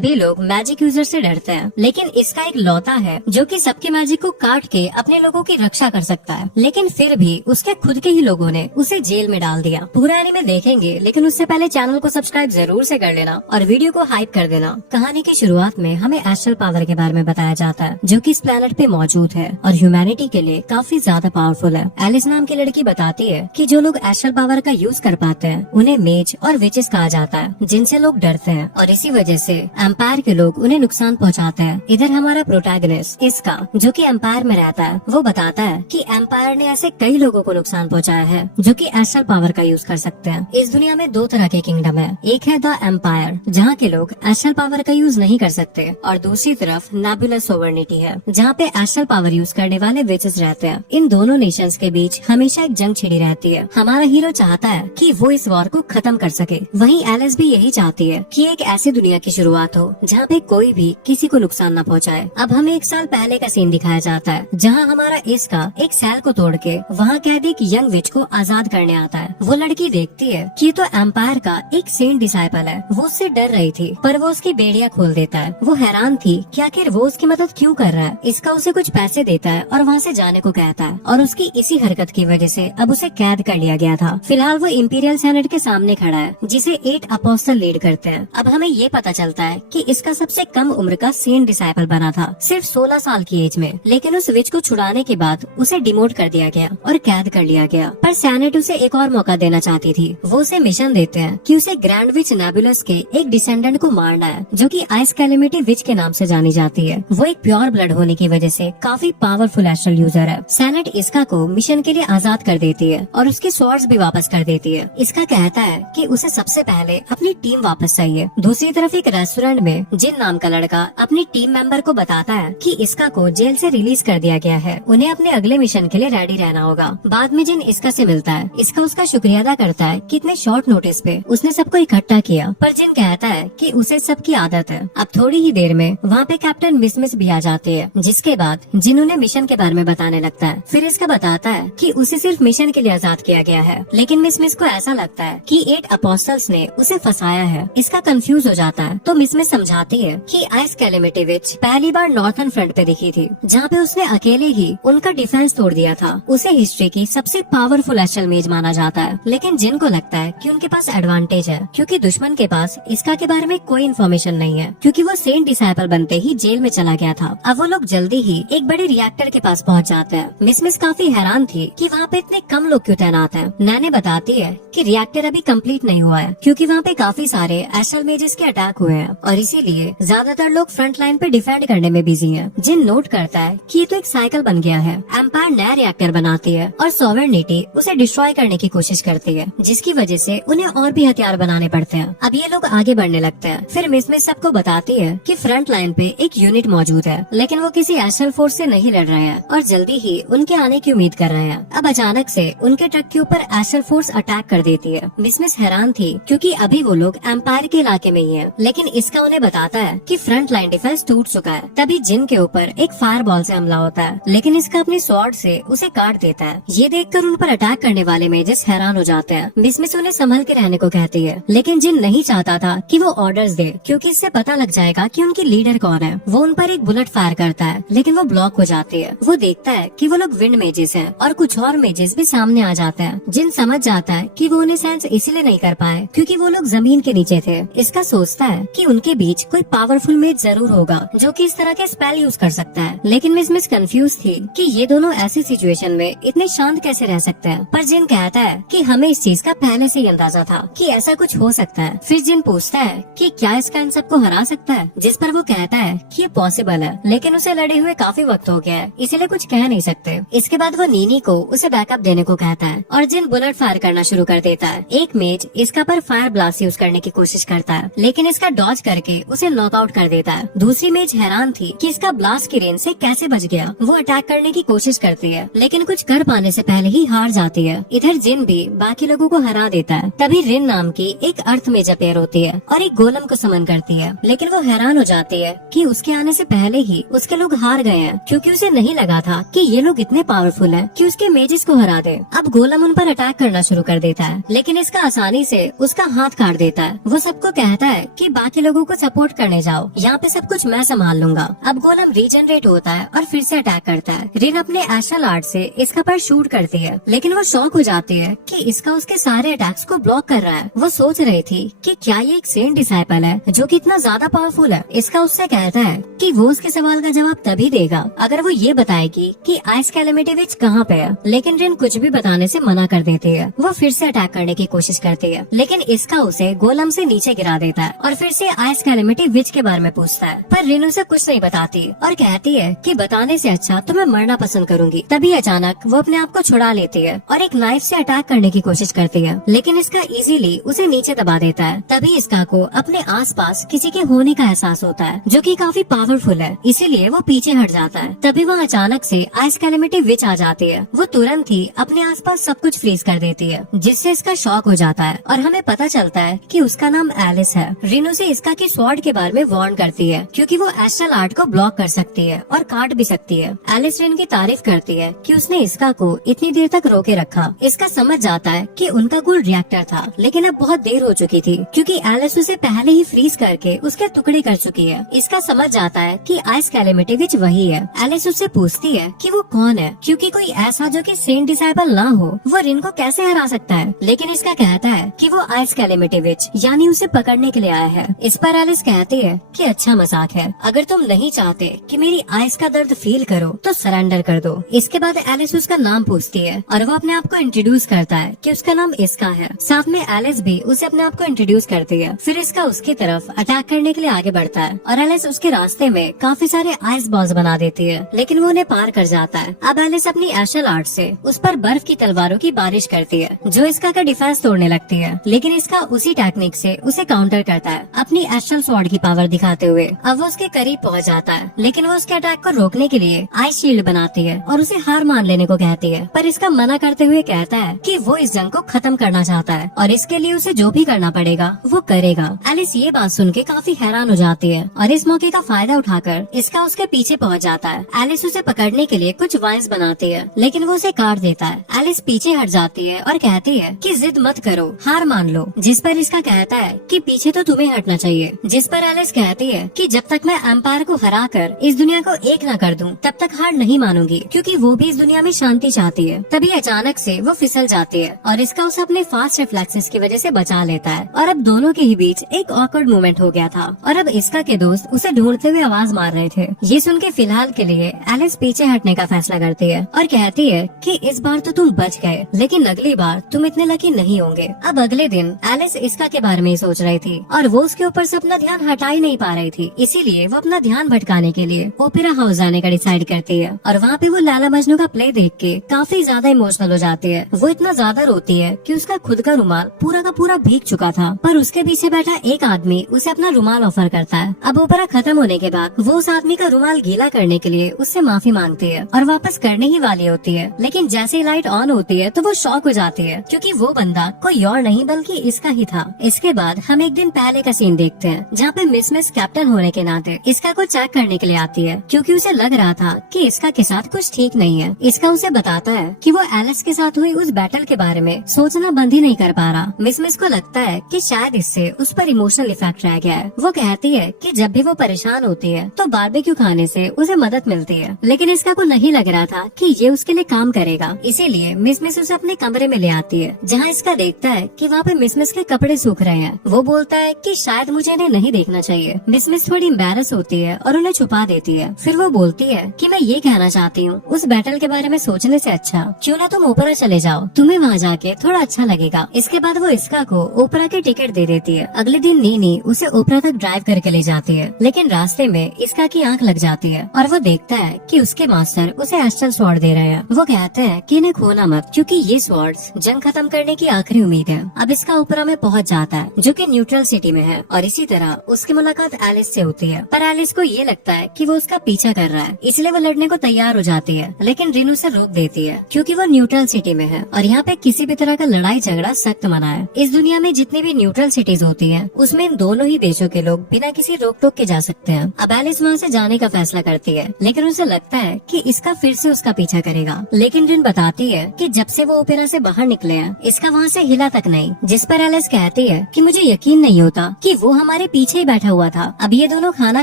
भी लोग magic user से डरते हैं, लेकिन इसका एक लौता है जो कि सबके मैजिक को काट के अपने लोगों की रक्षा कर सकता है। लेकिन फिर भी उसके खुद के ही लोगों ने उसे जेल में डाल दिया। पूरा एनीमे देखेंगे, लेकिन उससे पहले चैनल को सब्सक्राइब जरूर से कर लेना और वीडियो को हाइप कर देना। कहानी की शुरुआत में हमें एस्ट्रल पावर के बारे में बताया जाता है, जो कि इस प्लेनेट पे मौजूद है और ह्यूमैनिटी के लिए काफी ज्यादा पावरफुल है। एलिस नाम की लड़की बताती है कि जो लोग एस्ट्रल पावर का यूज कर पाते हैं उन्हें मेज और विचेस कहा जाता है, जिनसे लोग डरते हैं और इसी वजह से एम्पायर के लोग उन्हें नुकसान पहुंचाते हैं। इधर हमारा प्रोटैगनिस्ट इसका, जो कि एम्पायर में रहता है, वो बताता है कि एम्पायर ने ऐसे कई लोगों को नुकसान पहुंचाया है जो कि एस्ट्रल पावर का यूज कर सकते हैं। इस दुनिया में दो तरह के किंगडम है, एक है द एम्पायर जहाँ के लोग एस्ट्रल पावर का यूज नहीं कर सकते, और दूसरी तरफ नेबुला सोवर्निटी है जहाँ पे एस्ट्रल पावर यूज करने वाले विचेस रहते हैं। इन दोनों नेशंस के बीच हमेशा एक जंग छिड़ी रहती है। हमारा हीरो चाहता है कि वो इस वॉर को खत्म कर सके, वहीं एलिस भी यही चाहती है कि एक ऐसी दुनिया की शुरुआत हो जहाँ पे कोई भी किसी को नुकसान न पहुँचाए। अब हमें एक साल पहले का सीन दिखाया जाता है जहाँ हमारा इसका एक सेल को तोड़ के वहाँ कैद एक यंग विच को आजाद करने आता है। वो लड़की देखती है कि तो एम्पायर का एक सेंट डिसाइपल है। वो उससे डर रही थी, पर वो उसकी बेड़ियां खोल देता है। वो हैरान थी कि आखिर वो उसकी मदद क्यों कर रहा है। इसका उसे कुछ पैसे देता है और वहाँ से जाने को कहता है, और उसकी इसी हरकत की वजह से अब उसे कैद कर लिया गया था। फिलहाल वो इंपीरियल सेनेट के सामने खड़ा है, जिसे 8 अपोस्टल लीड करते हैं। अब हमें ये पता चलता है कि इसका सबसे कम उम्र का सेंट डिसाइपल बना था, सिर्फ 16 साल की एज में। लेकिन उस विच को छुड़ाने के बाद उसे डिमोट कर दिया गया और कैद कर लिया गया। पर सेनेट उसे एक और मौका देना चाहती थी। वो उसे मिशन देते हैं कि उसे ग्रैंड विच नेबुलस के एक डिसेंडेंट को मारना है, जो कि आइस कैलेमिटी विच के नाम से जानी जाती है। वो एक प्योर ब्लड होने की वजह से काफी पावरफुल एस्ट्रल यूजर है। सेनेट इसका को मिशन के लिए आजाद कर देती है और उसके स्वॉर्ड्स भी वापस कर देती है। इसका कहता है कि उसे सबसे पहले अपनी टीम वापस चाहिए। दूसरी तरफ एक रेस्टोरेंट में जिन नाम का लड़का अपनी टीम मेंबर को बताता है कि इसका को जेल से रिलीज कर दिया गया है, उन्हें अपने अगले मिशन के लिए रेडी रहना होगा। बाद में जिन इसका से मिलता है, इसका उसका शुक्रिया अदा करता है कि इतने शॉर्ट नोटिस पे उसने सबको इकट्ठा किया, पर जिन कहता है कि उसे सबकी आदत है। अब थोड़ी ही देर में वहाँ पे कैप्टन मिस भी आ जाती है, जिसके बाद जिन्होंने मिशन के बारे में बताने लगता है। फिर इसका बताता है कि उसे सिर्फ मिशन के लिए आजाद किया गया है, लेकिन मिस को ऐसा लगता है कि 8 अपोस्टल्स ने उसे फंसाया है। इसका कंफ्यूज हो जाता है, तो मिस समझाती है कि आइस कैलेमिटी विच पहली बार नॉर्थन फ्रंट पे दिखी थी, जहाँ पे उसने अकेले ही उनका डिफेंस तोड़ दिया था। उसे हिस्ट्री की सबसे पावरफुल एस्ट्रल मेज माना जाता है, लेकिन जिन को लगता है कि उनके पास एडवांटेज है, क्योंकि दुश्मन के पास इसका के बारे में कोई इन्फॉर्मेशन नहीं है, क्योंकि वो सेंट डिसाइपल बनते ही जेल में चला गया था। अब वो लोग जल्दी ही एक बड़े रिएक्टर के पास पहुँच जाते हैं। मिस काफी हैरान थी कि वहाँ पे इतने कम लोग क्यों तैनात हैं। नैने बताती है कि रिएक्टर अभी कंप्लीट नहीं हुआ है, क्योंकि वहाँ पे काफी सारे एस्ट्रल मेजेस के अटैक हुए हैं और इसीलिए ज्यादातर लोग फ्रंट लाइन पे डिफेंड करने में बिजी हैं। जिन नोट करता है कि ये तो एक साइकिल बन गया है। एम्पायर नया रिएक्टर बनाती है और सोवर्निटी उसे डिस्ट्रॉय करने की कोशिश करती है, जिसकी वजह से उन्हें और भी हथियार बनाने पड़ते हैं। अब ये लोग आगे बढ़ने लगते हैं। फिर मिस सबको बताती है कि फ्रंट लाइन पे एक यूनिट मौजूद है, लेकिन वो किसी एस्ट्रल फोर्स से नहीं लड़ रहे हैं और जल्दी ही उनके आने की उम्मीद कर रहे हैं। अब अचानक से उनके ट्रक के ऊपर एस्ट्रल फोर्स अटैक कर देती है। मिस हैरान थी, क्योंकि अभी वो लोग एम्पायर के इलाके में ही है, लेकिन इसका उन्हें बताता है कि फ्रंट लाइन डिफेंस टूट चुका है। तभी जिन के ऊपर एक फायर बॉल से हमला होता है, लेकिन इसका अपने स्वॉर्ड से उसे काट देता है। ये देखकर उन पर अटैक करने वाले मेजेस हैरान हो जाते हैं। मिस उन्हें संभल के रहने को कहती है, लेकिन जिन नहीं चाहता था कि वो ऑर्डर्स दे, क्योंकि इससे पता लग जाएगा कि उनकी लीडर कौन है। वो उन पर एक बुलेट फायर करता है, लेकिन वो ब्लॉक हो जाती है। वो देखता है कि वो लोग विंड मेजेस हैं और कुछ और मेजेस भी सामने आ जाते हैं। जिन समझ जाता है कि वो उन्हें सेंस इसलिए नहीं कर पाए क्योंकि वो लोग जमीन के नीचे थे। इसका सोचता है कि उनके बीच कोई पावरफुल मेज जरूर होगा जो कि इस तरह के स्पेल यूज कर सकता है, लेकिन मिस कंफ्यूज थी कि ये दोनों ऐसी सिचुएशन में इतने शांत कैसे रह सकते हैं। पर जिन कहता है कि हमें इस चीज का पहले से ही अंदाजा था कि ऐसा कुछ हो सकता है। फिर जिन पूछता है कि क्या इसका इन सबको हरा सकता है, जिस पर वो कहता है कि ये पॉसिबल है, लेकिन उसे लड़े हुए काफी वक्त हो गया है, इसलिए कुछ कह नहीं सकते। इसके बाद वो नीनी को उसे बैकअप देने को कहता है और जिन बुलेट फायर करना शुरू कर देता है। एक मेज इसका पर फायर ब्लास्ट यूज करने की कोशिश करता है, लेकिन इसका डॉज करके उसे नॉकआउट कर देता है। दूसरी मेज हैरान थी कि इसका ब्लास्ट की रेंज से कैसे बच गया। वो अटैक करने की कोशिश करती है, लेकिन कुछ कर पाने से पहले ही हार जाती है। इधर जिन भी बाकी लोगों को हरा देता है। तभी रिन नाम की एक अर्थ मेज अपेयर होती है और एक गोलम को समन करती है, लेकिन वो हैरान हो जाती है कि उसके आने से पहले ही उसके लोग हार गए हैं, क्योंकि उसे नहीं लगा था कि ये लोग इतने पावरफुल हैं कि उसके मेजेस को हरा दे। अब गोलम उन पर अटैक करना शुरू कर देता है, लेकिन इसका आसानी से उसका हाथ काट देता है। वो सबको कहता है कि बाकी लोगों को सपोर्ट करने जाओ, यहाँ पे सब कुछ मैं संभाल लूंगा। अब गोलम रीजनरेट होता है और फिर से अटैक करता है। रिन अपने एस्ट्रल आर्ट से इसका पर शूट करती है, लेकिन वो शॉक हो जाती है कि इसका उसके सारे अटैक्स को ब्लॉक कर रहा है। वो सोच रही थी कि क्या ये एक सेंट डिसाइपल है जो कि इतना ज्यादा पावरफुल है। इसका उससे कहता है कि वो उसके सवाल का जवाब तभी देगा अगर वो ये बताएगी कि आइस कैलेमिटी विच कहाँ पे है, लेकिन रिन कुछ भी बताने से मना कर देती है। वो फिर से अटैक करने की कोशिश करती है, लेकिन इसका उसे गोलम से नीचे गिरा देता है और फिर से आइस कैलेमिटी विच के बारे में पूछता है, पर रिन उसे कुछ नहीं बताती और कहती है कि बताने से अच्छा तो मैं मरना पसंद करूंगी। तभी अचानक वो अपने आप को छुड़ा लेती है और एक नाइफ से अटैक करने की कोशिश करती है, लेकिन इसका इजीली उसे नीचे दबा देता है। तभी इसका को अपने आसपास किसी के होने का एहसास होता है जो कि काफी पावरफुल है, इसीलिए वो पीछे हट जाता है। तभी वो अचानक से आइस कैलेमिटी विच आ जाती है। वो तुरंत ही अपने आसपास सब कुछ फ्रीज कर देती है, जिससे इसका शॉक हो जाता है और हमें पता चलता है कि उसका नाम एलिस है। रिनो से इसका की स्वॉर्ड के बारे में वार्न करती है क्योंकि वो एस्ट्रल आर्ट को ब्लॉक कर सकती है और काट भी सकती है। एलिस रिन की तारीफ करती है कि उसने इसका को इतनी देर तक रोके रखा। इसका समझ जाता है कि उनका गोल रिएक्टर था, लेकिन अब बहुत देर हो चुकी थी क्योंकि एलिस उसे पहले ही फ्रीज करके उसके टुकड़े कर चुकी है। इसका समझ जाता है कि आइस कैलेमिटी विच वही है। एलिस उससे पूछती है कि वो कौन है, क्योंकि कोई ऐसा जो कि सेंट डिसाइपल ना हो वो रिन को कैसे हरा सकता है। लेकिन इसका कहता है कि वो आइस कैलेमिटी विच यानी उसे पकड़ने के लिए आया है। इस पर एलिस कहती है कि अच्छा मजाक है, अगर तुम नहीं चाहते कि मेरी आइस का दर्द फील करो तो सरेंडर कर दो। इसके बाद एलिस उसका नाम पूछती है और वो अपने आप को इंट्रोड्यूस करता है कि उसका नाम इसका है। साथ में एलिस भी उसे अपने आप को इंट्रोड्यूस करती है। फिर इसका उसकी तरफ अटैक करने के लिए आगे बढ़ता है और एलिस उसके रास्ते में काफी सारे आइस बॉल्स बना देती है, लेकिन वो उन्हें पार कर जाता है। अब एलिस अपनी एस्ट्रल आर्ट से उस पर बर्फ की तलवारों की बारिश करती है जो इसका का डिफेंस तोड़ने लगती है, लेकिन इसका उसी टेक्निक से उसे काउंटर करता है अपनी एस्ट्रल स्वॉर्ड की पावर दिखाते हुए। अब वो उसके करीब पहुंच जाता है, लेकिन वो उसके अटैक को रोकने के लिए आइस शील्ड बनाती है और उसे हार मान लेने को कहती है, पर इसका मना करते हुए कहता है कि वो इस जंग को खत्म करना चाहता है और इसके लिए उसे जो भी करना पड़ेगा वो करेगा। एलिस ये बात सुन के काफी हैरान हो जाती है और इस मौके का फायदा उठाकर इसका उसके पीछे पहुंच जाता है। एलिस उसे पकड़ने के लिए कुछ वाइंस बनाती है, लेकिन वो उसे काट देता है। एलिस पीछे हट जाती है और कहती है कि जिद मत करो, हार मान लो। जिस पर इसका कहता है कि पीछे तो तुम्हें हटना चाहिए। जिस पर एलिस कहती है कि जब तक मैं एम्पायर को हरा कर इस दुनिया को एक न कर दूं, तब तक हार नहीं मानूंगी, क्योंकि वो भी इस दुनिया में शांति चाहती है। तभी अचानक से वो फिसल जाती है और इसका उसे अपने फास्ट रिफ्लेक्सेस की वजह से बचा लेता है और अब दोनों के ही बीच एक ऑकवर्ड मोमेंट हो गया था और अब इसका के दोस्त उसे ढूंढते हुए आवाज मार रहे थे। ये सुन के फिलहाल के लिए एलिस पीछे हटने का फैसला करती है और कहती है कि इस बार तो तुम बच गए, लेकिन अगली बार तुम इतने लकी नहीं होंगे। अब अगले दिन एलिस इसका के बारे में ही सोच रही थी और वो उसके ऊपर से अपना ध्यान हटा ही नहीं पा रही थी, इसीलिए वो अपना ध्यान भटकाने के लिए ओपेरा हाउस जाने का डिसाइड करती है और वहाँ पे वो लैला मजनू का प्ले देख के काफी ज्यादा इमोशनल हो जाती है। वो इतना ज्यादा रोती है कि उसका खुद का रुमाल पूरा का पूरा भीग चुका था, पर उसके पीछे बैठा एक आदमी उसे अपना रुमाल ऑफर करता है। अब ओपेरा खत्म होने के बाद वो उस आदमी का रुमाल गीला करने के लिए उससे माफी मांगती है और वापस करने ही वाली होती है, लेकिन जैसे ही लाइट ऑन होती है तो वो शॉक हो जाती है क्योंकि वो बंदा कोई और नहीं बल्कि इसका ही था। इसके बाद हम एक दिन पहले का सीन देखते हैं जहाँ पे मिस कैप्टन होने के नाते इसका को चेक करने के लिए आती है क्योंकि उसे लग रहा था कि इसका के साथ कुछ ठीक नहीं है। इसका उसे बताता है कि वो एलिस के साथ हुई उस बैटल के बारे में सोचना बंद ही नहीं कर पा रहा। मिस को लगता है कि शायद इससे उस पर इमोशनल इफेक्ट रह गया है। वो कहती है कि जब भी वो परेशान होती है तो बारबेक्यू खाने से उसे मदद मिलती है, लेकिन इसका को नहीं लग रहा था कि ये उसके लिए काम करेगा, इसीलिए मिस उसे अपने कमरे में ले आती है जहाँ इसका देखता है कि वहाँ पे मिस के कपड़े सूख रहे हैं। वो बोलता है कि शायद मुझे इन्हें नहीं देखना चाहिए। मिस थोड़ी एम्बैरस होती है और उन्हें छुपा देती है। फिर वो बोलती है कि मैं ये कहना चाहती हूँ, उस बैटल के बारे में सोचने से अच्छा क्यों ना तुम ओपेरा चले जाओ, तुम्हें वहाँ जाके थोड़ा अच्छा लगेगा। इसके बाद वो इसका को ओपेरा की टिकट दे देती है। अगले दिन नीनी उसे ओपेरा तक ड्राइव करके ले जाती है, लेकिन रास्ते में इसका की आंख लग जाती है और वो देखता है कि उसके मास्टर उसे एस्ट्रल स्वॉर्ड दे रहे हैं। वो कहते हैं कि इन्हें खोना मत, क्योंकि ये स्वॉर्ड्स जंग खत्म करने की आखिरी उम्मीद है। अब इसका ओपेरा में पहुंच जाता है जो कि न्यूट्रल सिटी में है और इसी तरह उसकी मुलाकात एलिस से होती है, पर एलिस को ये लगता है कि वो उसका पीछा कर रहा है, इसलिए वो लड़ने को तैयार हो जाती है, लेकिन रिन उसे रोक देती है क्योंकि वो न्यूट्रल सिटी में है और यहाँ पे किसी भी तरह का लड़ाई झगड़ा सख्त मना है। इस दुनिया में जितनी भी न्यूट्रल सिटीज होती है उसमें इन दोनों ही देशों के लोग बिना किसी रोक टोक के जा सकते हैं। अब एलिस वहाँ से जाने का फैसला करती है, लेकिन उसे लगता है कि इसका फिर से उसका पीछा करेगा, लेकिन रिन बताती है कि जब से वो ओपेरा से बाहर निकले हैं इसका वहाँ से हिला तक नहीं। जिस पर एलिस कहती है कि मुझे यकीन नहीं होता कि वो हमारी हमारे पीछे ही बैठा हुआ था। अब ये दोनों खाना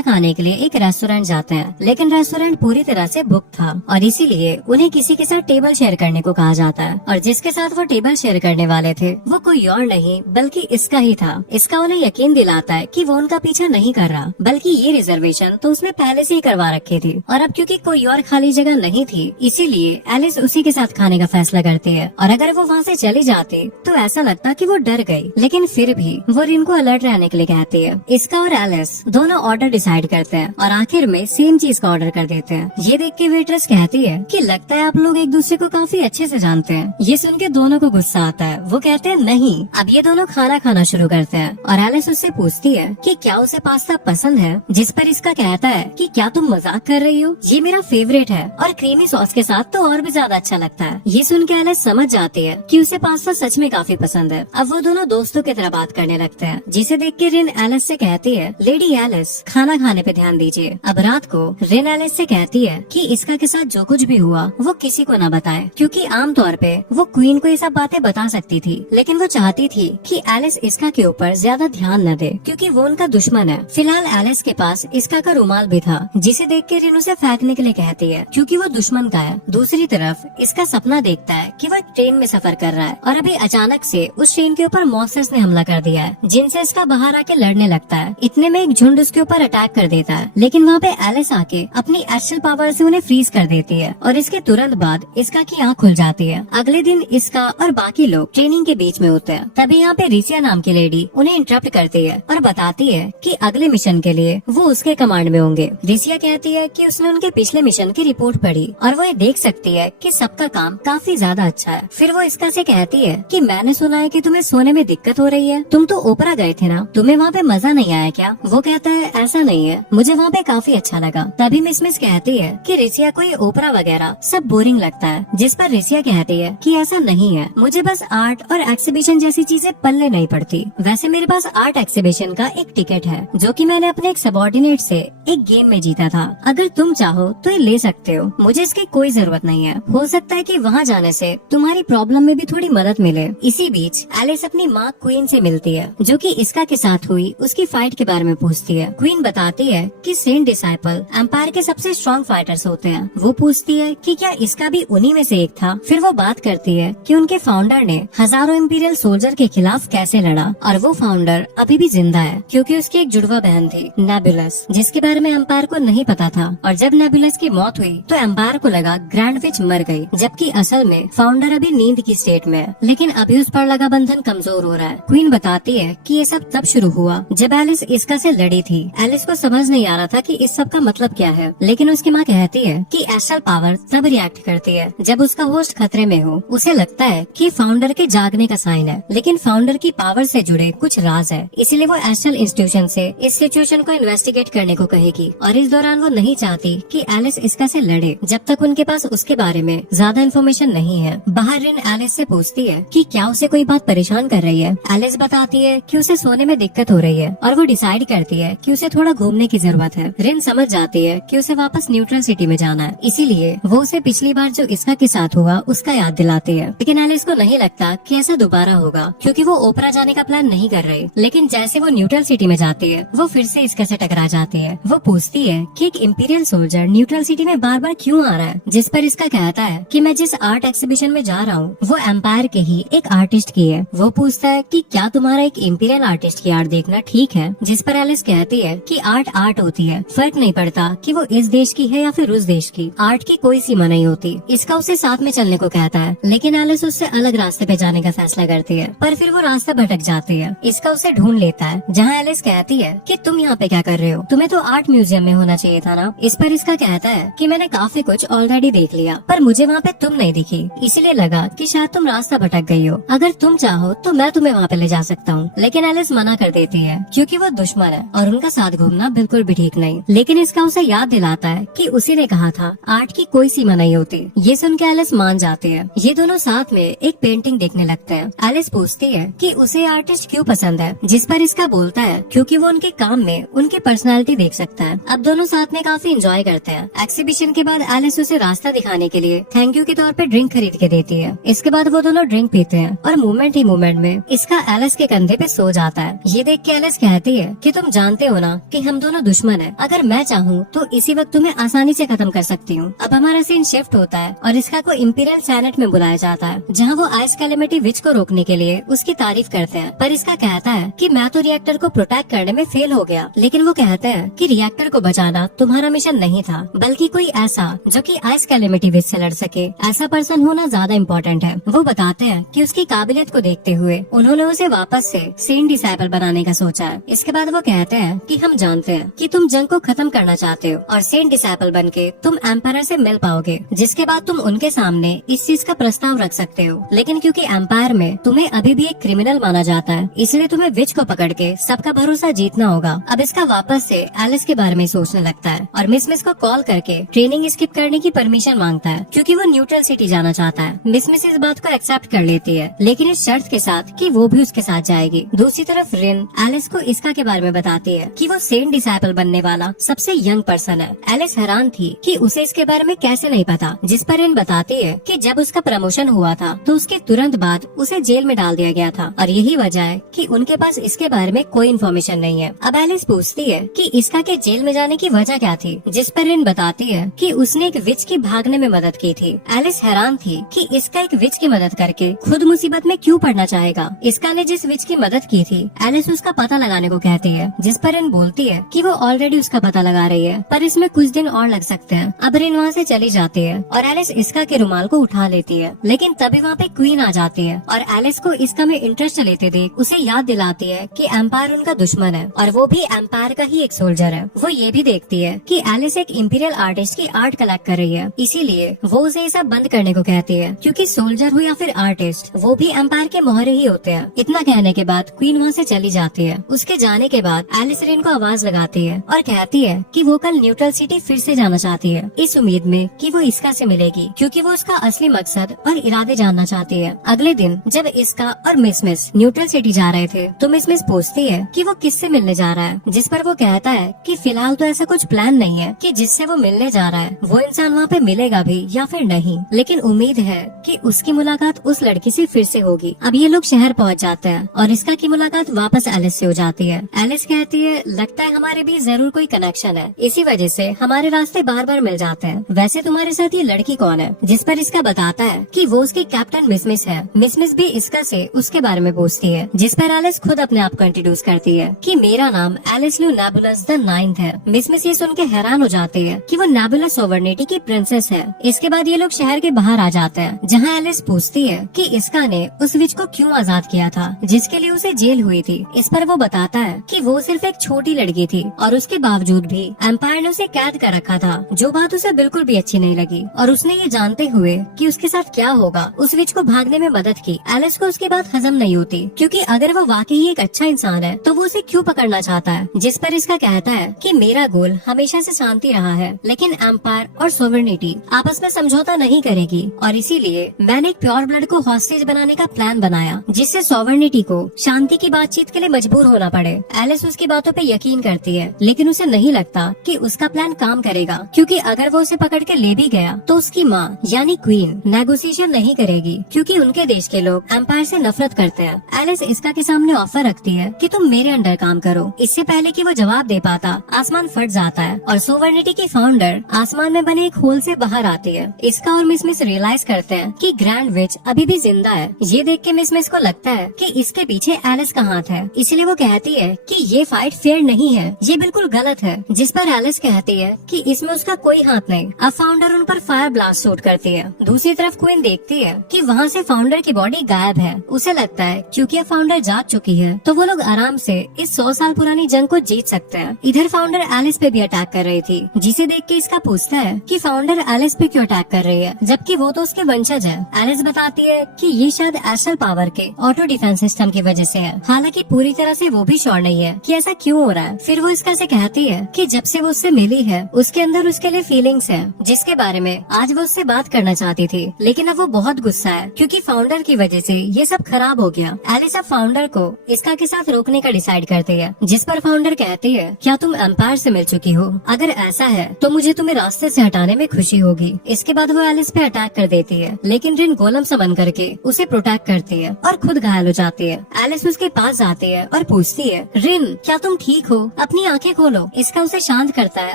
खाने के लिए एक रेस्टोरेंट जाते हैं, लेकिन रेस्टोरेंट पूरी तरह से बुक था और इसीलिए उन्हें किसी के साथ टेबल शेयर करने को कहा जाता है। और जिसके साथ वो टेबल शेयर करने वाले थे वो कोई और नहीं बल्कि इसका ही था। इसका उन्हें यकीन दिलाता है कि वो उनका पीछा नहीं कर रहा, बल्कि ये रिजर्वेशन तो उसने पहले से ही करवा रखी थी और अब क्योंकि कोई और खाली जगह नहीं थी इसीलिए एलिस उसी के साथ खाने का फैसला करती है। और अगर वो वहाँ से चली जाती तो ऐसा लगता कि वो डर गई, लेकिन फिर भी वो रिन को अलर्ट रहने के लिए कहती है। इसका और एलिस दोनों ऑर्डर डिसाइड करते हैं और आखिर में सेम चीज का ऑर्डर कर देते हैं। ये देख के वेट्रेस कहती है कि लगता है आप लोग एक दूसरे को काफी अच्छे से जानते हैं। ये सुन के दोनों को गुस्सा आता है। वो कहते हैं नहीं। अब ये दोनों खाना खाना शुरू करते हैं और एलिस उससे पूछती है कि क्या उसे पास्ता पसंद है, जिस पर इसका कहता है कि क्या तुम मजाक कर रही हो, ये मेरा फेवरेट है और क्रीमी सॉस के साथ तो और भी ज्यादा अच्छा लगता है। ये सुन के एलिस समझ जाती है कि उसे पास्ता सच में काफी पसंद है। अब वो दोनों दोस्तों की तरह बात करने लगते हैं, जिसे देख के रिन एलिस से कहती है लेडी एलिस खाना खाने पे ध्यान दीजिए। अब रात को रिन एलिस से कहती है कि इसका के साथ जो कुछ भी हुआ वो किसी को न बताए, क्योंकि आमतौर पे वो क्वीन को ये सब बातें बता सकती थी, लेकिन वो चाहती थी कि एलिस इसका के ऊपर ज्यादा ध्यान न दे क्योंकि वो उनका दुश्मन है। फिलहाल एलिस के पास इसका का रुमाल भी था, जिसे देख के रिन उसे फेंकने के लिए कहती है क्योंकि वो दुश्मन का है। दूसरी तरफ इसका सपना देखता है कि वह ट्रेन में सफर कर रहा है और अभी अचानक से उस ट्रेन के ऊपर मॉन्स्टर्स ने हमला कर दिया है, जिनसे इसका बाहर आके लड़ने लगता है। इतने में एक झुंड उसके ऊपर अटैक कर देता है, लेकिन वहाँ पे एलिस आके अपनी एस्ट्रल पावर से उन्हें फ्रीज कर देती है और इसके तुरंत बाद इसका की आँख खुल जाती है। अगले दिन इसका और बाकी लोग ट्रेनिंग के बीच में होते हैं। तभी यहाँ पे रिसिया नाम की लेडी उन्हें इंटरप्ट करती है और बताती है कि अगले मिशन के लिए वो उसके कमांड में होंगे। रिसिया कहती है कि उसने उनके पिछले मिशन की रिपोर्ट पढ़ी और वो ये देख सकती है कि सबका काम काफी ज्यादा अच्छा है। फिर वो इसका से कहती है कि मैंने सुना है कि तुम्हें सोने में दिक्कत हो रही है, तुम तो ओपरा गए थे ना, तुम्हें वहाँ पे मजा नहीं आया क्या? वो कहता है ऐसा नहीं है, मुझे वहाँ पे काफी अच्छा लगा। तभी मिस कहती है कि रिसिया को ये ओपरा वगैरह सब बोरिंग लगता है, जिस पर रिसिया कहती है कि ऐसा नहीं है, मुझे बस आर्ट और एक्सिबिशन जैसी चीजें पल्ले नहीं पड़ती। वैसे मेरे पास आर्ट एक्सिबिशन का एक टिकट है जो कि मैंने अपने एक सबॉर्डिनेट से एक गेम में जीता था। अगर तुम चाहो तो ये ले सकते हो, मुझे इसकी कोई जरूरत नहीं है। हो सकता है कि वहाँ जाने से तुम्हारी प्रॉब्लम में भी थोड़ी मदद मिले। इसी बीच एलिस अपनी माँ क्वीन से मिलती है, जो कि इसका के साथ हुई उसकी फाइट के बारे में पूछती है। क्वीन बताती है कि सेंट डिसाइपल एम्पायर के सबसे स्ट्रॉन्ग फाइटर्स होते हैं। वो पूछती है कि क्या इसका भी उन्हीं में से एक था। फिर वो बात करती है कि उनके फाउंडर ने हजारों इम्पीरियल सोल्जर के खिलाफ कैसे लड़ा और वो फाउंडर अभी भी जिंदा है क्योंकि उसकी एक जुड़वा बहन थी नेबुलस, जिसके बारे में एम्पायर को नहीं पता था। और जब नेबुलस की मौत हुई तो एम्पायर को लगा ग्रैंड विच मर गई, जबकि असल में फाउंडर अभी नींद की स्टेट में है, लेकिन अभी उस पर लगा बंधन कमजोर हो रहा है। क्वीन बताती है कि ये सब तब शुरू हुआ जब एलिस इसका से लड़ी थी। एलिस को समझ नहीं आ रहा था कि इस सब का मतलब क्या है, लेकिन उसकी माँ कहती है कि एस्ट्रल पावर तब रिएक्ट करती है जब उसका होस्ट खतरे में हो। उसे लगता है कि फाउंडर के जागने का साइन है, लेकिन फाउंडर की पावर से जुड़े कुछ राज है, इसलिए वो एस्ट्रल इंस्टीट्यूशन से इस सिचुएशन को इन्वेस्टिगेट करने को कहेगी। और इस दौरान वो नहीं चाहती कि एलिस इसका से लड़े जब तक उनके पास उसके बारे में ज्यादा इन्फॉर्मेशन नहीं है। बाहर रिन एलिस से पूछती है कि क्या उसे कोई बात परेशान कर रही है। एलिस बताती है कि उसे सोने में दिक्कत हो रही है और वो डिसाइड करती है कि उसे थोड़ा घूमने की जरूरत है। रिन समझ जाती है कि उसे वापस न्यूट्रल सिटी में जाना है, इसीलिए वो उसे पिछली बार जो इसका के साथ हुआ उसका याद दिलाती है। लेकिन एलिस को नहीं लगता कि ऐसा दोबारा होगा क्योंकि वो ओपरा जाने का प्लान नहीं कर रही। लेकिन जैसे वो न्यूट्रल सिटी में जाती है वो फिर से इसका से टकरा जाती है। वो पूछती है कि एक इंपीरियल सोल्जर न्यूट्रल सिटी में बार बार क्यों आ रहा है, जिस पर इसका कहता है कि मैं जिस आर्ट एक्सिबिशन में जा रहा हूँ वो एम्पायर के ही एक आर्टिस्ट की है। वो पूछता है कि क्या तुम्हारा एक इंपीरियल आर्टिस्ट की आर्ट देखना ठीक है, जिस पर एलिस कहती है कि आर्ट आर्ट होती है, फर्क नहीं पड़ता कि वो इस देश की है या फिर उस देश की, आर्ट की कोई सीमा नहीं होती। इसका उसे साथ में चलने को कहता है, लेकिन एलिस उससे अलग रास्ते पे जाने का फैसला करती है, पर फिर वो रास्ता भटक जाती है। इसका उसे ढूंढ लेता है, जहाँ एलिस कहती है कि तुम यहाँ पे क्या कर रहे हो, तुम्हें तो आर्ट म्यूजियम में होना चाहिए था ना। इस पर इसका कहता है कि मैंने काफी कुछ ऑलरेडी देख लिया, पर मुझे वहाँ पे तुम नहीं दिखी, इसलिए लगा कि शायद तुम रास्ता भटक गई हो। अगर तुम चाहो तो मैं तुम्हें वहाँ पे ले जा सकता हूँ। लेकिन एलिस मना कर देती है क्योंकि वो दुश्मन है और उनका साथ घूमना बिल्कुल भी ठीक नहीं। लेकिन इसका उसे याद दिलाता है कि उसी ने कहा था आर्ट की कोई सीमा नहीं होती। ये सुन के एलिस मान जाती है। ये दोनों साथ में एक पेंटिंग देखने लगते हैं। एलिस पूछती है कि उसे आर्टिस्ट क्यों पसंद है, जिस पर इसका बोलता है क्योंकि वो उनके काम में उनकी पर्सनालिटी देख सकता है। अब दोनों साथ में काफी एंजॉय करते हैं। एक्सिबिशन के बाद एलिस उसे रास्ता दिखाने के लिए थैंक यू के तौर पे ड्रिंक खरीद के देती है। इसके बाद वो दोनों ड्रिंक पीते हैं और मूवमेंट ही मूवमेंट में इसका एलिस के कंधे पे सो जाता है। ये देख के एलिस एलिस कहती है कि तुम जानते हो ना कि हम दोनों दुश्मन हैं। अगर मैं चाहूँ तो इसी वक्त तुम्हें आसानी से खत्म कर सकती हूँ। अब हमारा सीन शिफ्ट होता है और इसका को इंपीरियल सेनेट में बुलाया जाता है, जहाँ वो आइस कैलेमिटी विच को रोकने के लिए उसकी तारीफ करते हैं। पर इसका कहता है कि मैं तो रिएक्टर को प्रोटेक्ट करने में फेल हो गया, लेकिन वो कहते हैं कि रिएक्टर को बचाना तुम्हारा मिशन नहीं था, बल्कि कोई ऐसा जो कि आइस कैलेमिटी विच से लड़ सके, ऐसा पर्सन होना ज्यादा इम्पोर्टेंट है। वो बताते हैं कि उसकी काबिलियत को देखते हुए उन्होंने उसे वापस से सेंट डिसाइपल बनाने का सोचा है। इसके बाद वो कहते हैं कि हम जानते हैं कि तुम जंग को खत्म करना चाहते हो और सेंट डिसाइपल बनके तुम एम्पायर से मिल पाओगे, जिसके बाद तुम उनके सामने इस चीज का प्रस्ताव रख सकते हो। लेकिन क्योंकि एम्पायर में तुम्हें अभी भी एक क्रिमिनल माना जाता है, इसलिए तुम्हें विच को पकड़ के सबका भरोसा जीतना होगा। अब इसका वापस से एलिस के बारे में सोचने लगता है और मिस को कॉल करके ट्रेनिंग स्किप करने की परमिशन मांगता है, क्योंकि वो न्यूट्रल सिटी जाना चाहता है। मिस इस बात को एक्सेप्ट कर लेती है, लेकिन इस शर्त के साथ कि वो भी उसके साथ जाएगी। दूसरी तरफ रिन एलिस को इसका के बारे में बताती है कि वो सेंट डिसाइपल बनने वाला सबसे यंग पर्सन है। एलिस हैरान थी कि उसे इसके बारे में कैसे नहीं पता, जिस पर रिन बताती है कि जब उसका प्रमोशन हुआ था तो उसके तुरंत बाद उसे जेल में डाल दिया गया था और यही वजह है कि उनके पास इसके बारे में कोई इन्फॉर्मेशन नहीं है। अब एलिस पूछती है कि इसका के जेल में जाने की वजह क्या थी, जिस पर रिन बताती है कि उसने एक विच की भागने में मदद की थी। एलिस हैरान थी कि इसका एक विच की मदद करके खुद मुसीबत में क्यों पड़ना चाहेगा। इसका ने जिस विच की मदद की थी एलिस उसका पता लगाने को कहती है, जिस पर रिन बोलती है कि वो ऑलरेडी उसका पता लगा रही है, पर इसमें कुछ दिन और लग सकते हैं। अब रिन वहाँ से चली जाती है और एलिस इसका के रुमाल को उठा लेती है, लेकिन तभी वहाँ पे क्वीन आ जाती है और एलिस को इसका में इंटरेस्ट लेते देख उसे याद दिलाती है कि एम्पायर उनका दुश्मन है और वो भी एम्पायर का ही एक सोल्जर है। वो ये भी देखती है कि एलिस एक इंपीरियल आर्टिस्ट की आर्ट कलेक्ट कर रही है, इसीलिए वो उसे ये सब बंद करने को कहती है, क्योंकि सोल्जर हो या फिर आर्टिस्ट वो भी एम्पायर के मोहरे ही होते हैं। इतना कहने के बाद क्वीन वहाँ से चली जाती है। उसके जाने के बाद एलिस रिन को आवाज लगाती है और कहती है कि वो कल न्यूट्रल सिटी फिर से जाना चाहती है, इस उम्मीद में कि वो इसका से मिलेगी, क्योंकि वो उसका असली मकसद और इरादे जानना चाहती है। अगले दिन जब इसका और मिस न्यूट्रल सिटी जा रहे थे तो मिस पूछती है कि वो किससे मिलने जा रहा है, जिस पर वो कहता है कि फिलहाल तो ऐसा कुछ प्लान नहीं है कि जिससे वो मिलने जा रहा है वो इंसान वहाँ पे मिलेगा भी या फिर नहीं, लेकिन उम्मीद है कि उसकी मुलाकात उस लड़की से फिर से होगी। अब ये लोग शहर पहुँच जाते हैं और इसका की मुलाकात वापस एलिस से हो जाती है। एलिस कहती है लगता है हमारे बीच जरूर कोई कनेक्शन है, इसी वजह से हमारे रास्ते बार बार मिल जाते हैं। वैसे तुम्हारे साथ ये लड़की कौन है, जिस पर इसका बताता है कि वो उसकी कैप्टन मिस है। मिस भी इसका से उसके बारे में पूछती है, जिस पर एलिस खुद अपने आप को इंट्रोड्यूस करती है कि मेरा नाम एलिस लू नेबुलस द 9th है। मिस ये सुन के हैरान हो जाती है कि वो नेबुलस सोवर्निटी की प्रिंसेस है। इसके बाद ये लोग शहर के बाहर आ जाते हैं, जहाँ एलिस पूछती है कि इसका ने उस विच को क्यों आजाद किया था जिसके लिए उसे जेल हुई थी। इस पर वो बताता है कि वो सिर्फ एक छोटी लड़की थी और उसके बावजूद भी एम्पायर ने उसे कैद कर रखा था, जो बात उसे बिल्कुल भी अच्छी नहीं लगी। और उसने ये जानते हुए कि उसके साथ क्या होगा उस विच को भागने में मदद की। एलिस को उसकी बात हजम नहीं होती, क्योंकि अगर वो वाकई एक अच्छा इंसान है तो वो उसे क्यों पकड़ना चाहता है। जिस पर इसका कहता है कि मेरा गोल हमेशा से शांति रहा है, लेकिन एम्पायर और सोवर्निटी आपस में समझौता नहीं करेगी और इसीलिए मैंने एक प्योर ब्लड को हॉस्टेज बनाने का प्लान बनाया, जिससे सोवर्निटी को शांति की बातचीत के लिए मजबूर होना पड़े। एलिस उसकी बातों पे यकीन करती है, लेकिन उसे नहीं लगता कि उसका प्लान काम करेगा, क्योंकि अगर वो उसे पकड़ के ले भी गया तो उसकी माँ यानी क्वीन नेगोशिएशन नहीं करेगी, क्योंकि उनके देश के लोग एम्पायर से नफरत करते हैं। एलिस इसका के सामने ऑफर रखती है कि तुम मेरे अंडर काम करो। इससे पहले कि वो जवाब दे पाता आसमान फट जाता है और सोवर्निटी की फाउंडर आसमान में बने एक होल से बाहर आती है। इसका और मिस रियलाइज करते हैं कि ग्रैंड विच अभी भी जिंदा है। ये देख के मिस को लगता है कि इसके पीछे एलिस का हाथ है, इसलिए वो कहती है कि ये फाइट फेयर नहीं है, ये बिल्कुल गलत है। जिस पर एलिस कहती है कि इसमें उसका कोई हाथ नहीं। अब फाउंडर उन पर फायर ब्लास्ट शूट करती है। दूसरी तरफ क्वीन देखती है कि वहाँ से फाउंडर की बॉडी गायब है। उसे लगता है क्योंकि फाउंडर जाग चुकी है तो वो लोग आराम से इस 100 साल पुरानी जंग को जीत सकते हैं। इधर फाउंडर एलिस पे भी अटैक कर रही थी, जिसे देख के इसका पूछता है कि फाउंडर एलिस पे क्यों अटैक कर रही है, जबकि वो तो उसके वंशज है। एलिस बताती है कि ये शायद एस्ट्रल पावर के ऑटो डिफेंस सिस्टम की वजह से है, हालांकि पूरी तरह से वो भी श्योर नहीं है कि ऐसा क्यों हो रहा है। फिर वो इसका से कहती है कि जब से वो उससे मिली है उसके अंदर उसके लिए फीलिंग्स है, जिसके बारे में आज वो उससे बात करना चाहती थी, लेकिन अब वो बहुत गुस्सा है क्योंकि फाउंडर की वजह से ये सब खराब हो गया। एलिस अब फाउंडर को इसका के साथ रोकने का डिसाइड करती है, जिस पर फाउंडर कहती है क्या तुम एम्पायर से मिल चुकी हो, अगर ऐसा है तो मुझे तुम्हें रास्ते से हटाने में खुशी होगी। इसके बाद वो एलिस पे अटैक कर देती है, लेकिन रिन गोलम सा बन करके उसे प्रोटेक्ट करती है और खुद घायल हो जाती है। एलिस उसके पास जाती है और पूछती है, रिन क्या तुम ठीक हो, अपनी आंखें खोलो। इसका उसे शांत करता है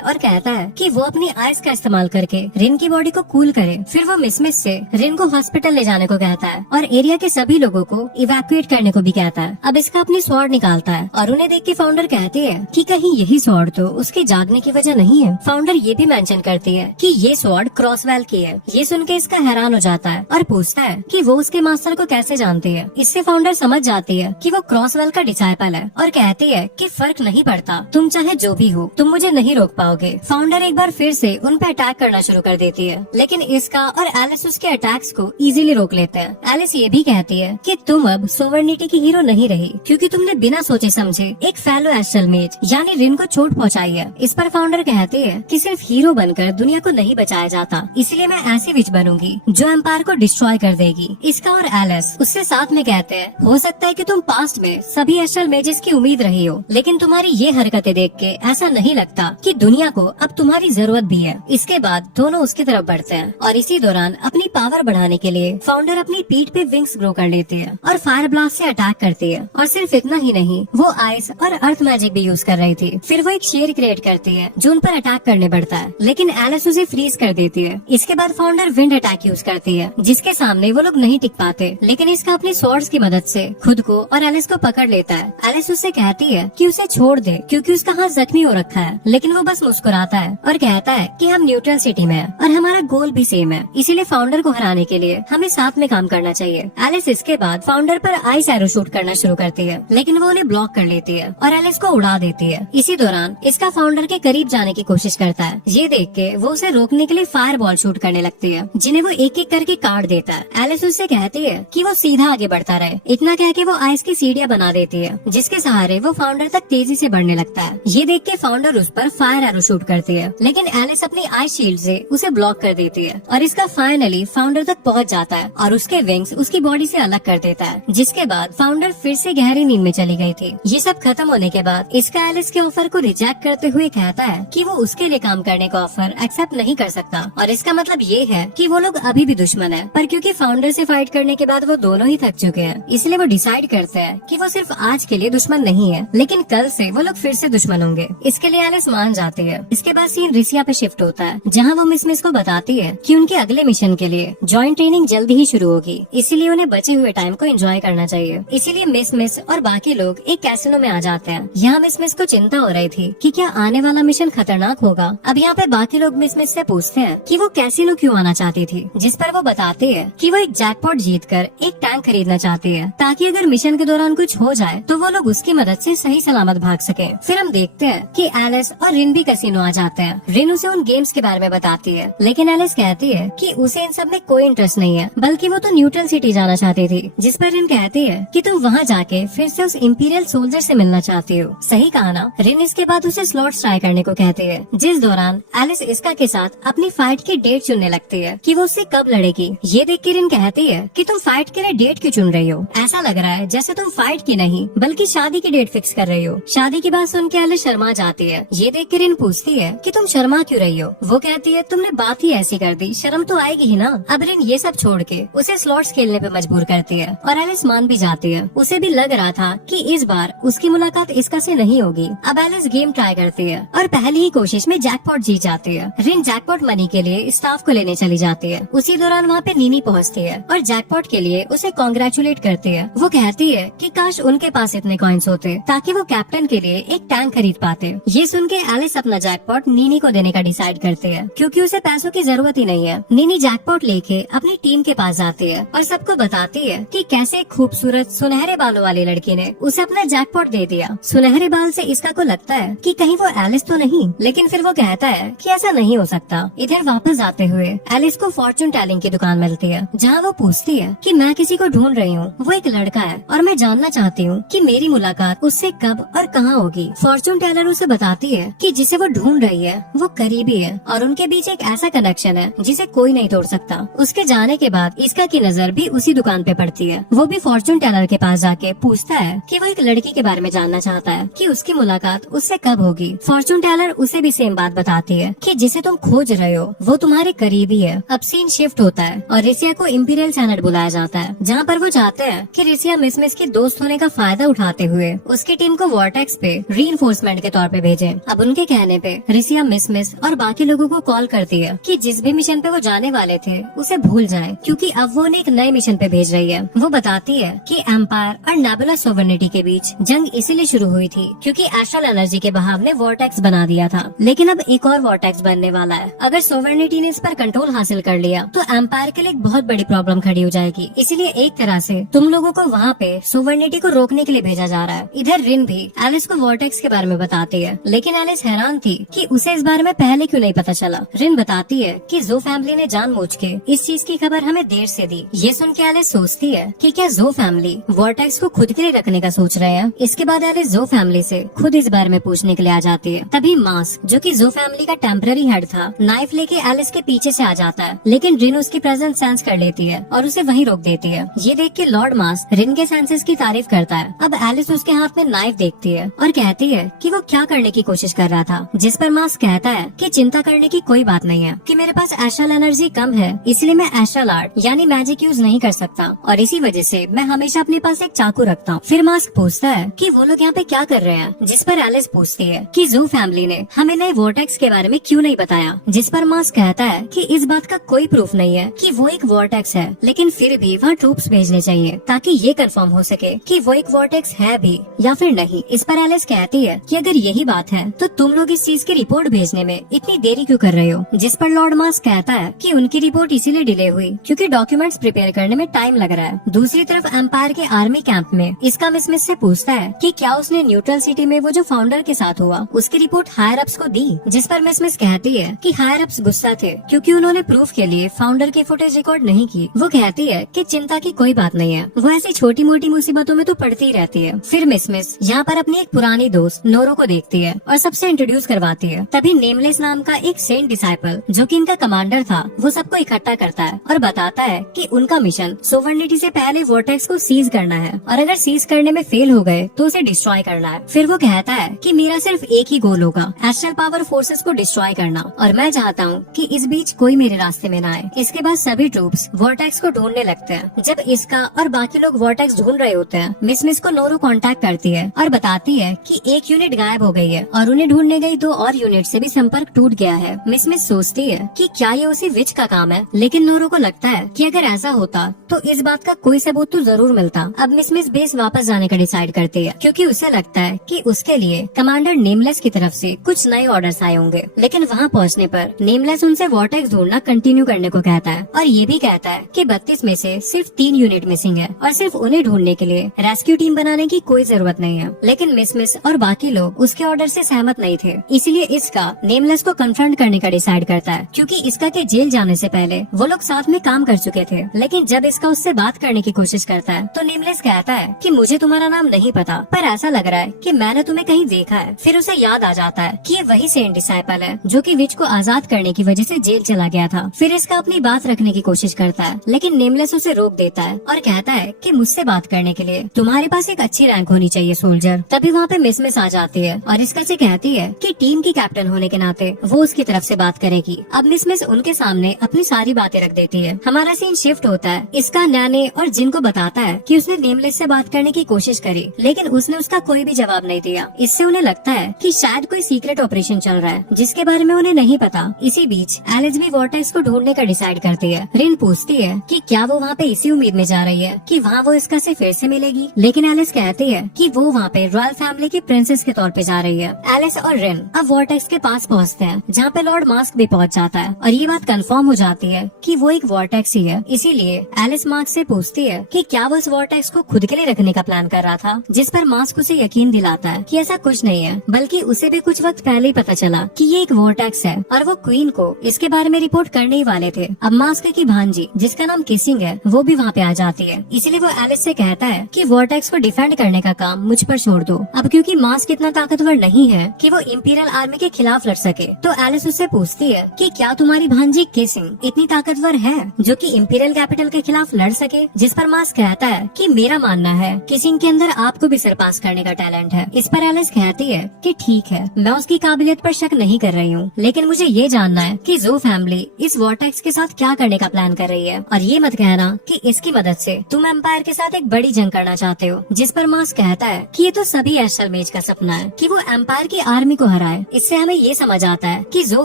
और कहता है कि वो अपनी आइस का इस्तेमाल करके रिन की बॉडी को कूल करे। फिर वो मिस से रिन को हॉस्पिटल ले जाने को कहता है और एरिया के सभी लोगों को इवैक्यूएट करने को भी कहता है। अब इसका अपनी स्वॉर्ड निकालता है और उन्हें देख के फाउंडर कहती है कि कहीं यही स्वॉर्ड तो उसके जागने की वजह नहीं है। फाउंडर ये भी मेंशन करती है कि ये स्वॉर्ड क्रॉसवेल की है। ये सुन के इसका हैरान हो जाता है और पूछता है कि वो उसके मास्टर को कैसे जानती है। इससे फाउंडर समझ जाती है कि वो क्रॉसवेल का डिसाइपल है और कहती है कि फर्क नहीं पड़ता, तुम चाहे जो भी हो, तुम मुझे नहीं रोक पाओगे। फाउंडर एक बार फिर से उन पे अटैक करना शुरू कर देती है, लेकिन इसका और एलिस उसके अटैक्स को इजीली रोक लेते हैं। एलिस ये भी कहती है कि तुम अब सोवर्निटी की हीरो नहीं रही क्योंकि तुमने बिना सोचे समझे एक फेलो एस्ट्रल मेज यानी रिन को चोट पहुंचाई है। इस पर फाउंडर कहती है कि सिर्फ हीरो बनकर दुनिया को नहीं बचाया जाता, इसलिए मैं ऐसी विच बनूंगी जो एम्पायर को डिस्ट्रॉय कर देगी। इसका और एलिस उससे साथ में कहते हैं, हो सकता है कि तुम पास्ट में सभी एस्ट्रल मेजेस की उम्मीद रही हो, लेकिन तुम्हारी ये हरकतें देख के ऐसा नहीं लगता कि दुनिया को अब तुम्हारी जरूरत भी है। इसके बाद दोनों उसकी तरफ बढ़ते हैं और इसी दौरान अपनी पावर बढ़ाने के लिए फाउंडर अपनी पीठ पे विंग्स ग्रो कर लेती है और फायर ब्लास्ट से अटैक करती है। और सिर्फ इतना ही नहीं, वो आइस और अर्थ मैजिक भी यूज कर रही थी। फिर वो एक शेर क्रिएट करती है जो उन पर अटैक करने बढ़ता है, लेकिन एलिस उसे फ्रीज कर देती है। इसके बाद फाउंडर विंड अटैक यूज करती है जिसके सामने वो लोग नहीं टिक पाते, लेकिन इसका अपनी स्वॉर्ड्स की मदद से खुद को और एलिस को पकड़ लेता है। एलिस उससे कहती है कि उसे छोड़ दे क्योंकि उसका हाथ जख्मी हो रखा है, लेकिन वो बस मुस्कुराता है और कहता है कि हम न्यूट्रल सिटी में हैं और हमारा गोल भी सेम है, इसीलिए फाउंडर को हराने के लिए हमें साथ में काम करना चाहिए। एलिस इसके बाद फाउंडर पर आइस एरो शूट करना शुरू करती है, लेकिन वो उन्हें ब्लॉक कर लेती है और एलिस को उड़ा देती है। इसी दौरान इसका फाउंडर के करीब जाने की कोशिश करता है। ये देख के वो उसे रोकने के लिए फायर बॉल शूट करने लगती है जिन्हें वो एक एक करके काट देता है। एलिस उससे कहती है कि वो सीधा आगे बढ़ता रहे। इतना कह के वो आइस की सीढ़ियाँ बना देती है जिसके सहारे वो फाउंडर तक तेजी से बढ़ने लगता है। ये देख के फाउंडर उस पर फायर एरो शूट करती है, लेकिन एलिस अपनी आइस शील्ड से उसे ब्लॉक कर देती है और इसका फाइनली फाउंडर तक पहुंच जाता है और उसके विंग्स उसकी बॉडी से अलग कर देता है, जिसके बाद फाउंडर फिर से गहरी नींद में चली गई थी। ये सब खत्म होने के बाद इसका एलिस के ऑफर को रिजेक्ट करते हुए कहता है कि वो उसके लिए काम करने का ऑफर एक्सेप्ट नहीं कर सकता और इसका मतलब ये है कि वो लोग अभी भी दुश्मन है, पर क्योंकि फाउंडर से फाइट करने के बाद वो दोनों ही थक चुके हैं, इसलिए वो डिसाइड करते हैं कि वो सिर्फ आज के लिए दुश्मन नहीं है, लेकिन कल से वो लोग फिर से दुश्मन होंगे। इसके लिए एलिस मान जाती है। इसके बाद सीन रिसिया पे शिफ्ट होता है जहाँ वो मिस को बताती है कि उनके अगले मिशन के लिए जॉइंट ट्रेनिंग जल्दी ही शुरू होगी, इसीलिए उन्हें बचे हुए टाइम को एंजॉय करना चाहिए। इसीलिए मिस और बाकी लोग एक कैसीनो में आ जाते हैं। यहाँ मिस को चिंता हो रही थी कि क्या आने वाला मिशन खतरनाक होगा। अब यहाँ पे बाकी लोग मिस से पूछते हैं कि वो कैसीनो क्यों आना चाहती थी, जिस पर वो बताती है कि वो एक जैकपॉट जीतकर एक टैंक खरीदना चाहती है ताकि अगर मिशन के दौरान कुछ हो जाए तो वो लोग उसकी मदद से सही सलामत भाग सके। फिर हम देखते हैं कि एलिस और रिन भी कैसीनो आ जाते हैं। रिन उसे उन गेम्स के बारे में बताती है, लेकिन एलिस कहती है कि उसे इन सब में कोई इंटरेस्ट नहीं है, बल्कि वो तो न्यूट्रल सिटी जाना चाहती थी। जिस पर रिन कहती है कि तुम वहाँ जाके फिर से उस इंपीरियल सोल्जर से मिलना चाहती हो। सही कहा ना। रिन इसके बाद उसे स्लॉट्स ट्राई करने को कहती है, जिस दौरान एलिस इसका के साथ अपनी फाइट की डेट चुनने लगती है कि वो उससे कब लड़ेगी। ये देख के रिन कहती है कि तुम फाइट के लिए डेट क्यों चुन रही हो, ऐसा लग रहा है जैसे तुम फाइट की नहीं बल्कि शादी की डेट फिक्स कर रही हो। शादी की बात सुन के एलिस शर्मा जाती है। ये देख के रिन पूछती है कि तुम शर्मा क्यों रही हो। वो कहती है तुमने बात ही ऐसी कर दी, शर्म तो आएगी ही ना। अब रिन ये सब छोड़ के उसे स्लॉट्स खेलने पे मजबूर करती है और एलिस मान भी जाती है। उसे भी लग रहा था कि इस बार उसकी मुलाकात इसका से नहीं होगी। अब एलिस गेम ट्राई करती है और पहली ही कोशिश में जैकपॉट जीत जाती है। रिन जैकपॉट मनी के लिए स्टाफ को लेने चली जाती है। उसी दौरान वहाँ पे नीनी पहुँचती है और जैकपॉट के लिए उसे कॉन्ग्रेचुलेट करती है। वो कहती है कि काश उनके पास इतने कॉइन्स होते ताकि वो कैप्टन के लिए एक टैंक खरीद पाते। ये सुन के एलिस अपना जैकपॉट नीनी को देने का डिसाइड करती है क्योंकि उसे पैसों की जरूरत ही नहीं है। नीनी जैकपॉट लेके अपनी टीम के पास जाती है और सबको बताती है कि कैसे खूबसूरत सुनहरे बालों वाली लड़की ने उसे अपना जैकपॉट दे दिया। सुनहरे बाल से इसका को लगता है कि कहीं वो एलिस तो नहीं, लेकिन फिर वो कहता है कि ऐसा नहीं हो सकता। इधर वापस आते हुए एलिस को फॉर्चून टेलिंग की दुकान मिलती है जहाँ वो पूछती है कि मैं किसी को ढूंढ रही हूँ, वो एक लड़का है और मैं जानना चाहती हूँ कि मेरी मुलाकात उससे कब और कहाँ होगी। फॉर्चून टेलर उसे बताती है कि जिसे वो ढूंढ रही है वो करीबी है और उनके बीच एक ऐसा कनेक्शन है जिसे कोई नहीं तोड़ सकता। उसके जाने के बाद इसका की नजर भी उसी दुकान पे पड़ती है। वो भी फॉर्चून टेलर के पास जाके पूछता है कि वो एक लड़की के बारे में जानना चाहता है कि उसकी मुलाकात उससे कब होगी। फॉर्चून टेलर उसे भी सेम बात बताती है कि जिसे तुम खोज रहे हो वो तुम्हारे करीबी है। अब सीन शिफ्ट होता है और रिसिया को इंपीरियल सेनेट बुलाया जाता है जहाँ पर वो चाहते हैं कि रिसिया मिस के दोस्त होने का फायदा उठा खाते हुए उसकी टीम को वॉर्टेक्स पे रीइंफोर्समेंट के तौर पे भेजे। अब उनके कहने पे रिसिया मिस और बाकी लोगों को कॉल करती है कि जिस भी मिशन पे वो जाने वाले थे उसे भूल जाएं, क्योंकि अब वो उन्हें एक नए मिशन पे भेज रही है। वो बताती है कि एम्पायर और नेबुला सोवर्निटी के बीच जंग इसीलिए शुरू हुई थी क्योंकि एस्ट्रल एनर्जी के बहाव ने वॉर्टेक्स बना दिया था, लेकिन अब एक और वॉर्टेक्स बनने वाला है। अगर सोवर्निटी ने इस पर कंट्रोल हासिल कर लिया तो एम्पायर के लिए एक बहुत बड़ी प्रॉब्लम खड़ी हो जाएगी। इसीलिए एक तरह से तुम लोगों को वहाँ पे सोवर्निटी को रोकने के लिए भेजा जा रहा है। इधर रिन भी एलिस को वॉर्टेक्स के बारे में बताती है, लेकिन एलिस हैरान थी कि उसे इस बारे में पहले क्यों नहीं पता चला। रिन बताती है कि जो फैमिली ने जानबूझ के इस चीज की खबर हमें देर से दी। ये सुन के एलिस सोचती है कि क्या जो फैमिली वॉर्टेक्स को खुद के लिए रखने का सोच रहे हैं। इसके बाद एलिस जो फैमिली से खुद इस बारे में पूछने के लिए आ जाती है। तभी मास्क, जो कि जो फैमिली का टेम्पररी हेड था, नाइफ लेके एलिस के पीछे से आ जाता है, लेकिन रिन उसकी प्रेजेंस सेंस कर लेती है और उसे वहीं रोक देती है। ये देख के लॉर्ड मास्क रिन के सेंसेस की तारीफ करता है। अब एलिस उसके हाथ में नाइफ देखती है और कहती है कि वो क्या करने की कोशिश कर रहा था, जिस पर मास्क कहता है कि चिंता करने की कोई बात नहीं है, कि मेरे पास एस्ट्रल एनर्जी कम है, इसलिए मैं एस्ट्रल आर्ट यानी मैजिक यूज नहीं कर सकता और इसी वजह से मैं हमेशा अपने पास एक चाकू रखता हूँ। फिर मास्क पूछता है कि वो लोग यहाँ पे क्या कर रहे हैं, जिस पर एलिस पूछती है कि जू फैमिली ने हमें नए वॉर्टेक्स के बारे में क्यों नहीं बताया, जिस पर मास्क कहता है कि इस बात का कोई प्रूफ नहीं है कि वो एक वॉर्टेक्स है, लेकिन फिर भी वहाँ ट्रूप्स भेजने चाहिए ताकि ये कंफर्म हो सके कि वो एक वॉर्टेक्स है भी या फिर नहीं। इस पर एलिस कहती है कि अगर यही बात है तो तुम लोग इस चीज की रिपोर्ट भेजने में इतनी देरी क्यों कर रहे हो, जिस पर लॉर्ड मास्क कहता है कि उनकी रिपोर्ट इसीलिए डिले हुई क्योंकि डॉक्यूमेंट्स प्रिपेयर करने में टाइम लग रहा है। दूसरी तरफ एम्पायर के आर्मी कैंप में इसका मिस से पूछता है कि क्या उसने न्यूट्रल सिटी में वो जो फाउंडर के साथ हुआ उसकी रिपोर्ट हायर अप्स को दी, जिस पर मिस कहती है कि हायर अप्स गुस्सा थे क्योंकि उन्होंने प्रूफ के लिए फाउंडर की फुटेज रिकॉर्ड नहीं की। वो कहती है कि चिंता की कोई बात नहीं है, वो ऐसी छोटी मोटी मुसीबतों में तो पड़ती ही रहती है। फिर मिस यहाँ पर अपनी एक पुरानी दोस्त नोरो को देखती है और सबसे इंट्रोड्यूस करवाती है। तभी नेमलेस नाम का एक सेंट डिसाइपल, जो कि इनका कमांडर था, वो सबको इकट्ठा करता है और बताता है कि उनका मिशन सोवर्निटी से पहले वॉर्टेक्स को सीज करना है और अगर सीज करने में फेल हो गए तो उसे डिस्ट्रॉय करना है। फिर वो कहता है कि मेरा सिर्फ एक ही गोल होगा, एस्ट्रल पावर फोर्सेस को डिस्ट्रॉय करना, और मैं चाहता हूँ कि इस बीच कोई मेरे रास्ते में न आए। इसके बाद सभी ट्रूप्स वॉर्टेक्स को ढूंढने लगते हैं। जब इसका और बाकी लोग वॉर्टेक्स ढूंढ रहे होते हैं, मिस को नोरो कांटेक्ट करती है और बताती है कि एक यूनिट गायब हो गई है और उन्हें ढूंढने गई 2 और यूनिट से भी संपर्क टूट गया है। मिस सोचती है कि क्या ये उसी विच का काम है, लेकिन नोरो को लगता है कि अगर ऐसा होता तो इस बात का कोई सबूत तो जरूर मिलता। अब मिस बेस वापस जाने का डिसाइड करती है क्योंकि उसे लगता है कि उसके लिए कमांडर नेमलेस की तरफ से कुछ नए ऑर्डर्स आए होंगे। लेकिन वहाँ पहुँचने पर नेमलेस उनसे वॉर्टेक्स ढूंढना कंटिन्यू करने को कहता है और ये भी कहता है कि 32 में से सिर्फ 3 यूनिट मिसिंग है और सिर्फ उन्हें ढूंढने के लिए रेस्क्यू टीम बनाने की कोई जरूरत नहीं है। लेकिन मिस और बाकी लोग उसके ऑर्डर से सहमत नहीं थे, इसलिए इसका नेमलेस को कन्फ्रंट करने का डिसाइड करता है क्योंकि इसका के जेल जाने से पहले वो लोग साथ में काम कर चुके थे। लेकिन जब इसका उससे बात करने की कोशिश करता है तो नेमलेस कहता है कि मुझे तुम्हारा नाम नहीं पता, पर ऐसा लग रहा है कि मैंने तुम्हें कहीं देखा है। फिर उसे याद आ जाता है कि ये वही सेंट डिसाइपल है जो कि विच को आजाद करने की वजह से जेल चला गया था। फिर इसका अपनी बात रखने की कोशिश करता है, लेकिन नेमलेस उसे रोक देता है और कहता है कि मुझसे बात करने के लिए तुम्हारे पास एक अच्छी रैंक होनी चाहिए सोल्जर। तभी वहाँ पे मिस आ जाती है और इसका से कहती है कि टीम की कैप्टन होने के नाते वो उसकी तरफ से बात करेगी। अब मिस उनके सामने अपनी सारी बातें रख देती है। हमारा सीन शिफ्ट होता है, इसका नैने और जिन को बताता है कि उसने नेमलेस से बात करने की कोशिश करी, लेकिन उसने उसका कोई भी जवाब नहीं दिया। इससे उन्हें लगता है कि शायद कोई सीक्रेट ऑपरेशन चल रहा है जिसके बारे में उन्हें नहीं पता। इसी बीच एलिस भी वॉर्टेक्स को ढूंढने का डिसाइड करती है। रिन पूछती है कि क्या वो वहाँ पे इसी उम्मीद में जा रही है कि वहाँ वो इसका से फिर से मिलेगी, लेकिन एलिस कहती है कि वो वहाँ पे रॉयल फैमिली की प्रिंसेस के तौर पे जा रही है। एलिस और रिन अब वॉर्टेक्स के पास पहुँचते हैं जहाँ पे लॉर्ड मास्क भी पहुँच जाता है और ये बात कंफर्म हो जाती है कि वो एक वॉर्टेक्स ही है। इसीलिए एलिस मास्क से पूछती है कि क्या वो इस वॉर्टेक्स को खुद के लिए रखने का प्लान कर रहा था, जिस पर मास्क उसे यकीन दिलाता है कि ऐसा कुछ नहीं है, बल्कि उसे भी कुछ वक्त पहले ही पता चला कि ये एक वॉर्टेक्स है और वो क्वीन को इसके बारे में रिपोर्ट करने ही वाले थे। अब मास्क की भांजी, जिसका नाम किसिंग है, वो भी वहाँ पे आ जाती है। इसलिए वो एलिस से कहता है कि वॉर्टेक्स को डिफेंड करने का काम मुझ पर छोड़ दो। अब क्योंकि मास्क इतना ताकतवर नहीं है कि वो इंपीरियल आर्मी के खिलाफ लड़ सके, तो एलिस उससे पूछती है कि क्या तुम्हारी भांजी किसिंग इतनी ताकतवर है जो कि इंपीरियल कैपिटल के खिलाफ लड़ सके, जिस पर मास्क कहता है कि मेरा मानना है किसिंग के अंदर आपको भी सरपास करने का टैलेंट है। इस पर एलिस कहती है कि ठीक है, मैं उसकी काबिलियत पर शक नहीं कर रही हूँ, लेकिन मुझे ये जानना है कि जो फैमिली इस वॉर्टेक्स के साथ क्या करने का प्लान कर रही है, और ये मत कहना कि इसकी मदद से तुम एम्पायर के साथ एक बड़ी जंग करना चाहते हो। जिस पर मास्क कहता है कि ये तो सभी एस्ट्रल मेज का सपना है कि वो एम्पायर की आर्मी को हराए। इससे हमें ये समझ आता है कि जो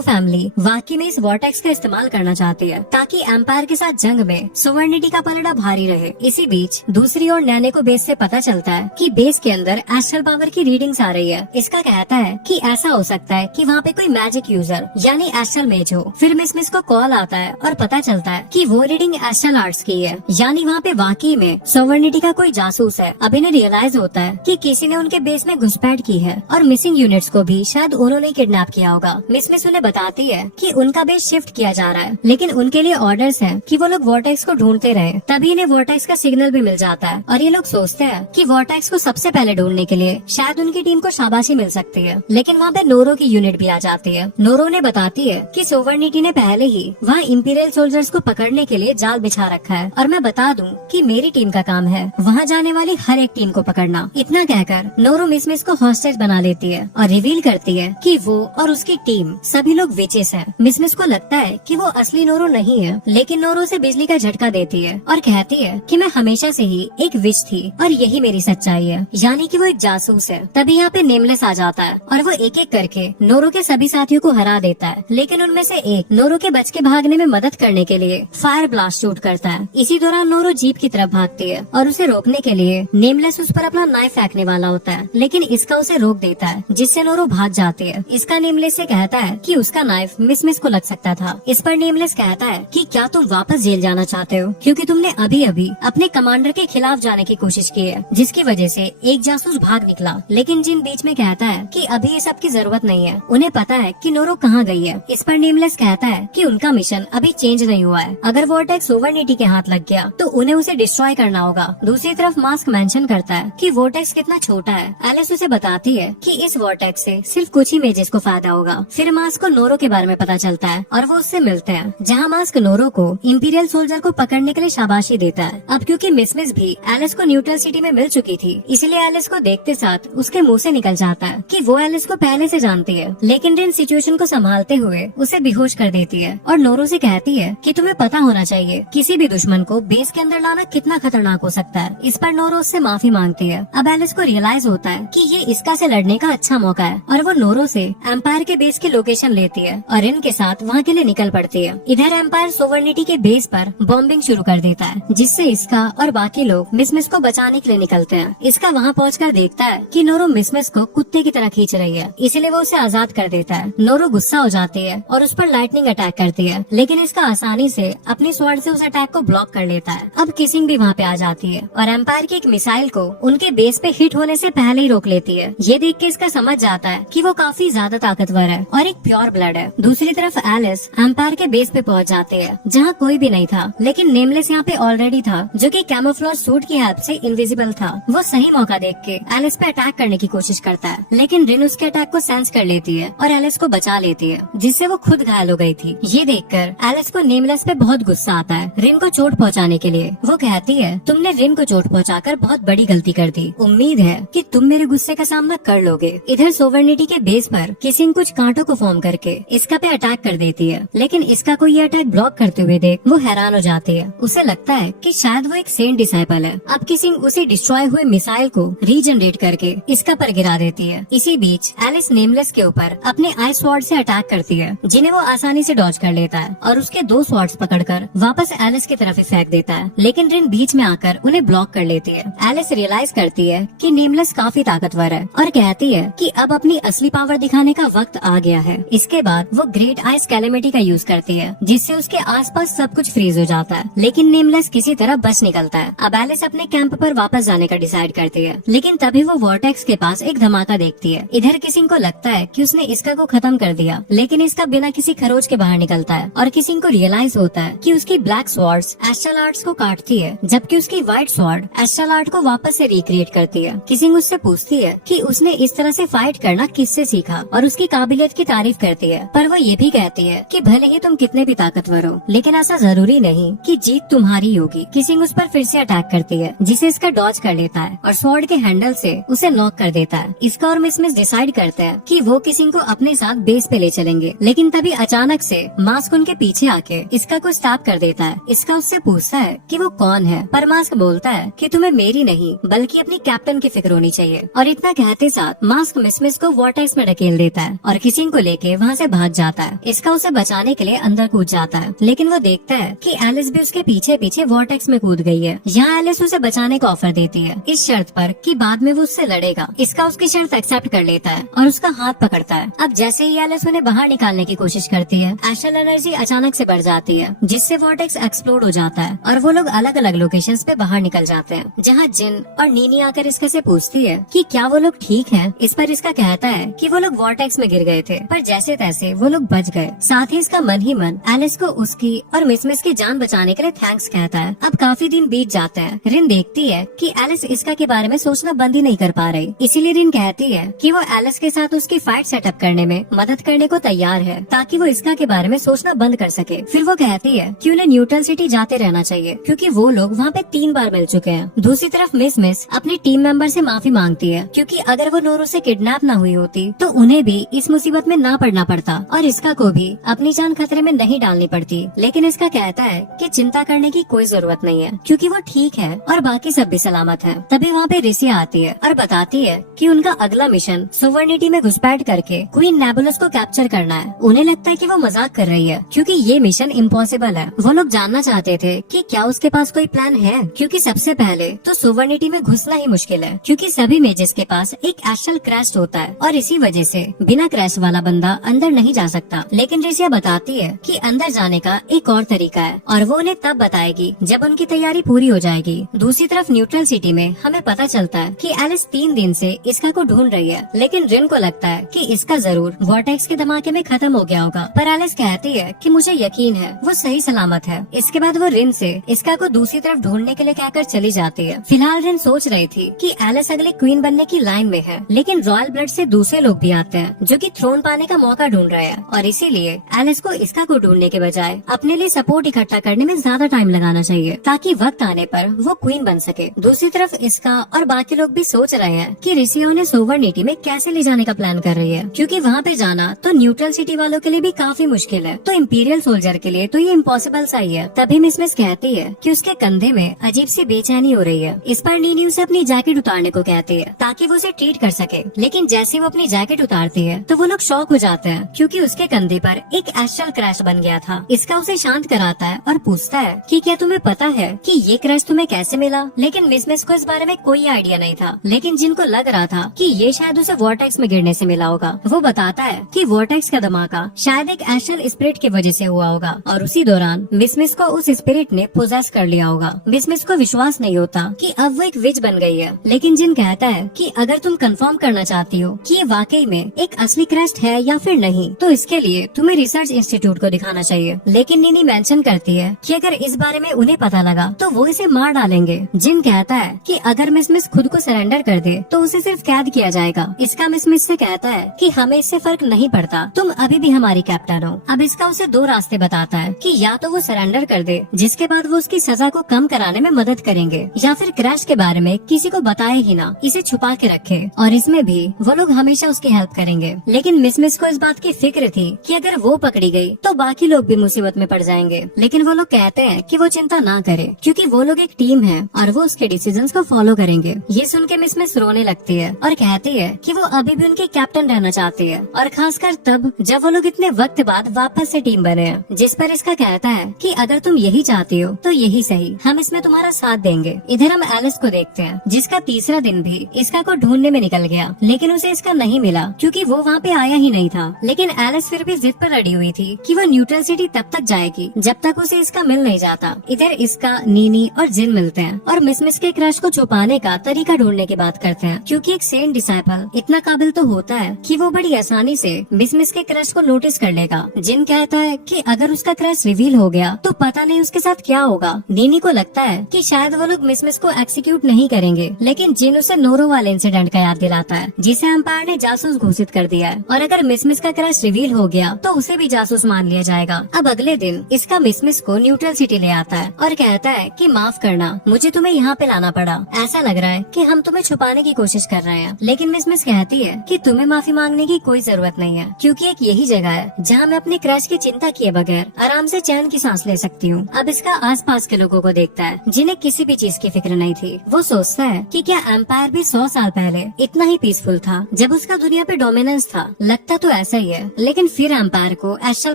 फैमिली वाकई में इस वॉर्टेक्स का इस्तेमाल करना चाहती है ताकि एम्पायर के साथ जंग में सोवर्निटी का पलड़ा भारी रहे। इसी बीच दूसरी ओर नैने को बेस से पता चलता है कि बेस के अंदर एस्ट्रल पावर की रीडिंग्स आ रही है। इसका कहता है कि ऐसा हो सकता है कि वहाँ पे कोई मैजिक यूजर यानी एस्ट्रल मेज हो। फिर मिस को कॉल आता है और पता चलता है कि वो रीडिंग एस्ट्रल आर्ट्स की है, यानी वहाँ पे वाकई में सोवर्निटी का कोई जासूस है। अब इन्हें रियलाइज होता है कि किसी ने उनके बेस में घुसपैठ की है और मिसिंग यूनिट्स को भी शायद उन्होंने किडनैप किया होगा। मिस उन्हें बताती है कि उनका बेस शिफ्ट किया जा रहा है, लेकिन उनके लिए ऑर्डर्स है कि वो लोग वॉर्टेक्स को ढूंढते रहे। तभी इन्हें वॉर्टेक्स का सिग्नल भी मिल जाता है और ये लोग सोचते हैं कि वॉर्टेक्स को सबसे पहले ढूंढने के लिए शायद उनकी टीम को शाबाशी मिल सकती है। लेकिन वहाँ पे नोरो की यूनिट भी आ जाती है। नोरो ने बताती है कि सोवर्निटी ने पहले ही वहाँ इंपीरियल सोल्जर्स को पकड़ने के लिए जाल बिछा रखा है और मैं बता दूं कि मेरी टीम का काम है वहाँ जाने वाली हर एक टीम को पकड़ना। इतना कहकर नोरो मिस को हॉस्टेज बना लेती है और रिवील करती है कि वो और उसकी टीम सभी लोग विचेस हैं। मिस को लगता है कि वो असली नोरो नहीं है, लेकिन नोरो से बिजली का झटका देती है और कहती है कि मैं हमेशा से ही एक विच थी और यही मेरी सच्चाई है, यानी कि वो एक जासूस है। तभी यहाँ पे नेमलेस आ जाता है और वो एक एक करके नोरो के सभी साथियों को हरा देता है, लेकिन उनमें से एक नोरो के बच के भागने में मदद करने के लिए फायर ब्लास्ट शूट करता है। इसी दौरान नोरो जीप की तरफ भागती है और उसे रोकने के लिए नेमलेस उस पर अपना नाइफ फेंकने वाला होता है, लेकिन इसका उसे रोक देता है, जिससे नोरो भाग जाती है। इसका नेमलेस से कहता है कि उसका नाइफ मिस को लग सकता था। इस पर नेमलेस कहता है कि क्या तुम वापस जेल जाना चाहते हो, क्योंकि तुमने अभी अभी अपने कमांडर के खिलाफ जाने की कोशिश की है, जिसकी वजह से एक जासूस भाग निकला। लेकिन जिन बीच में कहता है कि अभी ये सब की जरूरत नहीं है, उन्हें पता है कि नोरो कहाँ गई है। इस पर नेमलेस कहता है कि उनका मिशन अभी चेंज नहीं हुआ है। अगर वॉर्टेक्स सोवर्निटी के हाथ लग गया तो उन्हें उसे डिस्ट्रॉय करना होगा। दूसरी तरफ मास्क मेंशन करता है कि वॉर्टेक्स कितना छोटा है। एलिस उसे बताती है कि इस वॉर्टेक्स से सिर्फ कुछ ही मेजेस को फायदा होगा। फिर मास्क को नोरो के बारे में पता चलता है और वो उससे मिलते हैं, जहाँ मास्क नोरो को इंपीरियल सोल्जर को पकड़ने के लिए शाबाशी देता है। अब क्योंकि मिस भी एलिस को न्यूट्रल सिटी में मिल चुकी थी, इसलिए एलिस को देखते साथ उसके मुंह से निकल जाता है कि वो एलिस को पहले से जानती है। लेकिन रिन सिचुएशन को संभालते हुए उसे बेहोश कर देती है और नोरो से कहती है कि तुम्हें पता होना चाहिए किसी भी दुश्मन को बेस के अंदर लाना कितना खतरनाक हो सकता है। इस पर नोरो उससे माफी मांगती है। अब एलिस को रियलाइज होता है कि ये इसका से लड़ने का अच्छा मौका है और वो नोरो से एम्पायर के बेस की लोकेशन लेती है और रिन के साथ वहाँ के लिए निकल पड़ती है। इधर एम्पायर सोवर्निटी के बेस पर बॉम्बिंग शुरू कर देता है, जिससे इसका और बाकी लोग मिस को बचाने के लिए निकलते हैं। इसका वहाँ पहुंचकर देखता है कि नोरो मिस को कुत्ते की तरह खींच रही है, इसलिए वो उसे आजाद कर देता है। नोरो गुस्सा हो जाती है और उस पर लाइटनिंग अटैक करती है, लेकिन इसका आसानी से अपनी स्वॉर्ड से उस अटैक को ब्लॉक कर लेता है। अब किसिंग भी वहाँ पे आ जाती है और एम्पायर की एक मिसाइल को उनके बेस पे हिट होने से पहले ही रोक लेती है। ये देख के इसका समझ जाता है कि वो काफी ज्यादा ताकतवर है और एक प्योर ब्लड है। दूसरी तरफ एलिस एम्पायर के बेस पे पहुंच जाती है, जहाँ कोई भी नहीं था, लेकिन नेमलेस यहाँ पे ऑलरेडी था, जो कि कैमोफ्लेज सूट की हेल्प से इनविजिबल था। वो सही मौका देख के एलिस पे अटैक करने की कोशिश करता है, लेकिन रिन उसके अटैक को सेंस कर लेती है और एलिस को बचा लेती है, जिससे वो खुद घायल हो गई थी। ये देखकर एलिस को नेमलेस पे बहुत गुस्सा आता है। रिन को चोट पहुँचाने के लिए वो कहती है, तुमने रिन को चोट पहुँचाकर बहुत बड़ी गलती कर दी। उम्मीद है कि तुम मेरे गुस्से का सामना कर लोगे। इधर सोवर्निटी के बेस पर किसिंग कुछ कांटों को फॉर्म करके इसका पे अटैक कर देती है, लेकिन इसका को ये अटैक ब्लॉक करते हुए देख वो हैरान हो जाती है। उसे लगता है कि शायद वो एक सेंट डिसाइपल है। अब किसिंग उसे डिस्ट्रॉय हुए मिसाइल को रीजनरेट करके इसका पर गिरा देती है। इसी बीच एलिस नेमलेस के ऊपर अपने आइस स्वॉर्ड से अटैक करती है, जिन्हें वो आसानी से डॉज कर लेता है और उसके दो स्वॉर्ड्स पकड़कर वापस एलिस की तरफ ही फेंक देता है, लेकिन रिन बीच में आकर उन्हें ब्लॉक कर लेती है। एलिस रियलाइज करती है कि नेमलेस काफी ताकतवर है और कहती है कि अब अपनी असली पावर दिखाने का वक्त आ गया है। इसके बाद वो ग्रेट आइस कैलेमिटी का यूज करती है, जिससे उसके आसपास सब कुछ फ्रीज हो जाता है, लेकिन नेमलेस किसी तरह बच निकलता है। अब एलिस अपने कैंप पर वापस जाने का डिसाइड करती है, लेकिन तभी वो वॉर्टेक्स के पास एक धमाका देखती है। इधर किसिंग को लगता है कि उसने इसका को खत्म कर दिया, लेकिन इसका बिना किसी खरोच के बाहर निकलता है और किसिंग को रियलाइज होता है कि उसकी ब्लैक स्वॉर्ड्स एस्ट्रल आर्ट्स को काटती है, जबकि उसकी व्हाइट स्वॉर्ड एस्ट्रल आर्ट को वापस से रिक्रिएट करती है। किसिंग उससे पूछती है कि उसने इस तरह से फाइट करना किससे सीखा और उसकी काबिलियत की तारीफ करती है, पर वो ये भी कहती है कि भले ही तुम कितने भी ताकतवर हो, लेकिन ऐसा जरूरी नहीं कि जीत तुम्हारी होगी। किसिंग उस पर फिर से अटैक करती है, जिसे इसका डॉज कर लेता है और स्वॉर्ड के हैंडल से उसे नॉक कर देता है। इसका और मिस डिसाइड करते हैं कि वो किसिंग को अपने साथ बेस पे ले चलेंगे, लेकिन तभी अचानक से मास्क उनके पीछे आके इसका को स्टॉप कर देता है। इसका उससे पूछता है कि वो कौन है, पर मास्क बोलता है कि तुम्हें मेरी नहीं बल्कि अपनी कैप्टन की फिक्र होनी चाहिए। और इतना कहते साथ मास्क मिस को वॉर्टेक्स में ढकेल देता है और किसिंग को लेके वहाँ से भाग जाता है। इसका उसे बचाने के लिए अंदर कूद जाता है, लेकिन वो देखता है कि एलिस भी उसके पीछे पीछे वॉर्टेक्स में कूद गई है। यहाँ एलिस उसे बचाने का ऑफर देती है, इस शर्त पर कि बाद में वो उससे लड़ेगा। इसका उसकी शर्त एक्सेप्ट कर लेता है और उसका हाथ पकड़ता है। अब जैसे ही एलिस उन्हें बाहर निकालने की कोशिश करती है, एस्ट्रल एनर्जी अचानक से बढ़ जाती है, जिससे वॉर्टेक्स एक्सप्लोड हो जाता है और वो लोग अलग अलग लोकेशंस पे बाहर निकल जाते हैं, जहाँ जिन और नीनी आकर इसका से पूछती है कि क्या वो लोग ठीक हैं। इस पर इसका कहता है कि वो लोग वॉर्टेक्स में गिर गए थे, पर जैसे तैसे वो लोग बच गए। साथ ही इसका मन ही मन एलिस को उसकी और मिस की जान बचाने के लिए थैंक्स कहता है। अब काफी दिन बीत जाते हैं। रिन देखती है कि एलिस इसका के बारे में सोचना बंद ही नहीं कर पा रही, इसीलिए रिन कहती है कि वो एलिस के साथ उसकी फाइट सेटअप करने में मदद करने को तैयार है, ताकि वो इसका के बारे में सोचना बंद कर सके। फिर वो कहती है कि उन्हें न्यूट्रल सिटी जाते रहना चाहिए, क्योंकि वो लोग वहाँ पे 3 बार मिल चुके हैं। दूसरी तरफ मिस अपनी टीम मेंबर से माफी मांगती है, क्योंकि अगर वो नोरो से किडनैप न हुई होती तो उन्हें भी इस मुसीबत में ना पड़ना पड़ता और इसका को भी अपनी जान खतरे में नहीं डालनी पड़ती। लेकिन इसका कहता है कि चिंता करने की कोई जरूरत नहीं है, क्योंकि वो ठीक है और बाकी सब भी सलामत है। तभी वहाँ पे रिसिया आती है और बताती है कि उनका अगला मिशन सोवर्निटी में घुसपैठ करके क्वीन नेबुलस को कैप्चर करना है। उन्हें लगता है कि वो मजाक कर रही है, क्योंकि ये मिशन इम्पॉसिबल है। वो लोग जानना चाहते थे कि क्या उसके पास कोई प्लान है, क्योंकि सबसे पहले तो सोवर्निटी में घुसना ही मुश्किल है, क्योंकि सभी मेजेस के पास एक एस्ट्रल क्रैश होता है और इसी वजह से बिना क्रैश वाला बंदा अंदर नहीं जा सकता। लेकिन रिसिया बताती है कि अंदर जाने का एक और तरीका है और वो उन्हें तब बताएगी जब उनकी तैयारी पूरी हो जाएगी। दूसरी तरफ न्यूट्रल सिटी में हमें पता चलता है कि एलिस 3 दिन से इसका को ढूंढ रही है, लेकिन रिन को लगता है कि इसका जरूर वॉर्टेक्स के धमाके में खत्म हो गया होगा। पर एलिस कहती है कि मुझे यकीन है वो सही सलामत है। इसके बाद वो रिन से इसका को दूसरी तरफ ढूंढने के लिए कहकर चली जाती है। फिलहाल रिन सोच रही थी कि एलिस अगले क्वीन बनने की लाइन में है, लेकिन रॉयल ब्लड से दूसरे लोग भी आते हैं जो कि थ्रोन पाने का मौका ढूंढ रहे हैं, और इसीलिए एलिस को इसका को ढूंढने के बजाय अपने लिए सपोर्ट इकट्ठा करने में ज्यादा टाइम लगाना चाहिए, ताकि वक्त आने पर वो क्वीन बन सके। दूसरी तरफ इसका और बाकी लोग भी सोच रहे हैं कि रिसिया उन्हें सोवर्निटी में कैसे ले जाने का प्लान कर रही है, क्योंकि वहाँ पे जाना तो न्यूट्रल सिटी वालों के लिए भी काफी मुश्किल है, तो इम्पीरियल सोल्जर के लिए तो ये इम्पॉसिबल सा ही है। तभी मिस कहती है कि उसके कंधे में अजीब सी बेचैनी हो रही है। इस पर नीनी उसे अपनी जैकेट उतारने को कहती है, ताकि वो उसे ट्रीट कर सके। लेकिन जैसे वो अपनी जैकेट उतारती है तो वो लोग शॉक हो जाते हैं, क्योंकि उसके कंधे पर एक एस्ट्रल क्रैश बन गया था। इसका उसे शांत कराता है और पूछता है कि क्या तुम्हें पता है कि ये क्रैश तुम्हें कैसे मिला। लेकिन मिस को इस बारे में कोई आइडिया नहीं था, लेकिन जिनको लग रहा था कि ये शायद उसे वॉर्टेक्स में गिरने से मिला होगा, वो बताता है कि वॉर्टेक्स का धमाका शायद एक एस्ट्रल स्पिरिट की वजह से हुआ होगा, और उसी दौरान मिस को उस स्पिरिट ने पोजेस कर लिया होगा। मिस को विश्वास नहीं होता कि अब वो एक विच बन गई है, लेकिन जिन कहता है कि अगर तुम कंफर्म करना चाहती हो कि ये वाकई में एक असली क्रैश है या फिर नहीं, तो इसके लिए तुम्हें रिसर्च इंस्टीट्यूट को दिखाना चाहिए। लेकिन नीनी मेंशन करती है कि अगर इस बारे में उन्हें पता लगा तो वो इसे मार डालेंगे। जिन कहता है कि अगर मिस खुद को सरेंडर कर दे तो उसे सिर्फ कैद किया जाएगा। इसका मिस से कहता है कि हमें इससे फर्क नहीं पड़ता, तुम अभी भी हमारी कैप्टन हो। अब इसका उसे 2 रास्ते बताता है कि या तो वो सरेंडर कर दे, जिसके बाद वो उसकी सजा को कम कराने में मदद करेंगे, या फिर क्रैश के बारे में किसी को बताए ही ना, इसे छुपा के रखे, और इसमें भी वो लोग हमेशा उसकी हेल्प करेंगे। लेकिन मिस को इस बात की फिक्र थी कि अगर वो पकड़ी गई तो बाकी लोग भी मुसीबत में पड़ जाएंगे। लेकिन वो लोग कहते हैं कि वो चिंता ना करे, क्योंकि वो लोग एक टीम है और वो उसके डिसीजंस को फॉलो करेंगे। ये सुन के मिस रोने लगती है और कहती है कि वो अभी भी उनकी कैप्टन रहना चाहती है, और खासकर तब जब वो लोग इतने वक्त बाद वापस से टीम बने हैं। जिस पर इसका कहता है कि अगर तुम यही चाहती हो तो यही सही, हम इसमें तुम्हारा साथ देंगे। इधर हम एलिस को देखते हैं, जिसका तीसरा दिन भी इसका को ढूंढने में निकल गया, लेकिन उसे इसका नहीं मिला, क्योंकि वो वहाँ पे आया ही नहीं था। लेकिन एलिस फिर भी जिद पर अड़ी हुई थी कि वो न्यूट्रल सिटी तब तक जाएगी जब तक उसे इसका मिल नहीं जाता। इधर इसका, नीनी और जिन मिलते हैं और मिस के क्रश को छुपाने का तरीका ढूंढने की बात करते हैं, क्योंकि एक सेंट डिसाइपल इतना काबिल तो होता है कि वो बड़ी आसानी से मिस के क्रश को नोटिस कर लेगा। जिन कहता है कि अगर उसका क्रश रिवील हो गया तो पता नहीं उसके साथ क्या होगा। नीनी को लगता है कि शायद वो लोग मिस को एक्सिक्यूट नहीं करेंगे, लेकिन जिन उसे नोरो वाले इंसिडेंट का याद दिलाता है, जिसे एम्पायर ने जासूस घोषित कर दिया है, और अगर मिस का क्रश रिवील हो गया तो उसे भी जासूस मान लिया जाएगा। अब अगले दिन इसका मिस को न्यूट्रल सिटी ले आता है और कहता है कि माफ करना, मुझे तुम्हें यहाँ पे लाना पड़ा, ऐसा लग रहा है कि हम तुम्हें छुपाने की कोशिश कर रहे हैं। लेकिन मिस कहती है कि तुम्हें माफी मांगने की कोई जरूरत नहीं है, क्योंकि एक यही जगह है जहाँ मैं अपने क्रश की चिंता किए बगैर आराम से चैन की सांस ले सकती हूँ। अब इसका आसपास के लोगों को देखता है जिन्हें किसी भी चीज की फिक्र नहीं थी। वो सोचता है कि क्या एम्पायर भी 100 साल पहले इतना ही पीसफुल था जब उसका दुनिया पे डोमिनेंस था। लगता तो ऐसा ही है, लेकिन फिर एम्पायर को एस्ट्रल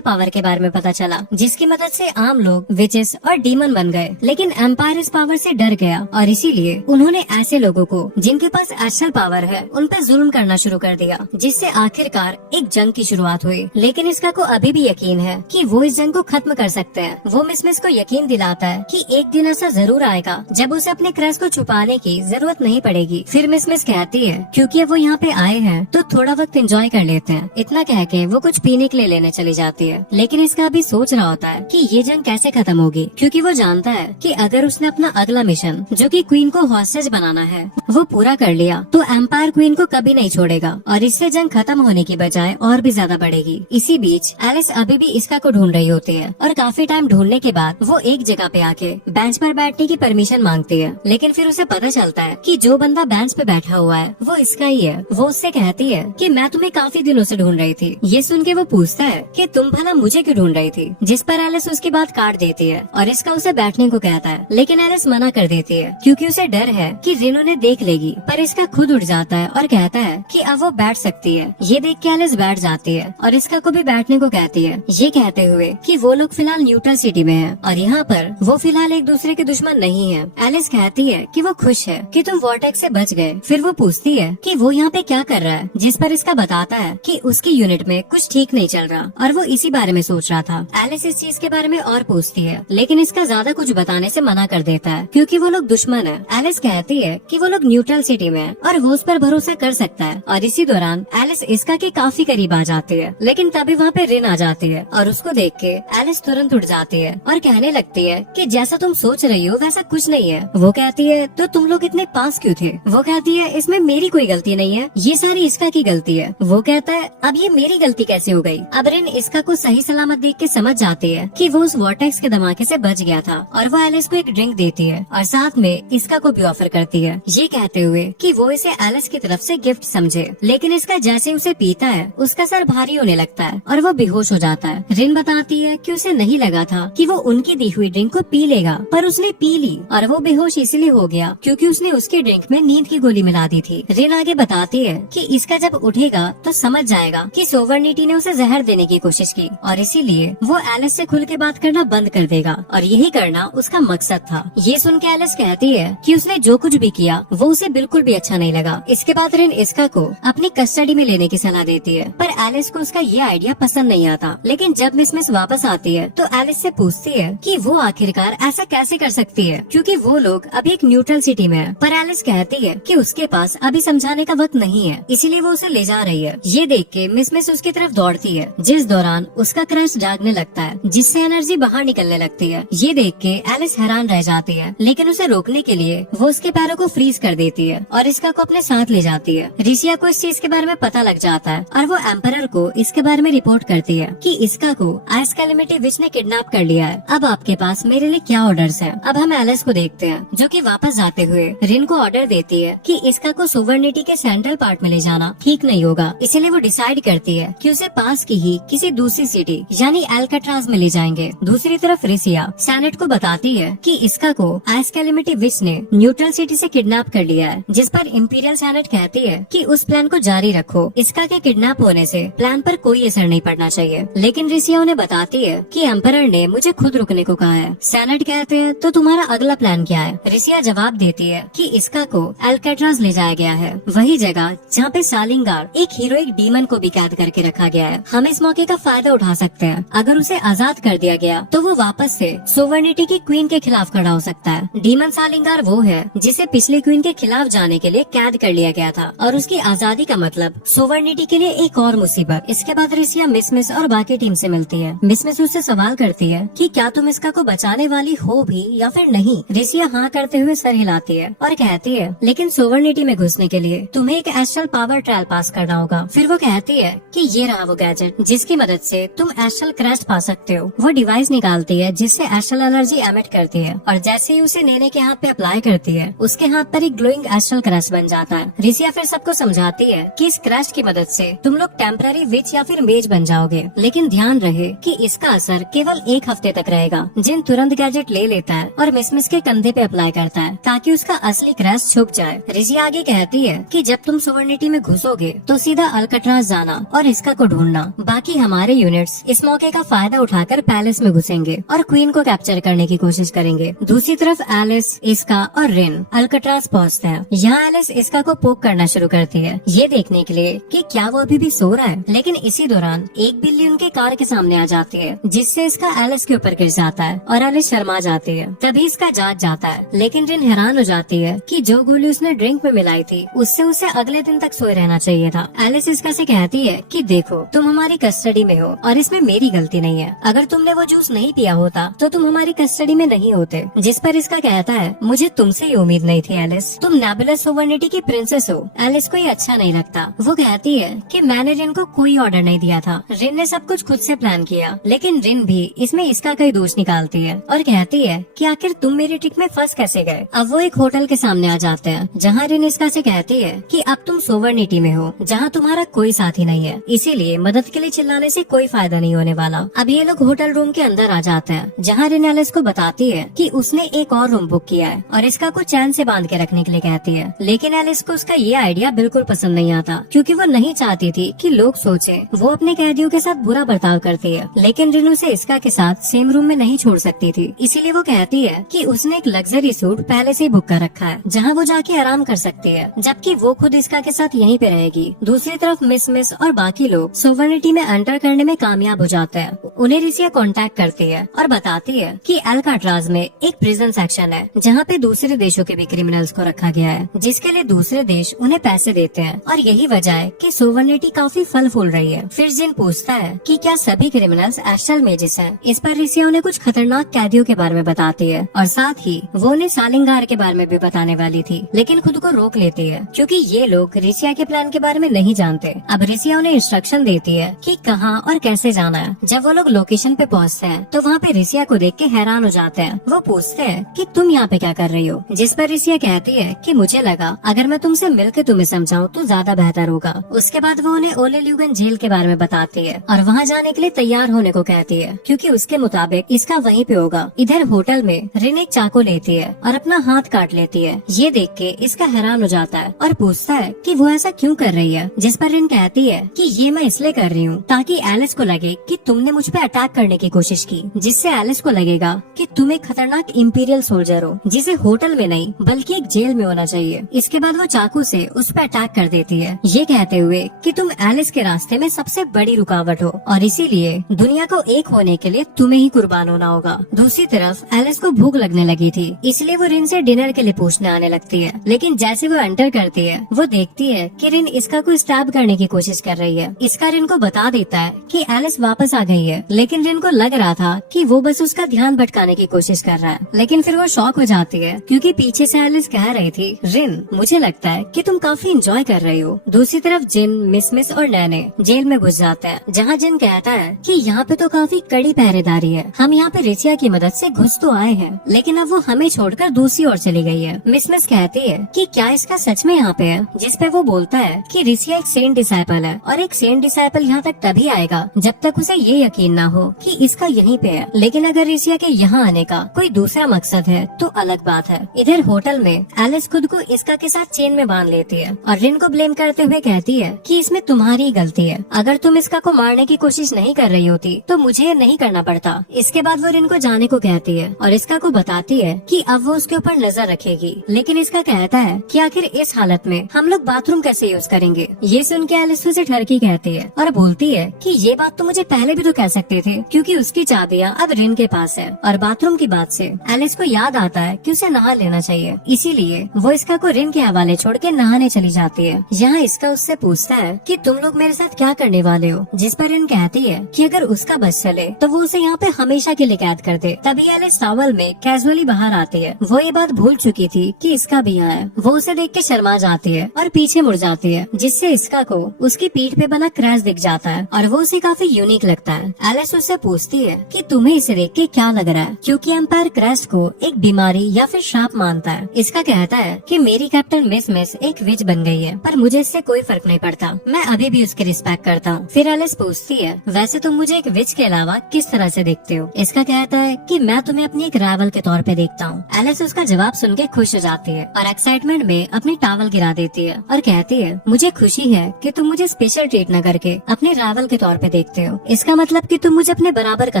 पावर के बारे में पता चला, जिसकी मदद से आम लोग विचेस और डीमन बन गए। लेकिन एम्पायर इस पावर से डर गया और इसीलिए उन्होंने ऐसे लोगों को जिनके पास एस्ट्रल पावर है उन पे जुल्म करना शुरू कर दिया, जिससे आखिरकार एक जंग की शुरुआत हुई। लेकिन इसका को अभी भी यकीन है कि वो इस जंग को खत्म कर सकते हैं। वो मिस को यकीन दिलाता है कि एक दिन ऐसा जरूर आएगा जब उसे अपने क्रश को छुपाने की जरूरत नहीं पड़ेगी। फिर मिस कहती है क्योंकि वो यहाँ पे आए हैं तो थोड़ा वक्त एंजॉय कर लेते हैं। इतना कह के वो कुछ पीने के लिए लेने चली जाती है, लेकिन इसका अभी सोच रहा होता है कि ये जंग कैसे खत्म होगी, क्योंकि वो जानता है कि अगर उसने अपना अगला मिशन जो कि क्वीन को हॉस्टेज बनाना है वो पूरा कर लिया तो एम्पायर क्वीन को कभी नहीं छोड़ेगा और इससे जंग खत्म होने की बजाय और भी ज्यादा बढ़ेगी। इसी बीच एलिस अभी भी इसका को ढूंढ रही होती है और काफी टाइम ढूंढने के बाद वो एक जगह पे आके बेंच पर बैठने की परमिशन मांगती है। लेकिन फिर उसे पता चलता है कि जो बंदा बेंच पे बैठा हुआ है वो इसका ही है। वो उससे कहती है कि मैं तुम्हें काफी दिनों से ढूंढ रही थी। ये सुन के वो पूछता है कि तुम भला मुझे क्यों ढूंढ रही थी, जिस पर एलिस उसकी बात काट देती है और इसका उसे बैठने को कहता है। लेकिन एलिस मना कर देती है क्योंकि उसे डर है कि रिन उन्हें देख लेगी, पर इसका खुद उठ जाता है और कहता है कि अब वो बैठ सकती है। ये देख के एलिस बैठ जाती है और इसका को भी बैठने को कहती है, ये कहते हुए कि वो लोग फिलहाल न्यूट्रल सिटी में हैं और यहाँ पर वो फिलहाल एक दूसरे के दुश्मन नहीं है। एलिस कहती है कि वो खुश है कि तुम वॉर्टेक्स से बच गए। फिर वो पूछती है कि वो यहाँ पे क्या कर रहा है, जिस पर इसका बताता है कि उसकी यूनिट में कुछ ठीक नहीं चल रहा और वो इसी बारे में सोच रहा था। एलिस इस चीज के बारे में और पूछती है, लेकिन इसका ज्यादा कुछ बताने से मना कर देता है क्योंकि वो लोग दुश्मन है। एलिस कहती है कि वो लोग न्यूट्रल सिटी में है और वो उस पर भरोसा कर सकता है और इसी दौरान एलिस इसका के काफी करीब आ जाती है। लेकिन तभी वहाँ पे रिन आ जाती है और उसको देख के एलिस तुरंत उठ जाती है और कहने लगती है कि जैसा तुम सोच रही हो वैसा कुछ नहीं है। वो कहती है तो तुम लोग इतने पास क्यों थे? वो कहती है इसमें मेरी कोई गलती नहीं है, ये सारी इसका की गलती है। वो कहता है अब ये मेरी गलती कैसे हो गई? अब रिन इसका को सही सलामत देख के समझ जाती है कि वो उस वॉर्टेक्स के धमाके से बच गया था और वो एलिस को एक ड्रिंक देती है और साथ में इसका को भी ऑफर करती है, ये कहते हुए कि वो इसे एलिस की तरफ से गिफ्ट समझे। लेकिन इसका जैसे उसे पीता है उसका सर भारी होने लगता है और वो बेहोश हो जाता है। रिन बताती है कि उसे नहीं लगा था कि वो उनकी दी हुई ड्रिंक को पी लेगा, पर उसने पी ली और वो बेहोश इसलिए हो गया क्योंकि उसने उसकी ड्रिंक में नींद की गोली मिला दी थी। रिन आगे बताती है कि इसका जब उठेगा तो समझ जाएगा कि सोवर्निटी ने उसे जहर देने की कोशिश की और इसीलिए वो एलिस से खुल के बात करना बंद कर देगा और यही करना उसका मकसद था। ये सुन के एलिस कहती है कि उसने जो कुछ भी किया वो उसे बिल्कुल भी अच्छा नहीं लगा। इसके बाद रिन इसका को अपनी कस्टडी में लेने की सलाह देती है, पर एलिस को उसका ये आइडिया पसंद नहीं आता। लेकिन जब मिस वापस आती है तो एलिस से पूछती है कि वो आखिरकार ऐसा कैसे कर सकती है क्योंकि वो लोग अभी एक न्यूट्रल सिटी में है। पर एलिस कहती है कि उसके पास अभी समझाने का वक्त नहीं है, इसीलिए वो उसे ले जा रही है। ये देख के मिस उसकी तरफ दौड़ती है, जिस दौरान उसका क्रश जागने लगता है जिससे एनर्जी बाहर निकलने लगती है। ये देख के एलिस हैरान रह जाती है, लेकिन उसे रोकने के लिए वो उसके पैरों को फ्रीज कर देती है और इसका को अपने साथ ले जाती है। रिसिया को इस चीज के बारे में पता लग जाता है और वो एम्परर को इसके बारे में रिपोर्ट करती है कि इसका को आइस कैलेमिटी विच ने किडनैप कर लिया है। अब आपके पास मेरे लिए क्या ऑर्डर्स है? अब हम एलिस को देखते हैं जो कि वापस जाते हुए रिन को ऑर्डर देती है कि इसका को सोवर्निटी के सेंट्रल पार्ट में ले जाना ठीक नहीं होगा। इसलिए वो डिसाइड करती है कि उसे पास की ही किसी दूसरी सिटी यानी एल्काट्राज में ले जाएंगे। दूसरी तरफ रिसिया सैनेट को बताती है कि इसका को आइस कैलेमिटी विच ने न्यूट्रल सिटी से किडनैप कर लिया है, जिस पर इंपीरियल सैनेट कहती है कि उस प्लान को जारी रखो, इसका के किडनैप होने से प्लान पर कोई असर नहीं पड़ना चाहिए। लेकिन रिसिया उन्हें बताती है कि एम्परर ने मुझे खुद रुकने को कहा है। सैनेट कहते हैं तो तुम्हारा अगला प्लान क्या है? रिसिया जवाब देती है कि इसका को एल्काट्राज ले जाया गया है, वही जगह जहाँ पे सालिंगार एक हीरोइक डीमन को भी कैद करके रखा गया है। हम इस मौके का फायदा उठा सकते हैं। अगर उसे आजाद कर दिया गया तो वो वापस से सोवर्निटी की क्वीन के खिलाफ खड़ा हो सकता है। डीमन सालिंगार वो है जिसे पिछली क्वीन के खिलाफ जाने के लिए कैद कर लिया गया था और उसकी आजादी का मतलब सोवर्निटी के लिए एक और मुसीबत। इसके बाद रिसिया मिस और बाकी टीम से मिलती है। मिस उससे सवाल करती है कि क्या तुम इसका को बचाने वाली हो भी या फिर नहीं? रिसिया हाँ करते हुए सर हिलाती है और कहती है लेकिन सोवर्निटी में घुसने के लिए तुम्हें एक एस्ट्रल पावर ट्रायल पास करना होगा। फिर वो कहती है कि ये रहा वो गैजेट जिसकी मदद से तुम एस्ट्रल क्रस्ट पा सकते हो। वो डिवाइस निकालती है जिससे एस्ट्रल एनर्जी एमिट करती है और जैसे ही उसे नेने के हाथ पे अप्लाई करती है उसके हाथ पर एक ग्लोइंग एस्ट्रल क्रस्ट बन जाता है। रिसिया फिर सबको समझाती है कि इस क्रस्ट की मदद से तुम लोग टेम्पररी विच या फिर मेज बन जाओगे, लेकिन ध्यान रहे कि इसका असर केवल एक हफ्ते तक रहेगा। जिन तुरंत गैजेट ले लेता है और मिस के कंधे पे अप्लाई करता है ताकि उसका असली क्रैश छुप जाए। रिसिया आगे कहती है कि जब तुम सोवर्निटी में घुसोगे तो सीधा अल्काट्राज जाना और इसका को ढूंढना। बाकी हमारे यूनिट्स इस मौके का फायदा उठाकर पैलेस में घुसेंगे और क्वीन को कैप्चर करने की कोशिश करेंगे। दूसरी तरफ एलिस, इसका और रिन अल्काट्राज पहुँचते हैं। यहाँ एलिस इसका को पोक करना शुरू करती है, ये देखने के लिए कि क्या वो अभी भी सो रहा है। लेकिन इसी दौरान एक बिल्ली उनके कार के सामने आ जाती है, जिससे इसका एलिस के ऊपर गिर जाता है और एलिस शर्मा जाती है। तभी इसका जाग जाता है, लेकिन रिन हैरान हो जाती है कि जो गोली उसने ड्रिंक में मिलाई थी उससे उसे अगले दिन तक सोए रहना चाहिए था। एलिस इसका से कहती है कि देखो तुम हमारी कस्टडी में हो और इसमें मेरी गलती नहीं है। अगर तुमने वो जूस नहीं पिया होता तो तुम हमारी कस्टडी में नहीं होते। जिस पर इसका कहता है मुझे तुमसे ये उम्मीद नहीं थी एलिस, तुम नेबुलस सोवर्निटी की प्रिंसेस हो। एलिस को ये अच्छा नहीं लगता। वो कहती है कि मैंने रिन को कोई ऑर्डर नहीं दिया था, रिन ने सब कुछ खुद से प्लान किया। लेकिन रिन भी इसमें इसका कोई दोष निकालती है और कहती है कि आखिर तुम मेरी ट्रिक में फंस कैसे गए। अब वो एक होटल के सामने आ जाते हैं, जहाँ रिन इसका से कहती है कि अब तुम सोवर्निटी में हो, जहाँ तुम्हारा कोई साथी नहीं है, इसीलिए मदद के लिए चिल्लाने से कोई फायदा नहीं होने वाला। अब ये लोग होटल रूम के अंदर आ जाते हैं, जहाँ रिन एलिस को बताती है कि उसने एक और रूम बुक किया है और इसका को चैन से बांध के रखने के लिए कहती है। लेकिन एलिस को उसका ये आइडिया बिल्कुल पसंद नहीं आता, क्योंकि वो नहीं चाहती थी कि लोग सोचे वो अपने कैदियों के साथ बुरा बर्ताव करती है। लेकिन रिन उसे इसका के साथ सेम रूम में नहीं छोड़ सकती थी, इसीलिए वो कहती है कि उसने एक लग्जरी सूट पहले से ही बुक कर रखा है, जहाँ वो जाके आराम कर सकती है, जबकि वो खुद इसका के साथ यहीं पे रहेगी। दूसरी तरफ मिस और बाकी लोग सोवर्निटी में एंटर करने में कामयाब हो जाते हैं। उन्हें रिसिया कांटेक्ट करती है और बताती है कि अल्काट्राज में एक प्रिजन सेक्शन है, जहाँ पे दूसरे देशों के भी क्रिमिनल्स को रखा गया है, जिसके लिए दूसरे देश उन्हें पैसे देते हैं और यही वजह है कि सोवर्निटी काफी फल फूल रही है। फिर जिन पूछता है कि क्या सभी क्रिमिनल्स एस्ट्रल मेजिस हैं। इस पर रिसिया उन्हें कुछ खतरनाक कैदियों के बारे में बताती है और साथ ही वो उन्हें सालिंगार के बारे में भी बताने वाली थी, लेकिन खुद को रोक लेती है क्योंकि ये लोग रिसिया के प्लान के बारे में नहीं जानते। अब रिसिया उन्हें इंस्ट्रक्शन देती है कि कहाँ और कैसे जाना है। जब वो लोग लोकेशन पे पहुँचते हैं तो वहाँ पे रिसिया को देख के हैरान हो जाते हैं। वो पूछते हैं कि तुम यहाँ पे क्या कर रही हो, जिस पर रिसिया कहती है कि मुझे लगा अगर मैं तुमसे मिलकर तुम्हें समझाऊं तो ज्यादा बेहतर होगा। उसके बाद वो उन्हें ओले ल्यूगन जेल के बारे में बताती है और वहाँ जाने के लिए तैयार होने को कहती है, क्योंकि उसके मुताबिक इसका वहीं पे होगा। इधर होटल में रिन एक चाकू लेती है और अपना हाथ काट लेती है। ये देख के इसका हैरान हो जाता है और पूछता है कि वो ऐसा क्यों कर रही है, जिस पर रिन कहती है कि ये मैं इसलिए कर रही हूँ ताकि एलिस को लगे कि तुमने मुझ पे अटैक करने की कोशिश की, जिससे एलिस को लगेगा कि तुम एक खतरनाक इंपीरियल सोल्जर हो, जिसे होटल में नहीं बल्कि एक जेल में होना चाहिए। इसके बाद वो चाकू से उस पर अटैक कर देती है, ये कहते हुए कि तुम एलिस के रास्ते में सबसे बड़ी रुकावट हो और इसीलिए दुनिया को एक होने के लिए तुम्हें ही कुर्बान होना होगा। दूसरी तरफ एलिस को भूख लगने लगी थी, इसलिए वो रिन से डिनर के लिए पूछने आने लगती है। लेकिन जैसे वो एंटर करती है वो देखती है कि रिन इसका को स्टैब करने की कोशिश कर रही है। इसका रिन को बता देता है कि एलिस वापस आ गई है, लेकिन रिन को लग रहा था कि वो बस उसका ध्यान भटकाने की कोशिश कर रहा है। लेकिन फिर वो शॉक हो जाती है क्योंकि पीछे से एलिस कह रही थी, रिन मुझे लगता है कि तुम काफी एंजॉय कर रही हो। दूसरी तरफ जिन, मिस और नैने जेल में घुस जाते हैं, जहाँ जिन कहता है कि यहाँ पे तो काफी कड़ी पहरेदारी है, हम यहाँ पे रिसिया की मदद से घुस तो आए हैं, लेकिन अब वो हमें छोड़कर दूसरी ओर चली गई है। मिस कहती है कि क्या इसका सच में यहाँ पे है, जिस पे वो बोलता है कि रिसिया एक सेंट डिसाइपल है और एक सेंट डिसाइपल यहाँ तक तभी आएगा जब तक उसे ये यकीन ना हो कि इसका यहीं पे है। लेकिन अगर रिसिया के यहाँ आने का कोई दूसरा मकसद है तो अलग बात है। इधर होटल में एलिस खुद को इसका के साथ चेन में बांध लेती है और रिन को ब्लेम करते हुए कहती है कि इसमें तुम्हारी गलती है, अगर तुम इसका को मारने की कोशिश नहीं कर रही होती तो मुझे नहीं करना पड़ता। इसके बाद वो रिन को जाने को कहती है और इसका को बताती है कि अब वो उसके ऊपर नजर रखेगी। लेकिन इसका कहता है कि आखिर इस हालत में हम लोग बाथरूम कैसे यूज करेंगे। ये सुन के एलिस उसे ठरकी कहती है और बोलती है कि ये बात तो मुझे पहले भी तो कह सकते थे, क्योंकि उसकी चाबियां अब रिन के पास है। और बाथरूम की बात से एलिस को याद आता है कि उसे नहा लेना चाहिए, इसीलिए वो इसका को रिन के हवाले छोड़ के नहाने चली जाती है। यहाँ इसका उससे पूछता है कि तुम लोग मेरे साथ क्या करने वाले हो, जिस पर रिन कहती है कि अगर उसका बस चले तो वो उसे यहाँ पे हमेशा के लिए कैद कर दे। तभी एलिस टॉवल में कैजुअली बाहर आती है। वो ये बात भूल चुकी थी कि इसका भी यहाँ है। वो उसे देख के शर्मा जाती है और पीछे मुड़ जाती है, जिससे इसका को उसकी पीठ पे बना क्रैश दिख जाता है और वो उसे काफी यूनिक लगता है। एलिस उससे पूछती है कि तुम्हें इसे देख के क्या लग रहा है, क्योंकि एम्पायर क्रैश को एक बीमारी या फिर श्राप मानता है। इसका कहता है कि मेरी कैप्टन मिस एक विच बन गई है, पर मुझे इससे कोई फर्क नहीं पड़ता, मैं अभी भी उसकी रिस्पेक्ट करता हूँ। फिर एलिस पूछती है, वैसे तुम मुझे एक विच के अलावा किस तरह से देखते हो। इसका कहता है कि मैं तुम्हें अपनी एक राइवल के तौर पे देखता हूँ। एलिस उसका जवाब सुन के खुश हो जाती है और एक्साइटमेंट में अपनी टॉवल गिरा देती है और कहती है, मुझे खुशी है कि तुम मुझे स्पेशल ट्रीट न करके अपने राइवल के तौर पे देखते हो। इसका मतलब कि तुम मुझे अपने बराबर का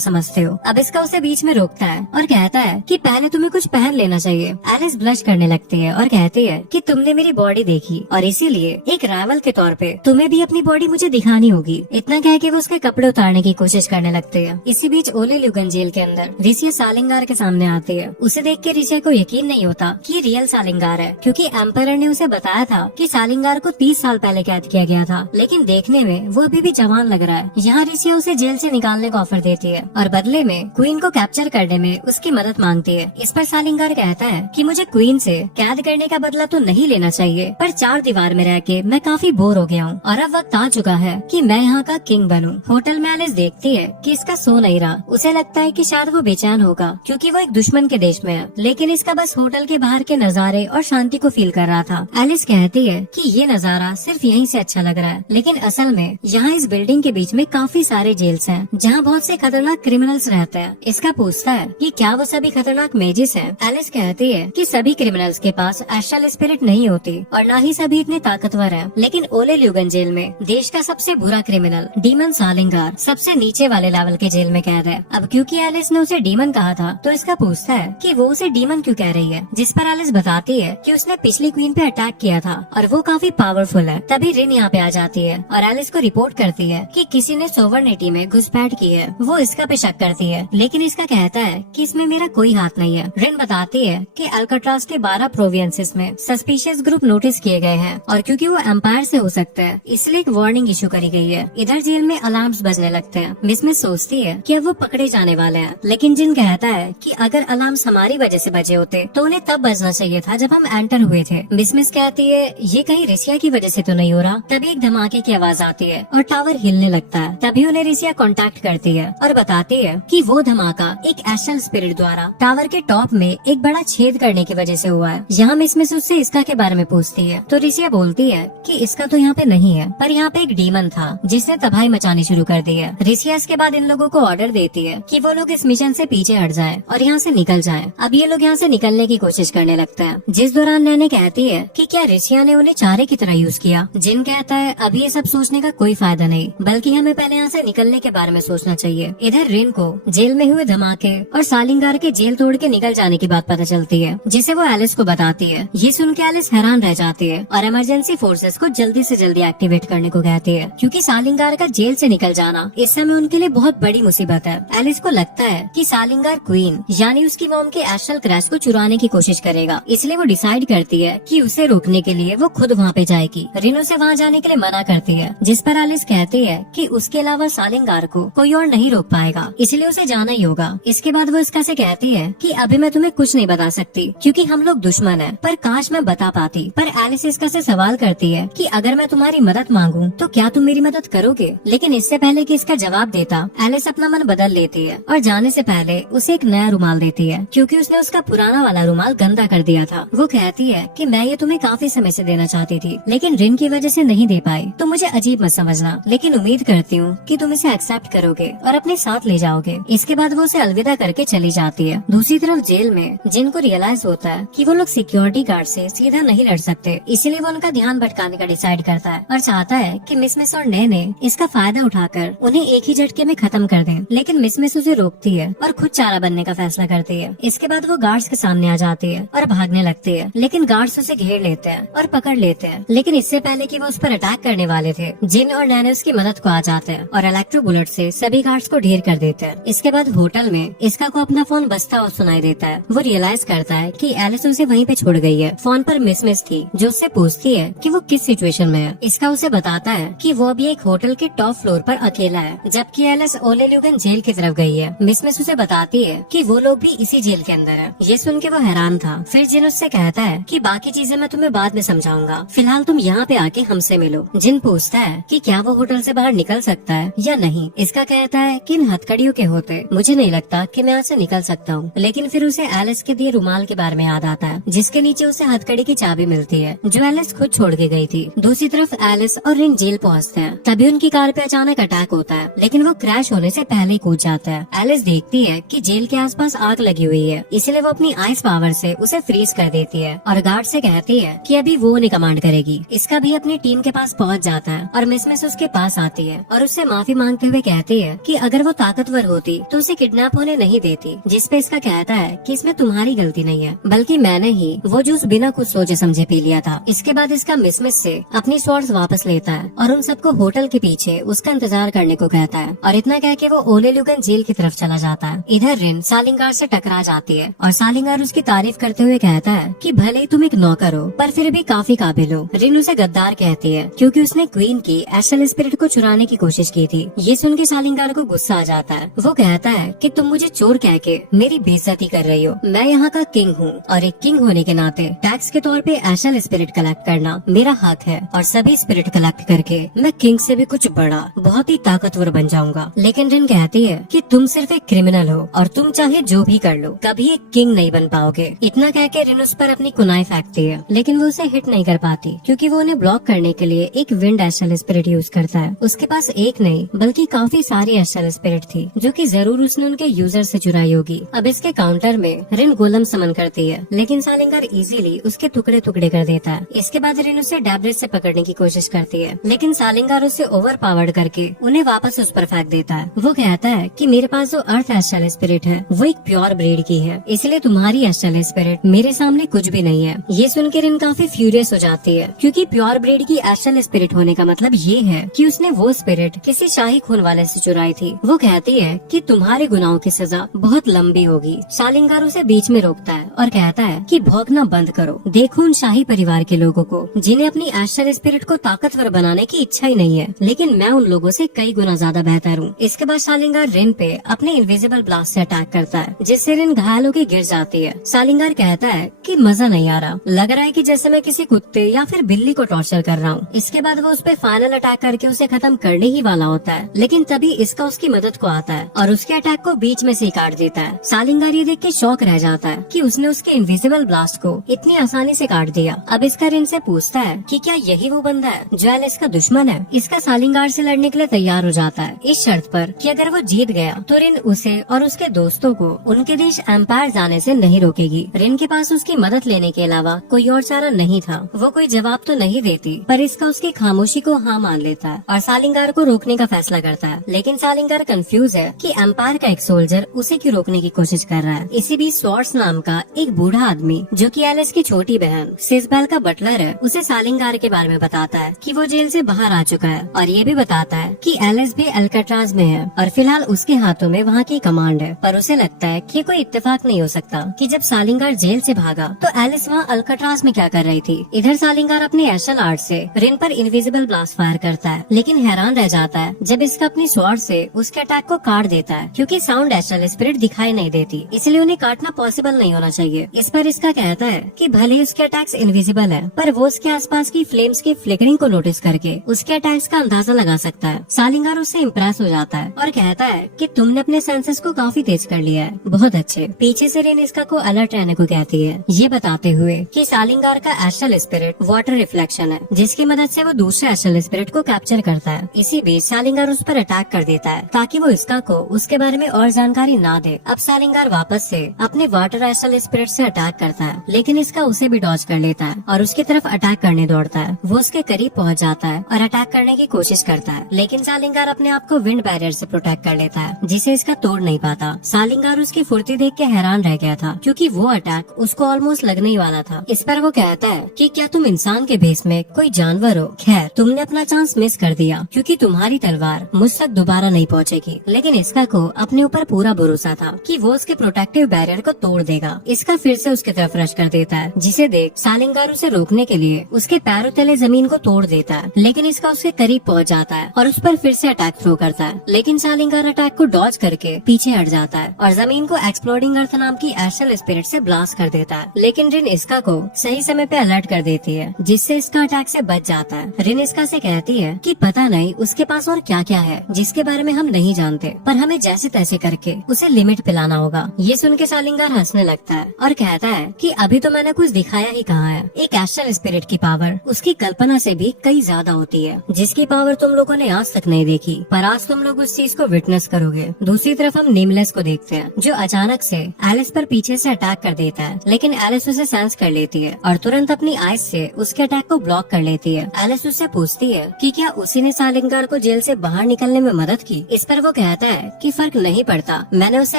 समझते हो। अब इसका उसे बीच में रोकता है और कहता है कि पहले तुम्हें कुछ पहन लेना चाहिए। एलिस ब्लश करने लगती है और कहती है कि तुमने मेरी बॉडी देखी और इसीलिए एक राइवल के तौर पे तुम्हें भी अपनी बॉडी मुझे दिखानी होगी। इतना कह के वो उसके कपड़े उतारने की कोशिश करने लगते हैं। इसी बीच ओले ल्यूगन जेल के अंदर रिसिया सालिंगार के सामने आती है। उसे देख के रिसिया को यकीन नहीं होता कि ये रियल सालिंगार है, क्योंकि एम्पायर ने उसे बताया था कि सालिंगार को 30 साल पहले कैद किया गया था, लेकिन देखने में वो अभी भी जवान लग रहा है। यहाँ रिसिया उसे जेल से निकालने का ऑफर देती है और बदले में क्वीन को कैप्चर करने में उसकी मदद मांगती है। इस पर सालिंगार कहता है कि मुझे क्वीन से कैद करने का बदला तो नहीं लेना चाहिए, पर 4 दीवार में रह के मैं काफी बोर हो गया हूँ और अब वक्त आ चुका है कि मैं यहाँ का किंग बनूं। होटल में एलिस देखती है कि इसका सो नहीं रहा। उसे लगता है कि शायद वो बेचैन होगा क्योंकि वो एक दुश्मन के देश में है, लेकिन इसका बस होटल के बाहर के नजारे और शांति को फील कर रहा था। एलिस कहती है कि ये नजारा सिर्फ यहीं से अच्छा लग रहा है, लेकिन असल में यहाँ इस बिल्डिंग के बीच में काफी सारे जेल्स हैं जहाँ बहुत से खतरनाक क्रिमिनल्स रहते हैं। इसका पूछता है कि क्या वो सभी खतरनाक मेजिस हैं। एलिस कहती है कि सभी क्रिमिनल्स के पास एस्ट्रल स्पिरिट नहीं होती और न ही सभी इतने ताकतवर हैं, लेकिन ओले ल्यूगन जेल में देश का सबसे बुरा क्रिमिनल डीमन सालिंगार सबसे नीचे वाले लेवल के जेल में कैद है। अब क्योंकि एलिस ने उसे डीमन कहा था तो इसका पूछता है कि वो उसे डीमन क्यों कह रही है, जिस पर एलिस बताती है कि उसने पिछली क्वीन पे अटैक किया था और वो काफी पावरफुल है। तभी रिन यहाँ पे आ जाती है और एलिस को रिपोर्ट करती है कि किसी ने सोवर्निटी में घुसपैठ की है। वो इसका पे शक करती है, लेकिन इसका कहता है कि इसमें मेरा कोई हाथ नहीं है। रिन बताती है कि अल्काट्राज के 12 प्रोविंसेस में सस्पिशियस ग्रुप नोटिस किए गए हैं और क्योंकि वो एम्पायर से हो सकता है इसलिए एक वार्निंग इशू करी गई है। इधर जेल में अलार्म्स बजने लगते हैं। मिसमिस सोचती है कि अब वो पकड़े जाने वाले हैं, लेकिन जिन कहता है कि अगर अलार्म्स हमारी वजह से बजे होते तो उन्हें तब बजना चाहिए था जब हम एंटर हुए थे। मिसमिस कहती है ये कहीं रिसिया की वजह से तो नहीं हो रहा। तभी एक धमाके की आवाज आती है और टावर हिलने लगता है। तभी उन्हें रिसिया कांटेक्ट करती है और बताती है कि वो धमाका एक एस्ट्रल स्पिरिट द्वारा टावर के टॉप में एक बड़ा छेद करने की वजह से हुआ है। यहाँ मिसमिस उससे इसका के बारे में पूछती है तो रिसिया बोलती है कि इसका तो यहाँ पे नहीं है, पर यहाँ पे एक डीमन था जिसने तबाही मचानी शुरू कर दी है। रिसिया इसके बाद इन लोगों को ऑर्डर देती है कि वो लोग इस मिशन से पीछे हट जाएं और यहाँ से निकल जाएं। अब ये लोग यहाँ से निकलने की कोशिश करने लगते हैं, जिस दौरान नैने कहती है कि क्या रिसिया ने उन्हें चारे की तरह यूज किया। जिन कहता है अभी ये सब सोचने का कोई फायदा नहीं, बल्कि हमें पहले यहाँ से निकलने के बारे में सोचना चाहिए। इधर रिन को जेल में हुए धमाके और सालिंगार के जेल तोड़ के निकल जाने की बात पता चलती है, जिसे वो एलिस को बताती है। ये सुन के एलिस हैरान रह जाती है और इमरजेंसी फोर्सेस को जल्दी से जल्दी एक्टिवेट करने को कहती है, क्योंकि सालिंगार का जेल से निकल जाना इस समय उनके लिए बहुत बड़ी मुसीबत है। एलिस को लगता है कि सालिंगार क्वीन यानी उसकी मॉम के एस्ट्रल क्रैश को चुराने की कोशिश करेगा, इसलिए वो डिसाइड करती है कि उसे रोकने के लिए वो खुद वहाँ पे जाएगी। रिन उसे वहाँ जाने के लिए मना करती है, जिस पर एलिस कहती है कि उसके अलावा सालिंगार को कोई और नहीं रोक पाएगा, इसलिए उसे जाना ही होगा। इसके बाद वो इसका से कहती है कि अभी मैं तुम्हें कुछ नहीं बता सकती क्योंकि हम लोग दुश्मन हैं, पर काश मैं बता पाती। पर एलिस इसका से सवाल करती है कि अगर मैं तुम्हारी मदद मांगूं तो क्या तुम मेरी मदद करोगे। लेकिन इससे पहले कि इसका जवाब देता एलिस अपना मन बदल लेती है और जाने से पहले उसे एक नया रुमाल देती है, क्योंकि उसने उसका पुराना वाला रुमाल गंदा कर दिया था। वो कहती है कि मैं ये तुम्हें काफी समय से देना चाहती थी, लेकिन रिन की वजह से नहीं दे पाई, तो मुझे अजीब मत समझना, लेकिन उम्मीद करती हूँ कि तुम इसे एक्सेप्ट करोगे और अपने साथ ले जाओगे। इसके बाद वो उसे अलविदा करके चली जाती है। दूसरी तरफ जेल में जिन को रियलाइज होता है कि वो लोग सिक्योरिटी गार्ड से सीधा नहीं लड़ सकते, इसीलिए वो उनका ध्यान भटकाने का डिसाइड करता है और चाहता है कि मिसमिस और नैने इसका फायदा उठाकर उन्हें एक ही झटके में खत्म कर दें। लेकिन मिसमिस उसे रोकती है और खुद चारा बनने का फैसला करती है। इसके बाद वो गार्ड्स के सामने आ जाती है और भागने लगती है, लेकिन गार्ड्स उसे घेर लेते हैं और पकड़ लेते हैं। लेकिन इससे पहले कि वो उस पर अटैक करने वाले थे, जिन और नैने उसकी मदद को आ जाते हैं और इलेक्ट्रो बुलेट से सभी गार्ड्स को ढेर कर देते हैं। इसके बाद होटल में इसका को अपना फोन बजता हुआ सुनाई देता है। वो रियलाइज करता है कि एलिस उसे वहीं पे छोड़ गई है। फोन पर मिसमिस थी जो उससे पूछती है कि वो किस सिचुएशन में है। इसका उसे बताता है कि वो अभी एक होटल के टॉप फ्लोर पर अकेला है, जबकि एलिस ओले ल्यूगन जेल की तरफ गई है। मिसमिस उसे बताती है कि वो लोग भी इसी जेल के अंदर है। ये सुन के वो हैरान था। फिर जिन उससे कहता है कि बाकी चीजें मैं तुम्हें बाद में समझाऊंगा, फिलहाल तुम यहाँ पे आके हमसे मिलो। जिन पूछता है कि क्या वो होटल से बाहर निकल सकता है या नहीं। इसका कहता है कि इन हथकड़ियों के होते मुझे नहीं लगता कि मैं यहाँ से निकल सकता हूँ। लेकिन फिर उसे एलिस के दिए रुमाल के बारे में याद आता है, जिसके नीचे उसे हथकड़ी की चाबी मिलती है जो एलिस खुद छोड़ के गई थी। दूसरी तरफ एलिस और रिन जेल पहुँचते हैं। तभी उनकी कार पे अचानक अटैक होता है, लेकिन वो क्रैश होने से पहले ही कूद जाता है। एलिस देखती है कि जेल के आसपास आग लगी हुई है, इसलिए वो अपनी आइस इस पावर से उसे फ्रीज कर देती है और गार्ड से कहती है कि अभी वो नहीं कमांड करेगी। इसका भी अपनी टीम के पास पहुंच जाता है और मिसमिस उसके पास आती है और उससे माफी मांगते हुए कहती है कि अगर वो ताकतवर होती तो उसे किडनैप होने नहीं देती। जिसपे इसका कहता है कि इसमें तुम्हारी गलती नहीं है, बल्कि मैंने ही वो जूस बिना कुछ सोचे समझे पी लिया था। इसके बाद इसका मिसमिस से अपनी स्वॉर्ड्स वापस लेता है और उन सबको होटल के पीछे उसका इंतजार करने को कहता है और इतना कह के वो ओले लुगन जेल की तरफ चला जाता है। इधर रिन सालिंगार से टकरा जाती है और सालिंगार उसकी तारीफ करते हुए कहता है कि भले ही तुम एक नौकर हो पर फिर भी काफी काबिल हो। रिन उसे गद्दार कहती है क्योंकि उसने क्वीन की एस्ट्रल स्पिरिट को चुराने की कोशिश की थी। ये सुन के सालिंगार को गुस्सा आ जाता है। वो कहता है कि तुम मुझे चोर कह के मेरी बेइज्जती कर रही हो। मैं यहाँ का किंग हूँ और एक किंग होने के नाते टैक्स के तौर पे एस्ट्रल स्पिरिट कलेक्ट करना मेरा हक है और सभी स्पिरिट कलेक्ट करके मैं किंग से भी कुछ बड़ा बहुत ही ताकतवर बन जाऊंगा। लेकिन रिन कहती है कि तुम सिर्फ एक क्रिमिनल हो और तुम चाहे जो भी कर लो कभी एक किंग नहीं बन पाओगे। इतना कह के रिन उस पर अपनी कुनाई फेंकती है लेकिन वो उसे हिट नहीं कर पाती क्योंकि वो उन्हें ब्लॉक करने के लिए एक विंड एस्ट्रल स्पिरिट यूज करता है। उसके पास एक नहीं बल्कि काफी सारी एस्ट्रल स्पिरिट थी जो कि जरूर उसने उनके यूजर से चुराई होगी। अब इसके काउंटर में रिन गोलम समन करती है लेकिन सालिंगार इजीली उसके टुकड़े टुकड़े कर देता है। इसके बाद रिन उसे डैब्रेज से पकड़ने की कोशिश करती है लेकिन सालिंगार उसे ओवर पावर्ड करके उन्हें वापस उस पर फेंक देता है। वो कहता है कि मेरे पास जो अर्थ एस्ट्रल स्पिरिट है वो एक प्योर ब्रीड की है, इसलिए तुम्हारी एस्ट्रल स्पिरिट मेरे सामने कुछ भी नहीं है। ये सुनकर रिन काफी फ्यूरियस हो जाती है क्योंकि प्योर ब्रीड की एस्ट्रल स्पिरिट होने का मतलब ये है कि उसने वो स्पिरिट किसी शाही खून वाले से चुराई थी। वो कहती है कि तुम्हारे गुनाहों की सजा बहुत लंबी होगी। सालिंगार उसे बीच में रोकता है और कहता है कि भौंकना बंद करो। देखो उन शाही परिवार के लोगों को जिन्हें अपनी एस्ट्रल स्पिरिट को ताकतवर बनाने की इच्छा ही नहीं है, लेकिन मैं उन लोगों से कई गुना ज्यादा बेहतर हूँ। इसके बाद सालिंगार रिन पे अपने इनविजिबल ब्लास्ट से अटैक करता है जिससे रिन घायल होकर गिर जाती है। सालिंगार कहता है कि मजा नहीं आ रहा, लग रहा है कि जैसे मैं किसी कुत्ते या फिर बिल्ली को टॉर्चर कर रहा हूँ। इसके बाद वो उस पे फाइनल अटैक करके उसे खत्म करने ही वाला होता है लेकिन तभी इसका उसकी मदद को आता है और उसके अटैक को बीच में से ही काट देता है। सालिंगार ये देख के शॉक रह जाता है कि उसने उसके इनविजिबल ब्लास्ट को इतनी आसानी से काट दिया। अब इसका रिन से पूछता है कि क्या यही वो बंदा है जो एलिस का दुश्मन है। इसका सालिंगार से लड़ने के लिए तैयार हो जाता है इस शर्त पर कि अगर वो जीत गया तो रिन उसे और उसके दोस्तों को उनके देश एम्पायर जाने से नहीं रोकेगी। रिन के पास उसकी मदद लेने के अलावा कोई और चारा नहीं था। वो कोई जवाब तो नहीं देती पर इसका उसकी खामोशी को हाँ मान लेता है और सालिंगार को रोकने का फैसला करता है। लेकिन सालिंगार कंफ्यूज है कि एम्पायर का एक सोल्जर उसे क्यों रोकने की कोशिश कर रहा है। इसी बीच स्वॉर्ड्स नाम का एक बूढ़ा आदमी जो कि एलिस की छोटी बहन सिसबेल का बटलर है उसे सालिंगार के बारे में बताता है कि वो जेल से बाहर आ चुका है और ये भी बताता है कि एलिस भी अल्काट्राज में है और फिलहाल उसके हाथों में वहाँ की कमांड है। पर उसे लगता है कि कोई इत्तेफाक नहीं हो सकता कि जब सालिंगार जेल से भागा तो एलिस वहाँ अल्काट्राज में क्या कर रही थी। इधर सालिंगार अपने एस्ट्रल आर्ट से रिन पर इनविजिबल ब्लास्ट फायर करता है लेकिन हैरान रह जाता है जब इसका अपनी स्वॉर्ड से उसके अटैक को काट देता है क्योंकि साउंड एस्ट्रल स्पिरिट दिखाई नहीं देती, इसलिए उन्हें काटना पॉसिबल नहीं होना चाहिए। इस पर इसका कहता है कि भले उसके अटैक्स इनविजिबल है पर वो उसके आसपास की फ्लेम्स की फ्लिकरिंग को नोटिस करके उसके अटैक्स का अंदाजा लगा सकता है। सालिंगार उससे इम्प्रेस हो जाता है और कहता है कि तुमने अपने सेंसेस को काफी तेज कर लिया है, बहुत अच्छे। पीछे से रिन इसका को अलर्ट रहने को कहती है, ये बताते हुए कि सालिंगार का एस्ट्रल स्पिरिट वाटर रिफ्लेक्शन है जिसकी मदद से वो दूसरे एस्ट्रल स्पिरिट को कैप्चर करता है। इसी बीच सालिंगार उस पर अटैक कर देता है ताकि वो इसका को उसके बारे में और जानकारी ना दे। अब सालिंगार वापस से अपने वाटर एस्ट्रल स्पिरिट से अटैक करता है लेकिन इसका उसे भी डॉज कर लेता है और उसकी तरफ अटैक करने दौड़ता है। वो उसके करीब पहुंच जाता है और अटैक करने की कोशिश करता है लेकिन सालिंगार अपने आप को विंड बैरियर से प्रोटेक्ट कर लेता है जिसे इसका तोड़ नहीं पाता। सालिंगार उसकी फुर्ती देख के हैरान रह गया था क्योंकि वो अटैक उसको ऑलमोस्ट लगने ही वाला था। इस पर वो कहता है कि क्या तुम इंसान के भेष में कोई जानवर हो? खैर तुमने अपना चांस मिस कर दिया क्योंकि तुम्हारी तलवार मुझ तक दोबारा नहीं पहुंचेगी। लेकिन इसका को अपने ऊपर पूरा भरोसा था कि वो उसके प्रोटेक्टिव बैरियर को तोड़ देगा। इसका फिर से उसकी तरफ रश कर देता है जिसे देख सालिंगार उसे रोकने के लिए उसके पैरों तले जमीन को तोड़ देता है लेकिन इसका उसके करीब पहुंच जाता है और उस पर फिर से अटैक थ्रो करता है लेकिन सालिंगार अटैक को डॉज करके पीछे हट जाता है और जमीन को एक्सप्लोडिंग अर्थ नाम की एस्ट्रल स्पिरिट से ब्लास्ट कर देता है। लेकिन रिन इसका को सही समय पे अलर्ट कर देती है जिससे इसका अटैक से बच जाता है। रिन इसका से कहती है कि पता नहीं उसके पास और क्या क्या है जिसके बारे में हम नहीं जानते पर हमें जैसे तैसे करके उसे लिमिट पिलाना होगा। ये सुन के सालिंगार हंसने लगता है और कहता है कि अभी तो मैंने कुछ दिखाया ही कहा है। एक एस्ट्रल स्पिरिट की पावर उसकी कल्पना से भी कई ज्यादा होती है जिसकी पावर तुम लोगों ने आज तक नहीं देखी पर आज तुम लोग उस चीज को विटनेस करोगे। दूसरी तरफ हम नेमलेस को देखते हैं जो अचानक से एलिस पर पीछे से अटैक कर देता है, लेकिन एलिस उसे सेंस कर लेती है और तुरंत अपनी आइज से उसके अटैक को ब्लॉक कर लेती है। एलिस उससे पूछती है कि क्या उसी ने सालिंगार को जेल से बाहर निकलने में मदद की। इस पर वो कहता है कि फर्क नहीं पड़ता मैंने उसे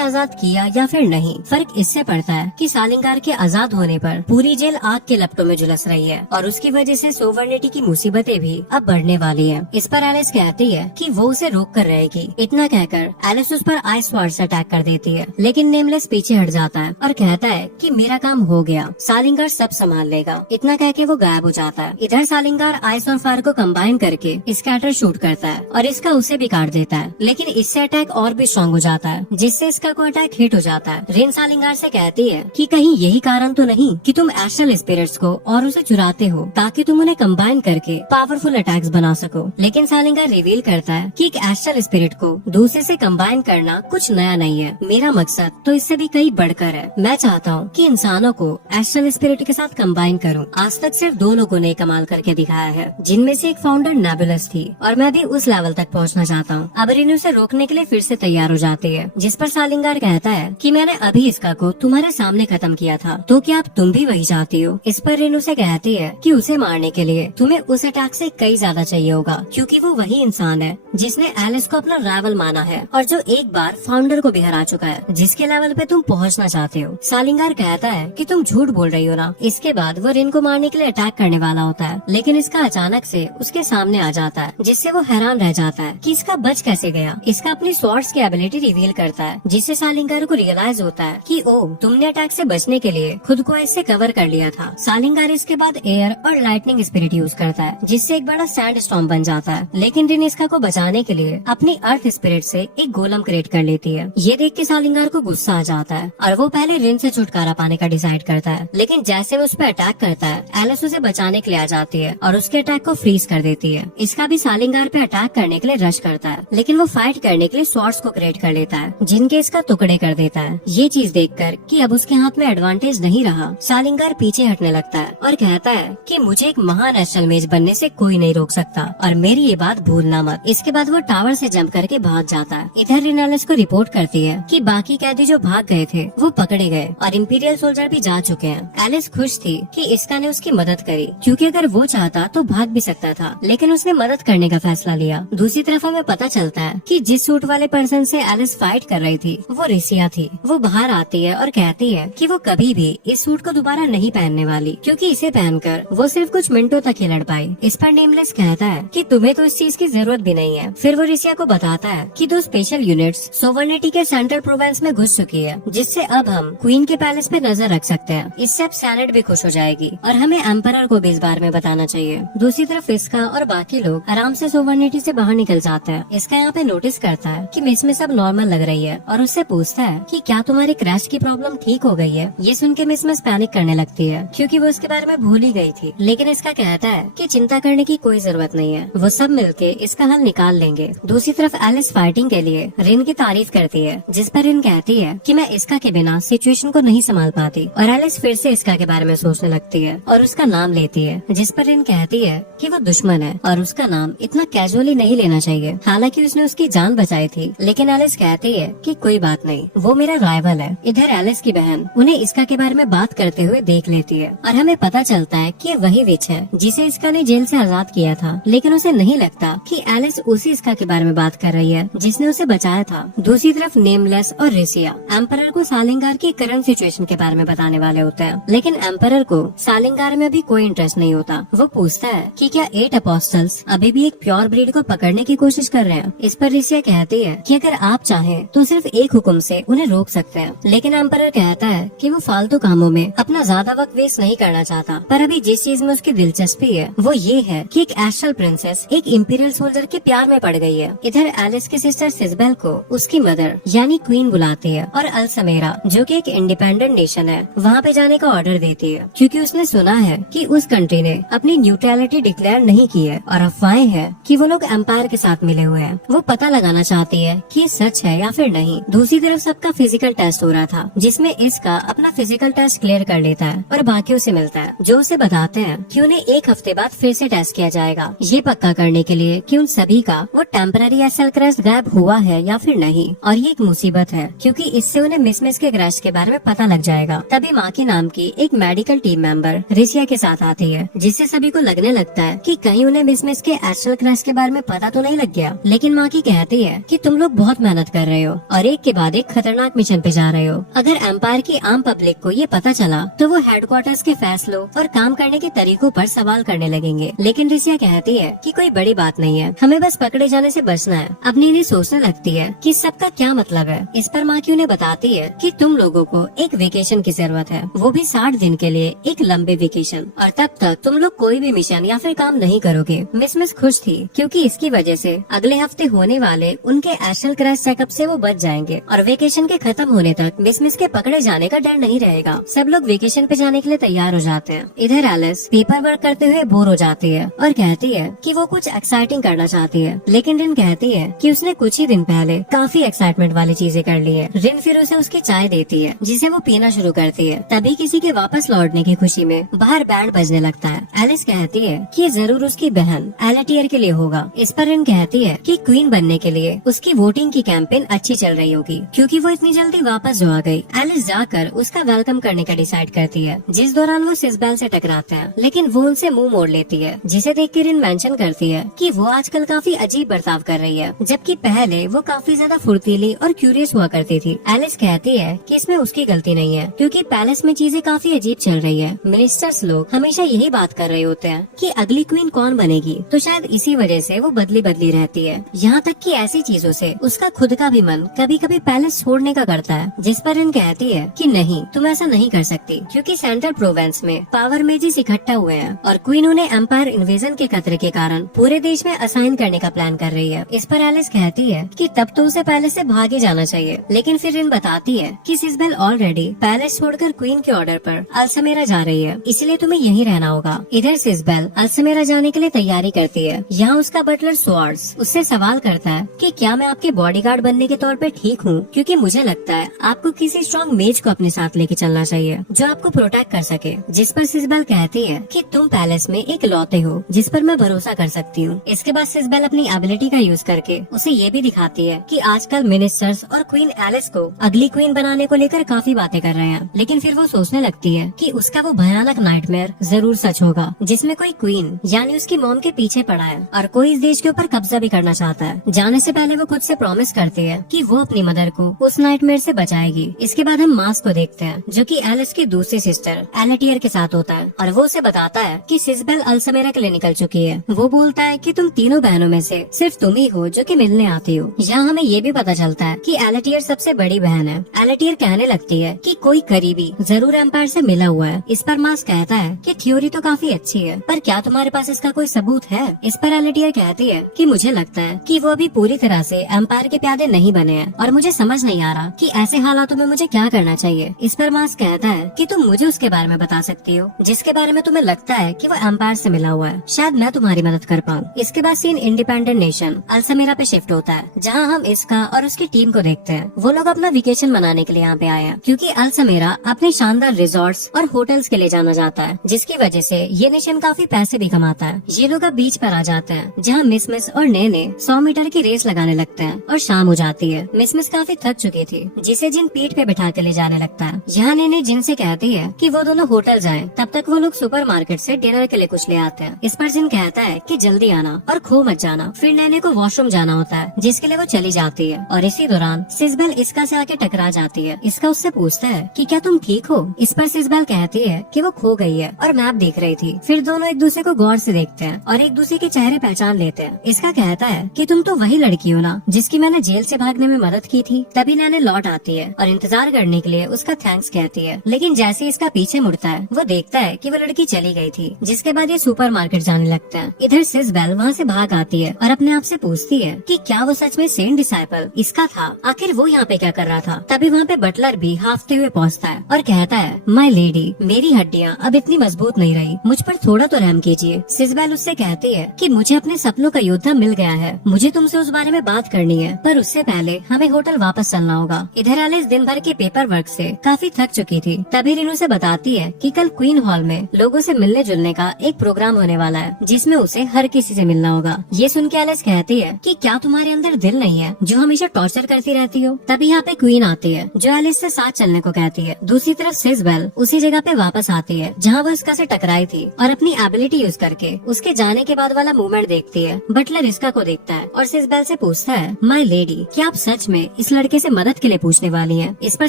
आजाद किया या फिर नहीं, फर्क इससे पड़ता है कि सालिंगार के आजाद होने पर पूरी जेल आग के लपटों में झुलस रही है और उसकी वजह से सोवर्निटी की मुसीबतें भी अब बढ़ने वाली है। इस पर एलिस कहती है कि वो उसे रोक कर रहेगी। इतना कहकर एलिस उस पर आइस स्वॉर्ड से अटैक कर देती है, लेकिन नेमलेस पीछे हट जाता है और कहता है कि मेरा काम हो गया, सालिंगार सब संभाल लेगा। इतना कह के वो गायब हो जाता है। इधर सालिंगार आइस और फायर को कंबाइन करके स्कैटर शूट करता है और इसका उसे भी काट देता है, लेकिन इससे अटैक और भी स्ट्रॉन्ग हो जाता है, जिससे इसका को अटैक हिट हो जाता है। रेन सालिंगार से कहती है कि कहीं यही कारण तो नहीं कि तुम एस्ट्रल स्पिरिट्स को और उसे चुराते हो ताकि तुम उन्हें कंबाइन करके पावरफुल अटैक्स बना सको। लेकिन सालिंगार रिवील करता है कि एक एस्ट्रल स्पिरिट को दूसरे से कंबाइन करना कुछ नया नहीं है, मेरा मकसद तो इससे भी कहीं बढ़कर है। मैं चाहता हूँ कि इंसानों को एस्ट्रल स्पिरिट के साथ कंबाइन करूँ। आज तक सिर्फ 2 लोगों ने कमाल करके दिखाया है, जिनमें से एक फाउंडर नेबुलस थी और मैं भी उस लेवल तक पहुँचना चाहता हूँ। अब रिन उसे रोकने के लिए फिर से तैयार हो जाती है, जिस पर सालिंगार कहता है कि मैंने अभी इसका को तुम्हारे सामने खत्म किया था, तो क्या अब तुम भी वही चाहती हो। इस पर रिन उसे कहती है कि उसे मारने के लिए तुम्हें उस अटैक से कई ज्यादा चाहिए होगा, क्योंकि वो वही इंसान है जिसने एलिस को अपना राइवल माना है और जो एक बार फाउंडर को भी हरा चुका है, जिसके लेवल पे तुम पहुंचना चाहते हो। सालिंगार कहता है कि तुम झूठ बोल रही हो ना। इसके बाद वो रिन को मारने के लिए अटैक करने वाला होता है, लेकिन इसका अचानक से उसके सामने आ जाता है, जिससे वो हैरान रह जाता है कि इसका बच कैसे गया। इसका अपनी स्वॉर्ड्स की एबिलिटी रिवील करता है, जिससे सालिंगार को रियलाइज होता है कि ओह, तुमने अटैक से बचने के लिए खुद को इससे कवर कर लिया था। सालिंगार इसके बाद एयर और लाइटनिंग स्पिरिट यूज करता है, जिससे एक बड़ा सैंड स्टॉर्म बन जाता है, लेकिन रिन इसका को बचाने के लिए अपनी अर्थ स्पिरिट से एक गोलम क्रिएट कर लेती है। ये देख के सालिंगार को गुस्सा आ जाता है और वो पहले रिन से छुटकारा पाने का डिसाइड करता है, लेकिन जैसे वो उस पर अटैक करता है, एलिस उसे बचाने के लिए आ जाती है और उसके अटैक को फ्रीज कर देती है। इसका भी सालिंगार पे अटैक करने के लिए रश करता है, लेकिन वो फाइट करने के लिए स्वॉर्ड्स को क्रिएट कर लेता है, जिनके इसका टुकड़े कर देता है। ये चीज देखकर कि अब उसके हाथ में एडवांटेज नहीं रहा, सालिंगार पीछे हटने लगता है और कहता है कि मुझे एक महान एस्ट्रल मेज बनने से कोई नहीं रोक सकता और मेरी ये बात भूलना मत। इसके बाद वो टावर से जंप करके भाग जाता है। इधर रिन एलिस को रिपोर्ट करती है कि बाकी कैदी जो भाग गए थे वो पकड़े गए और इंपीरियल सोल्जर भी जा चुके हैं। एलिस खुश थी कि इसका ने उसकी मदद करी, क्योंकि अगर वो चाहता तो भाग भी सकता था, लेकिन उसने मदद करने का फैसला लिया। दूसरी तरफ हमें पता चलता है कि जिस सूट वाले पर्सन से एलिस फाइट कर रही थी वो रिसिया थी। वो बाहर आती है और कहती है कि वो कभी भी इस सूट को दोबारा नहीं पहनने वाली, क्योंकि इसे पहनकर वो सिर्फ कुछ मिनटों तक ही लड़ पाई। इस पर नेमलेस कहता है कि तुम्हें तो इस चीज की जरूरत भी नहीं है। फिर वो रिसिया को बताता है कि 2 स्पेशल यूनिट्स सोवर्निटी के सेंट्रल प्रोविंस में घुस चुकी है, जिससे अब हम क्वीन के पैलेस पे नजर रख सकते हैं। इससे अब सेनेट भी खुश हो जाएगी और हमें एम्परर को भी इस बारे में बताना चाहिए। दूसरी तरफ इसका और बाकी लोग आराम से सोवर्निटी से बाहर निकल जाते हैं। इसका यहाँ पे नोटिस करता है कि मिस में सब नॉर्मल लग रही है और उससे पूछता है कि क्या तुम्हारी क्रैश की प्रॉब्लम ठीक हो गई है। ये सुन के मिस पैनिक करने लगती है, क्योंकि वो इसके बारे में भूल ही गई थी, लेकिन इसका कहता है कि चिंता करने की कोई जरूरत नहीं है, वो सब मिलके इसका हल निकाल लेंगे। दूसरी तरफ एलिस फाइटिंग के लिए रिन की तारीफ करती है, जिस पर रिन कहती है कि मैं इसका के बिना सिचुएशन को नहीं संभाल पाती, और एलिस फिर से इसका के बारे में सोचने लगती है और उसका नाम लेती है, जिस पर रिन कहती है कि वो दुश्मन है और उसका नाम इतना कैजुअली नहीं लेना चाहिए। हालांकि उसने उसकी जान बचाई थी, लेकिन एलिस कहती है कि कोई बात नहीं, वो मेरा राइवल है। इधर एलिस की बहन उन्हें इसका के बारे में बात करते हुए देख लेती है और हमें पता चलता है कि वही विच है जिसे इसका ने जेल से आजाद किया था, लेकिन उसे नहीं लगता कि एलिस उसी इसका के बारे में बात कर रही है जिसने उसे बचाया था। दूसरी तरफ नेमलेस और रिसिया एम्परर को सालिंगार की करंट सिचुएशन के बारे में बताने वाले होते हैं, लेकिन एम्परर को सालिंगार में भी कोई इंटरेस्ट नहीं होता। वो पूछता है कि क्या 8 अपोस्टल्स अभी भी एक प्योर ब्रीड को पकड़ने की कोशिश कर रहे हैं। इस पर रिसिया कहती है कि अगर आप चाहें तो सिर्फ एक हुक्म से उन्हें रोक सकते हैं, लेकिन एम्परर कहता है कि वो फालतू कामों में अपना ज्यादा वक्त वेस्ट नहीं करना चाहता। पर अभी जिस चीज में उसकी दिलचस्पी है वो ये है कि एक एस्ट्रल प्रिंसेस एक इंपीरियल सोल्जर के प्यार में पड़ गई है। इधर एलिस की सिस्टर सिजबेल को उसकी मदर यानी क्वीन बुलाती है और अल्समेरा, जो कि एक इंडिपेंडेंट नेशन है, वहाँ पे जाने का ऑर्डर देती है, क्योंकि उसने सुना है कि उस कंट्री ने अपनी न्यूट्रलिटी डिक्लेयर नहीं की है और अफवाहें हैं कि वो लोग एम्पायर के साथ मिले हुए हैं। वो पता लगाना चाहती है कि ये सच है या फिर नहीं। दूसरी तरफ सबका फिजिकल टेस्ट हो रहा था, जिसमें इसका अपना फिजिकल टेस्ट क्लियर कर लेता है और बाकियों से मिलता है, जो उसे बताते हैं कि उन्हें 1 हफ्ते बाद फिर से टेस्ट किया जाएगा, ये पक्का करने के लिए कि उन सभी का वो टेम्पररी एस्ट्रल क्रैश गायब हुआ है या फिर नहीं। और ये एक मुसीबत है, क्योंकि इससे उन्हें मिस के क्रैश के बारे में पता लग जाएगा। तभी माकी नाम की एक मेडिकल टीम मेंबर रिसिया के साथ आती है, जिससे सभी को लगने लगता है कि कहीं उन्हें मिस के एस्ट्रल क्रैश के बारे में पता तो नहीं लग गया। लेकिन माकी कहती है कि तुम लोग बहुत मेहनत कर रहे हो और एक के बाद एक खतरनाक मिशन पे जा रहे हो। अगर एम्पायर की आम पब्लिक को ये पता चला तो वो हेडक्वार्टर्स के फैसलों और काम करने के तरीकों पर सवाल करने लगेंगे। लेकिन रिसिया कहती है कि कोई बड़ी बात नहीं है, हमें बस पकड़े जाने से बचना है। अपनी लिए सोचने लगती है कि सबका क्या मतलब है। इस पर माकी उन्हें बताती है कि तुम लोगों को एक वेकेशन की जरूरत है, वो भी 60 दिन के लिए, एक लंबे वेकेशन। और तब तक तुम लोग कोई भी मिशन या फिर काम नहीं करोगे। मिस खुश थी क्योंकि इसकी वजह से अगले हफ्ते होने वाले उनके एस्ट्रल क्रैश चेकअप से वो बच जाएंगे और वेकेशन के खत्म होने तक मिस के पकड़े जाने का डर नहीं रहेगा। सब लोग वेकेशन पे जाने के लिए तैयार हो जाते हैं। इधर एलिस पेपर वर्क करते हुए बोर हो जाती है और कहती है कि वो कुछ एक्साइटिंग करना चाहती है। लेकिन रिन कहती है कि उसने कुछ ही दिन पहले काफी एक्साइटमेंट वाली चीजें कर ली है। रिन फिर उसे उसकी चाय देती है, जिसे वो पीना शुरू करती है। तभी किसी के वापस लौटने की खुशी में बाहर बैंड बजने लगता है। एलिस कहती है कि ये जरूर उसकी बहन एलेटियर के लिए होगा। इस पर रिन कहती है कि क्वीन बनने के लिए उसकी वोटिंग की कैंपेन अच्छी चल रही होगी, क्योंकि वो इतनी जल्दी वापस जो आ गई। एलिस जाकर उसका वेलकम करने का डिसाइड करती है, जिस दौरान वो सिसबेल से टकराते हैं। लेकिन वो उनसे मुंह मोड़ लेती है, जिसे देख कर रिन मेंशन करती है कि वो आजकल काफी अजीब बर्ताव कर रही है, जबकि पहले वो काफी ज्यादा फुर्तीली और क्यूरियस हुआ करती थी। एलिस कहती है कि इसमें उसकी गलती नहीं है, क्योंकि पैलेस में चीजें काफी अजीब चल रही है। मिनिस्टर्स लोग हमेशा यही बात कर रहे होते हैं कि अगली क्वीन कौन बनेगी, तो शायद इसी वजह से वो बदली बदली रहती है। यहाँ तक कि ऐसी चीजों से उसका खुद का भी मन कभी कभी पैलेस छोड़ने का करता है। जिस पर रिन कहती है कि नहीं, तुम ऐसा नहीं कर सकती, क्योंकि सेंट्रल प्रोविंस में पावर मेजिस इकट्ठा हुए हैं और क्वीन उन्हें एम्पायर इन्वेजन के खतरे के कारण पूरे देश में असाइन करने का प्लान कर रही है। इस पर एलिस कहती है कि तब तो उसे पैलेस से भागे जाना चाहिए। लेकिन फिर रिन बताती है कि सिसबेल ऑलरेडी पैलेस छोड़कर क्वीन के ऑर्डर पर अल्समेरा जा रही है, इसलिए तुम्हें यहीं रहना होगा। इधर सिसबेल अल्समेरा जाने के लिए तैयारी करती है। यहाँ उसका बटलर स्वार्ड्स उससे सवाल करता है कि क्या मैं आपके बॉडीगार्ड बनने के तौर पे ठीक हूँ, क्योंकि मुझे लगता है आपको किसी स्ट्रॉन्ग मेज को अपने साथ लेके चलना चाहिए जो आपको प्रोटेक्ट कर सके। जिस पर सिसबेल कहती है कि तुम पैलेस में एक लौते हो जिस पर मैं भरोसा कर सकती हूँ। इसके बाद सिसबेल अपनी एबिलिटी का यूज करके उसे ये भी दिखाती है कि आजकल मिनिस्टर्स और क्वीन एलिस को अगली क्वीन बनाने को लेकर काफी बातें कर रहे हैं। लेकिन फिर वो सोचने लगती है कि उसका वो भयानक नाइटमेयर जरूर सच होगा, जिसमें कोई क्वीन यानी उसकी मॉम के पीछे पड़ा है और कोई इस देश के ऊपर कब्जा भी करना चाहता है। जाने से पहले वो खुद से प्रॉमिस करती है कि वो अपनी मदर को उस नाइटमेयर से बचाएगी। इसके बाद हम मास को देखते हैं, जो कि एलिस की दूसरी सिस्टर एलेटियर के साथ होता है और वो उसे बताता है कि सिसबेल अल्समेरा के लिए निकल चुकी है। वो बोलता है कि तुम तीनों बहनों में से सिर्फ तुम ही हो जो कि मिलने आती हो। यहाँ हमें ये भी पता चलता है कि एलेटियर सबसे बड़ी बहन है। एलेटियर कहने लगती है कि कोई करीबी जरूर एम्पायर से मिला हुआ है। इस पर मास कहता है कि थ्योरी तो काफी अच्छी है, पर क्या तुम्हारे पास इसका कोई सबूत है? इस पर एलेटियर कहती है कि मुझे लगता है कि वो अभी पूरी तरह से एम्पायर के प्यादे नहीं बने हैं और मुझे समझ नहीं आ रहा कि ऐसे हालातों में मुझे क्या करना चाहिए। इस पर मास कहता है कि तुम मुझे उसके बारे में बता सकती हो जिसके बारे में तुम्हें लगता है कि वो एम्पायर से मिला हुआ है, शायद मैं तुम्हारी मदद कर पाऊँ। इसके बाद सीन इंडिपेंडेंट नेशन अल्समेरा पे शिफ्ट होता है, जहाँ हम इसका और उसकी टीम को देखते हैं। वो लोग अपना वेकेशन मनाने के लिए यहाँ पे आए हैं, क्योंकि अल्समेरा अपने शानदार रिजॉर्ट्स और होटल्स के लिए जाना जाता है, जिसकी वजह से ये नेशन काफी पैसे भी कमाता है। ये लोग अब बीच पर आ जाते हैं, जहाँ मिस और नेने 100 मीटर की रेस लगाने लगते हैं और शाम हो जाती है। मिस काफी थक चुकी थी, जिसे जिन पीठ पे बिठा के ले जाने लगता है। यहाँ नेने जिन से कहती है कि वो दोनों होटल जाएं, तब तक वो लोग सुपरमार्केट से डिनर के लिए कुछ ले आते हैं। इस पर जिन कहता है कि जल्दी आना और खो मत जाना। फिर नेने को वॉशरूम जाना होता है, जिसके लिए वो चली जाती है और इसी दौरान सिसबेल इसका से आके टकरा जाती है। इसका उससे पूछता है कि क्या तुम ठीक हो? इस पर सिसबेल कहती है कि वो खो गई है और मैप देख रही थी। फिर दोनों एक दूसरे को गौर से देखते हैं और एक दूसरे के चेहरे पहचान लेते हैं। इसका कहता है कि तुम तो वही लड़की हो ना जिसकी मैंने जेल से भागने में मदद की थी। तभी नैने लौट आती है और इंतजार करने के लिए उसका थैंक्स कहती है। लेकिन जैसे ही इसका पीछे मुड़ता है, वो देखता है कि वो लड़की चली गई थी। जिसके बाद ये सुपरमार्केट जाने लगता है। इधर सिसबेल वहाँ से भाग आती है और अपने आप से पूछती है कि क्या वो सच में सेंट डिसाइपल इसका था? आखिर वो यहाँ पे क्या कर रहा था? तभी वहाँ पे बटलर भी हाफते हुए पहुँचता है और कहता है, माय लेडी, मेरी हड्डियाँ अब इतनी मजबूत नहीं रही, मुझ पर थोड़ा तो रहम कीजिए। सिसबेल उससे कहती है कि मुझे अपने सपनों का योद्धा मिल गया है, मुझे तुमसे उस बारे में बात करनी है, पर उससे पहले हमें होटल वापस चलना होगा। इधर एलिस दिन भर के पेपर वर्क से काफी थक चुकी थी। तभी रिनु से बताती है कि कल क्वीन हॉल में लोगों से मिलने जुलने का एक प्रोग्राम होने वाला है, जिसमें उसे हर किसी से मिलना होगा। ये सुन के एलिस कहती है कि क्या तुम्हारे अंदर दिल नहीं है जो हमेशा टॉर्चर करती रहती हो? तभी यहाँ पे क्वीन आती है, जो एलिस एलिस से साथ चलने को कहती है। दूसरी तरफ सिजबेल उसी जगह पे वापस आती है जहाँ वो इसका से टकराई थी और अपनी एबिलिटी यूज करके उसके जाने के बाद वाला मूवमेंट देखती है। बटलर इसका को देखता है और सिजबेल से पूछता है, माय लेडी, क्या आप सच में इस लड़के से मदद के लिए पूछने वाली हैं? इस पर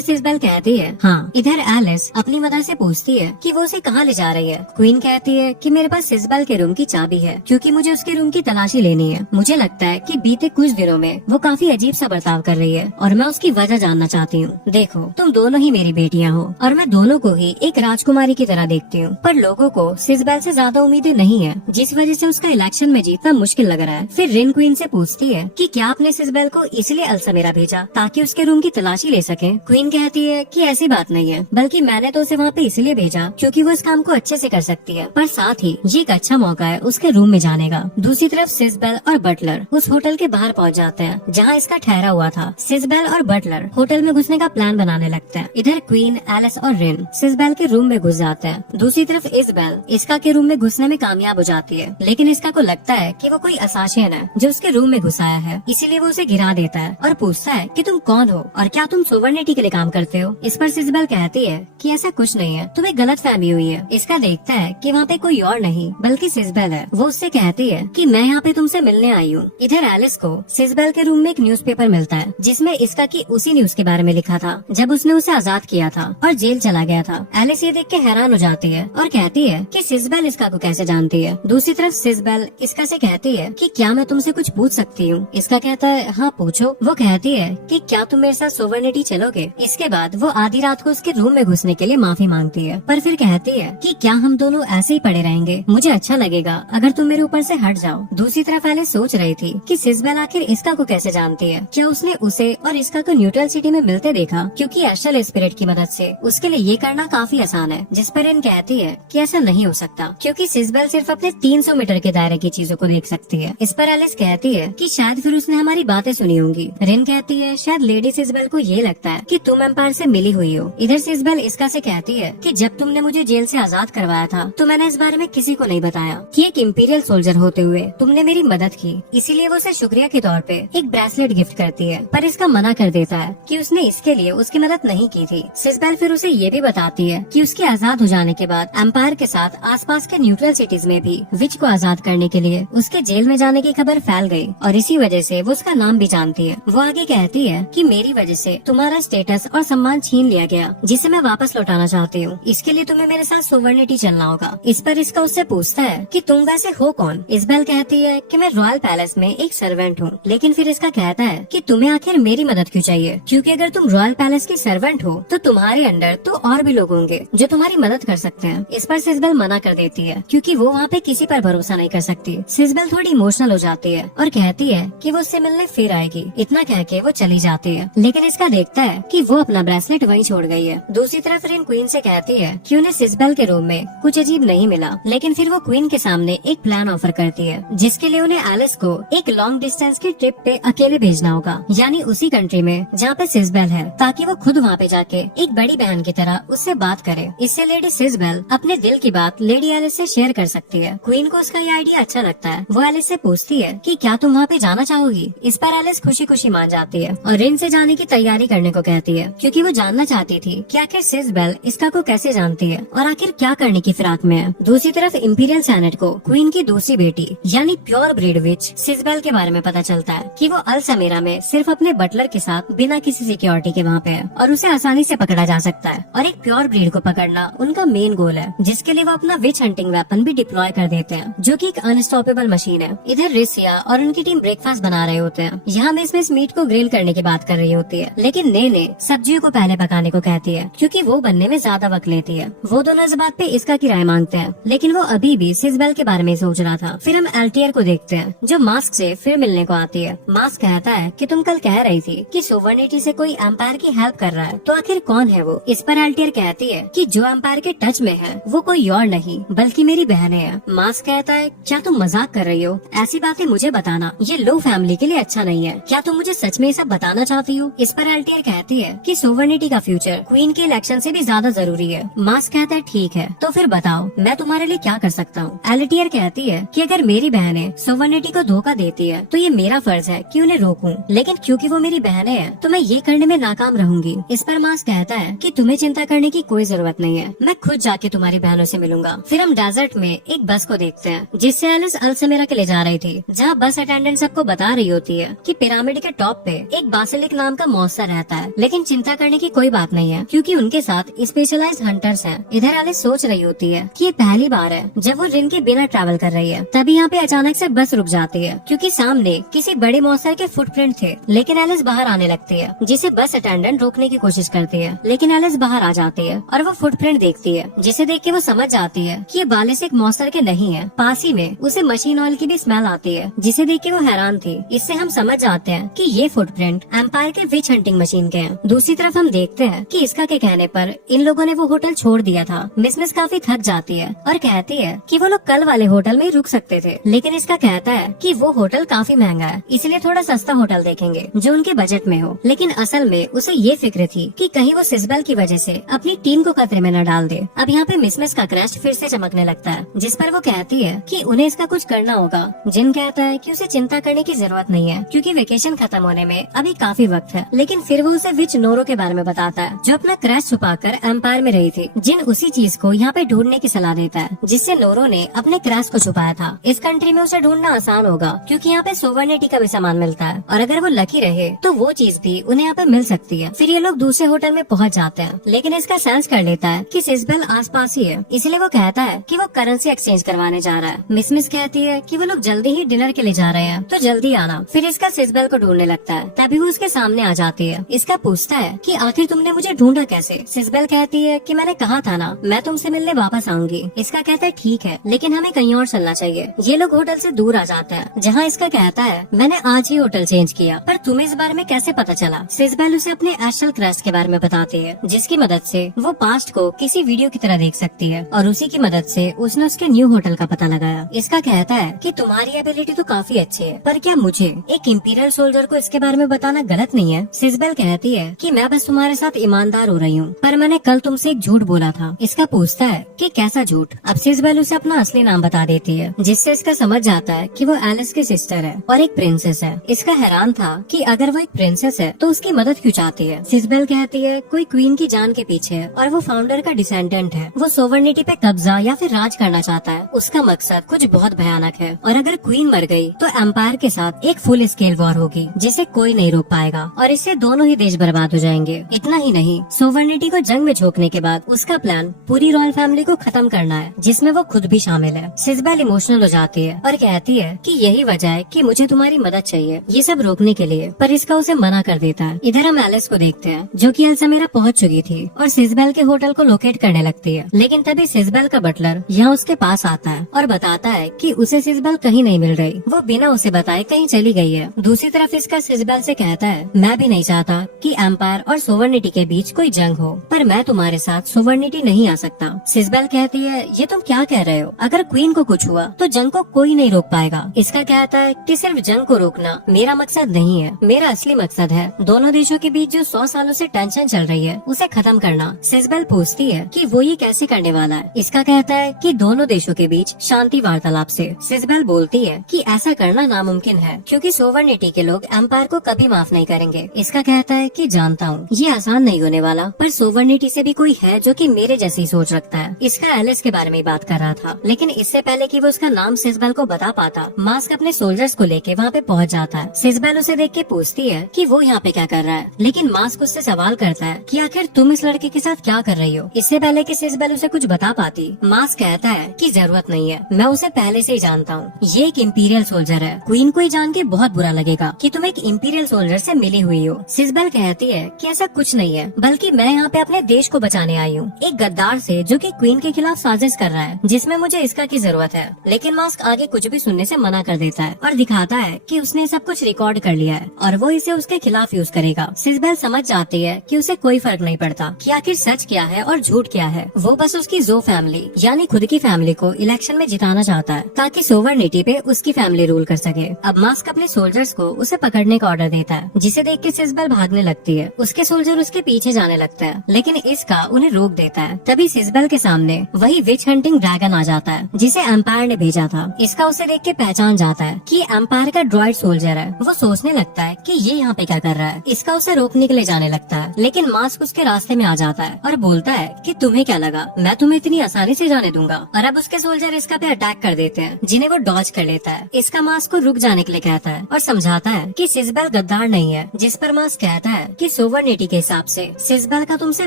सिजबेल कहती है, हाँ। इधर एलिस अपनी मदर से पूछती है कि वो उसे कहाँ ले जा रही है। क्वीन कहती है कि मेरे पास सिजबेल के रूम की चाबी है, क्योंकि मुझे उसके रूम की तलाशी लेनी है। मुझे लगता है कि बीते कुछ दिनों में वो काफी अजीब सा बर्ताव कर रही है और मैं उसकी वजह जानना चाहती हूँ। देखो, तुम दोनों ही मेरी बेटियाँ हो और मैं दोनों को ही एक राजकुमारी की तरह देखती हूँ, पर लोगों को सिजबेल से ज्यादा उम्मीदें नहीं है, जिस वजह से उसका इलेक्शन में जीतना मुश्किल लग रहा है। फिर रिन क्वीन से पूछती है कि क्या आपने सिजबेल को इसलिए अल्समेरा भेजा ताकि उसके रूम की तलाशी ले सके। क्वीन कहती है कि ऐसी बात नहीं है, बल्कि मैंने तो उसे वहाँ पे इसलिए भेजा क्योंकि वो इस काम को अच्छे से कर सकती है, पर साथ ही ये एक अच्छा मौका है उसके रूम में जाने का। दूसरी तरफ सिजबेल और बटलर उस होटल के बाहर पहुँच जाते हैं जहाँ इसका ठहरा हुआ था। सिजबेल और बटलर होटल में घुसने का प्लान बनाने लगते हैं। इधर क्वीन, एलिस और रिन सिजबेल के रूम में घुस जाते हैं। दूसरी तरफ इजबेल इसका के रूम में घुसने में कामयाब हो जाती है, लेकिन इसका को लगता है कि वो कोई असासिन है जो उसके रूम में घुसाया है, इसीलिए वो उसे गिरा देता है और पूछता है कि तुम कौन हो और क्या तुम सोवर्निटी के लिए काम करते हो। इस पर सिजबेल कहती है कि ऐसा कुछ नहीं है, तुम्हें गलत फहमी हुई है। इसका देखता है कि वहाँ पे कोई और नहीं बल्कि सिजबेल है। वो उससे कहती है कि मैं यहाँ पे तुमसे मिलने आई हूँ। इधर एलिस को सिजबेल के रूम में एक न्यूज़पेपर मिलता है जिसमें इसका की उसी न्यूज के बारे में लिखा था जब उसने उसे आजाद किया था और जेल चला गया था। एलिस ये देख के हैरान हो जाती है और कहती है कि सिजबेल इसका को कैसे जानती है। दूसरी तरफ सिजबेल इसका से कहती है कि क्या मैं तुमसे कुछ पूछ सकती हूँ। इसका कहता है, हाँ पूछो। वो कहती है कि क्या तुम मेरे साथ सोवर्निटी चलोगे। इसके बाद वो आधी रात को उसके रूम में घुसने के लिए माफी मांगती है, पर फिर कहती है कि क्या हम दोनों ऐसे ही पड़े रहेंगे, मुझे अच्छा लगेगा अगर तुम मेरे ऊपर से हट जाओ। दूसरी तरफ एलिस सोच रही थी कि सिजबेल आखिर इसका को कैसे जानती है। क्या उसने उसे और इसका को न्यूट्रल सिटी में मिलते देखा, क्योंकि एस्ट्रल स्पिरिट की मदद से उसके लिए ये करना काफी आसान है। जिस पर इन कहती है कि ऐसा नहीं हो सकता, क्योंकि सिजबेल सिर्फ अपने 300 मीटर के दायरे की चीजों को देख सकती है। इस पर एलिस कहती है कि शायद फिर उसने हमारी बातें सुनी होंगी। रिन कहती है शायद लेडी सिजबेल को ये लगता है कि तुम एम्पायर से मिली हुई हो। इधर सिजबेल इसका से कहती है कि जब तुमने मुझे जेल से आजाद करवाया था तो मैंने इस बारे में किसी को नहीं बताया कि एक इंपीरियल सोल्जर होते हुए तुमने मेरी मदद की, इसीलिए वो उसे शुक्रिया के तौर पे एक ब्रेसलेट गिफ्ट करती है, पर इसका मना कर देता है कि उसने इसके लिए उसकी मदद नहीं की थी। सिजबेल फिर उसे ये भी बताती है कि उसके आजाद हो जाने के बाद एम्पायर के साथ आसपास के न्यूट्रल सिटीज में भी विच को आजाद करने के लिए उसके जेल में जाने की खबर फैल गई और इसी वजह से वो उसका नाम भी जानती है। वो आगे कहती है कि मेरी वजह से तुम्हारा स्टेटस और सम्मान छीन लिया गया, जिसे मैं वापस लौटाना चाहती हूँ। इसके लिए तुम्हें मेरे साथ सोवर्निटी चलना होगा। इस पर इसका उससे पूछता है कि तुम वैसे हो कौन। इजबेल कहती है कि मैं रॉयल पैलेस में एक सर्वेंट हूँ, लेकिन फिर इसका कहता है कि तुम्हें आखिर मेरी मदद क्यों चाहिए, क्योंकि अगर तुम रॉयल पैलेस की सर्वेंट हो तो तुम्हारे अंडर तो और भी लोग होंगे जो तुम्हारी मदद कर सकते हैं। इस पर सिजबेल मना कर देती है, क्योंकि वो वहाँ पे किसी पर भरोसा नहीं कर सकती। सिजबेल थोड़ी इमोशनल हो जाती है और कहती है कि वो उससे मिलने फिर आएगी। इतना कह के वो चली जाती है, लेकिन इसका देखता है कि वो अपना ब्रेसलेट वहीं छोड़ गई है। दूसरी तरफ रिन क्वीन से कहती है कि उन्हें सिजबेल के रूम में कुछ अजीब नहीं मिला, लेकिन फिर वो क्वीन के सामने एक प्लान ऑफर करती है जिसके लिए उन्हें एलिस को एक लॉन्ग डिस्टेंस की ट्रिप पे अकेले भेजना होगा, यानी उसी कंट्री में जहाँ पे सिजबेल है, ताकि वो खुद वहाँ पे जाके एक बड़ी बहन की तरह उससे बात करे। इससे लेडी सिजबेल अपने दिल की बात लेडी एलिस से शेयर कर सकती है। क्वीन को उसका ये आइडिया अच्छा लगता है। वो एलिस से पूछती है कि क्या तुम वहाँ पे जाना चाहोगी। इस पर एलिस खुशी खुशी मान जाती है और रिन से जाने की तैयारी करने को कहती है, क्योंकि वो जानना चाहती थी कि आखिर सिजबेल इसका को कैसे जानती है और आखिर क्या करने की फिराक में है। दूसरी तरफ इंपीरियल सेनेट को क्वीन की दूसरी बेटी यानी प्योर ब्रीड विच सिजबेल के बारे में पता चलता है कि वो अल्समेरा में सिर्फ अपने बटलर के साथ बिना किसी सिक्योरिटी के वहाँ पे है और उसे आसानी से पकड़ा जा सकता है, और एक प्योर ब्रीड को पकड़ना उनका मेन गोल है, जिसके लिए वो अपना विच हंटिंग वेपन भी डिप्लॉय कर देते हैं, जो कि एक अनस्टॉपेबल मशीन है। इधर रिसिया और उनकी टीम ब्रेकफास्ट बना रहे होते हैं। यहाँ मिस मीट को ग्रिल करने की बात कर रही होती है, लेकिन ने सब्जियों को पहले पकाने को कहती है, क्योंकि वो बनने में ज्यादा वक्त लेती है। वो दोनों इस बात पे इसका की राय मांगते हैं, लेकिन वो अभी भी सिजबेल के बारे में सोच रहा था। फिर हम एल्टियर को देखते हैं जो मास्क से फिर मिलने को आती है। मास्क कहता है कि तुम कल कह रही थी कि सोवर्निटी से कोई एम्पायर की हेल्प कर रहा है, तो आखिर कौन है वो। इस पर एल्टियर कहती है कि जो एम्पायर के टच में है वो कोई और नहीं बल्कि मेरी बहन है। मास्क कहता है क्या तुम मजाक कर रही हो, ऐसी बातें मुझे बताना ये लो फैमिली के लिए अच्छा नहीं है, क्या तुम मुझे सच में ये सब बताना चाहती हो। इस पर एल्टियर कहती है कि सोवर्निटी का फ्यूचर क्वीन के इलेक्शन से भी ज्यादा जरूरी है। मास्क कहता है ठीक है, तो फिर बताओ मैं तुम्हारे लिए क्या कर सकता हूँ। एल्टियर कहती है कि अगर मेरी बहनें सोवर्निटी को धोखा देती है तो ये मेरा फर्ज है कि उन्हें रोकूं, लेकिन क्योंकि वो मेरी बहनें हैं तो मैं ये करने में नाकाम रहूंगी। रहूंगी। इस पर मास्क कहता है कि तुम्हें चिंता करने की कोई जरूरत नहीं है, मैं खुद जाके तुम्हारी बहनों से मिलूंगा। फिर हम डेजर्ट में एक बस को देखते हैं जिससे एलिस अल्समेरा के ले जा रही थी, जहाँ बस अटेंडेंट सबको बता रही होती है कि पिरामिड के टॉप पे एक बासिलिक नाम का मॉन्स्टर रहता है, लेकिन चिंता करने की कोई बात नहीं है क्योंकि उनके साथ स्पेशलाइज्ड हंटर्स हैं। इधर एलिस सोच रही होती है कि ये पहली बार है जब वो रिन के बिना ट्रैवल कर रही है। तभी यहाँ पे अचानक से बस रुक जाती है क्योंकि सामने किसी बड़े मॉन्स्टर के फुटप्रिंट थे, लेकिन एलिस बाहर आने लगती है जिसे बस अटेंडेंट रोकने की कोशिश करती है, लेकिन एलिस बाहर आ जाती है और वो फुटप्रिंट देखती है, जिसे देख के वो समझ जाती है कि ये बालिस्टिक मॉन्स्टर के नहीं है। पास ही में उसे मशीन ऑयल की भी स्मेल आती है, जिसे देख के वो हैरान थी। इससे हम समझ जाते हैं कि ये फुटप्रिंट एम्पायर के विच हंटिंग मशीन के हैं। दूसरी तरफ हम देखते हैं कि इसका के कहने पर इन लोगों ने वो होटल छोड़ दिया था। मिस काफी थक जाती है और कहती है कि वो लोग कल वाले होटल में रुक सकते थे, लेकिन इसका कहता है कि वो होटल काफी महंगा है, इसलिए थोड़ा सस्ता होटल देखेंगे जो उनके बजट में हो। लेकिन असल में उसे ये फिक्र थी कि कहीं वो सिस्बेल की वजह से अपनी टीम को खतरे में न डाल दे। अब यहाँ पे मिस का क्रश फिर से चमकने लगता है, जिस पर वो कहती है कि उन्हें इसका कुछ करना होगा। जिन कहता है कि उसे चिंता करने की जरूरत नहीं है क्योंकि वेकेशन खत्म होने में अभी काफी वक्त है, लेकिन फिर वो उसे विच नोरो के बारे में बताता है जो अपना क्रश छुपाकर एम्पायर में रही थी। जिन उसी चीज को यहाँ पे ढूंढने की सलाह देता है जिससे नोरो ने अपने क्रश को छुपाया था। इस कंट्री में उसे ढूंढना आसान होगा क्योंकि यहाँ पे सोवर्निटी का भी सामान मिलता है, और अगर वो लकी रहे तो वो चीज भी उन्हें यहाँ पे मिल सकती है। फिर ये लोग दूसरे होटल में पहुँच जाते हैं, लेकिन इसका सेंस कर लेता है कि सिस्बेल आसपास ही है, इसलिए वो कहता है कि वो करेंसी एक्सचेंज करवाने जा रहा है। मिस कहती है कि वो लोग जल्दी ही डिनर के लिए जा रहे हैं तो जल्दी आना। फिर इसका सिस्बेल को ढूंढने लगता है, तभी वो उसके सामने आ जाती है। इसका पूछता है कि आखिर तुमने मुझे ढूंढा कैसे? सिस्बेल कहती है कि मैंने कहा था ना मैं तुमसे मिलने वापस आऊंगी। इसका कहता है ठीक है, लेकिन हमें कहीं और चलना चाहिए। ये लोग होटल से दूर आ जाते हैं, जहाँ इसका कहता है मैंने आज ही होटल चेंज किया, पर तुम्हें इस बारे में कैसे पता चला? सिस्बेल उसे अपने एस्ट्रल क्रश के बारे में बताती है, जिसकी मदद से वो पास्ट को किसी वीडियो की तरह देख सकती है, और उसी की मदद से उसने उसके न्यू होटल का पता लगाया। इसका कहता है कि तुम्हारी एबिलिटी तो काफी अच्छी है, पर क्या मुझे एक इंपीरियल सोल्जर को इसके बारे में बताना गलत नहीं है? सिस्बेल कहती है कि मैं बस तुम्हारे साथ ईमानदार हो रही हूँ, पर मैंने कल तुमसे एक झूठ बोला था। इसका पूछता है कि कैसा झूठ? अब सिस्बेल उसे अपना असली नाम बता देती है, जिससे इसका समझ जाता है कि वो एलिस की सिस्टर है और एक प्रिंसेस है। इसका हैरान था कि अगर वो एक प्रिंसेस है तो उसकी मदद क्यों चाहती है? सिस्बेल कहती है कोई क्वीन की जान के पीछे है और वो फाउंडर का डिसेंडेंट है। वो सोवर्निटी पे कब्जा या फिर राज करना चाहता है। उसका मकसद कुछ बहुत भयानक है, और अगर क्वीन मर गई तो एम्पायर के साथ एक फुल स्केल वॉर होगी जिसे कोई नहीं रोक पाएगा, और इससे दोनों ही देश बर्बाद हो जाएंगे। इतना ही नहीं, सोवर्निटी को जंग में झोंकने के बाद उसका प्लान पूरी रॉयल फैमिली को खत्म करना है, जिसमें वो खुद भी शामिल है। सिस्बेल इमोशनल हो जाती है और कहती है कि यही वजह है कि मुझे तुम्हारी मदद चाहिए ये सब रोकने के लिए, पर इसका उसे मना कर देता है। इधर हम एलिस को देखते हैं जो कि अल्समेरा पहुंच चुकी थी और सिस्बेल के होटल को लोकेट करने लगती है, लेकिन तभी सिस्बेल का बटलर यहाँ उसके पास आता है और बताता है कि उसे सिस्बेल कहीं नहीं मिल रही, वो बिना उसे बताए कहीं चली गई है। दूसरी तरफ इसका सिस्बेल से कहता है मैं भी नहीं चाहता कि एम्पायर और सोवर्निटी के बीच कोई जंग हो, पर मैं तुम्हारे साथ सोवर्निटी नहीं आ सकता। सिस्बेल कहती है ये तुम क्या कह रहे हो? अगर क्वीन को कुछ हुआ तो जंग को कोई नहीं रोक पाएगा। इसका कहता है कि सिर्फ जंग को रोकना मेरा मकसद नहीं है, मेरा असली मकसद है दोनों देशों के बीच जो 100 सालों से टेंशन चल रही है उसे खत्म करना। सिस्बेल पूछती है कि वो ये कैसे करने वाला है? इसका कहता है कि दोनों देशों के बीच शांति वार्तालाप से। सिस्बेल बोलती है कि ऐसा करना नामुमकिन है क्योंकि सोवर्निटी के लोग एम्पायर को कभी माफ नहीं करेंगे। इसका कहता है कि जानता हूँ ये आसान नहीं होने वाला, पर सोवर्निटी से भी कोई है जो कि मेरे जैसी सोच रखता है। इसका एलिस के बारे में बात कर रहा था, लेकिन इससे पहले कि वो उसका नाम सिस्बेल को बता पाता, मास्क अपने सोल्जर्स को लेके वहाँ पे पहुँच जाता है। सिस्बेल उसे देख के पूछती है कि वो यहाँ पे क्या कर रहा है, लेकिन मास्क उससे सवाल करता है कि आखिर तुम इस लड़के के साथ क्या कर रही हो। इससे पहले कि सिस्बेल उसे कुछ बता पाती, मास्क कहता है कि जरूरत नहीं है, मैं उसे पहले से ही जानता हूँ, ये एक इंपीरियल सोल्जर है। क्वीन को ये जान के बहुत बुरा लगेगा कि तुम एक इंपीरियल सोल्जर से मिली हुई हो। सिस्बेल कहती है कि ऐसा कुछ नहीं है, बल्कि मैं यहाँ पे अपने देश को बचाने आई हूँ, एक गद्दार से जो कि क्वीन के खिलाफ साजिश कर रहा है, जिसमें मुझे इसका की जरूरत है। लेकिन मास्क आगे कुछ भी सुनने से मना कर देता है और दिखाता है कि उसने सब कुछ रिकॉर्ड कर लिया है और वो इसे उसके खिलाफ यूज करेगा। सिस्बेल समझ जाती है कि उसे कोई फर्क नहीं पड़ता कि आखिर सच क्या है और झूठ क्या है। वो बस उसकी जो फैमिली यानी खुद की फैमिली को इलेक्शन में जिताना चाहता है ताकि सोवर्निटी पे उसकी फैमिली रूल कर सके। अब मास्क अपने सोल्जर्स को उसे पकड़ने का ऑर्डर देता है, जिसे देख के सिस्बेल भागने लगती है। उसके सोल्जर उसके पीछे जाने लगता है, लेकिन इसका उन्हें रोक देता है। तभी सिस्बेल के सामने वही विच हंटिंग ड्रैगन आ जाता है जिसे एम्पायर ने भेजा था। इसका उसे देख के पहचान जाता है कि एम्पायर का ड्रॉइड सोल्जर है। वो सोचने लगता है कि ये यहाँ पे क्या कर रहा है। इसका उसे रोकने के लिए जाने लगता है, लेकिन मास्क उसके रास्ते में आ जाता है और बोलता है कि तुम्हें क्या लगा मैं तुम्हें इतनी आसानी से जाने दूंगा। और अब उसके सोल्जर इसका पे अटैक कर देते हैं, जिन्हें वो डॉज कर लेता है। इसका मास्क को रुक जाने के लिए कहता है और समझाता है कि सिजबेल गद्दार नहीं है, जिस पर मास्क कहता है कि सोवर्निटी के हिसाब से सिजबेल का तुमसे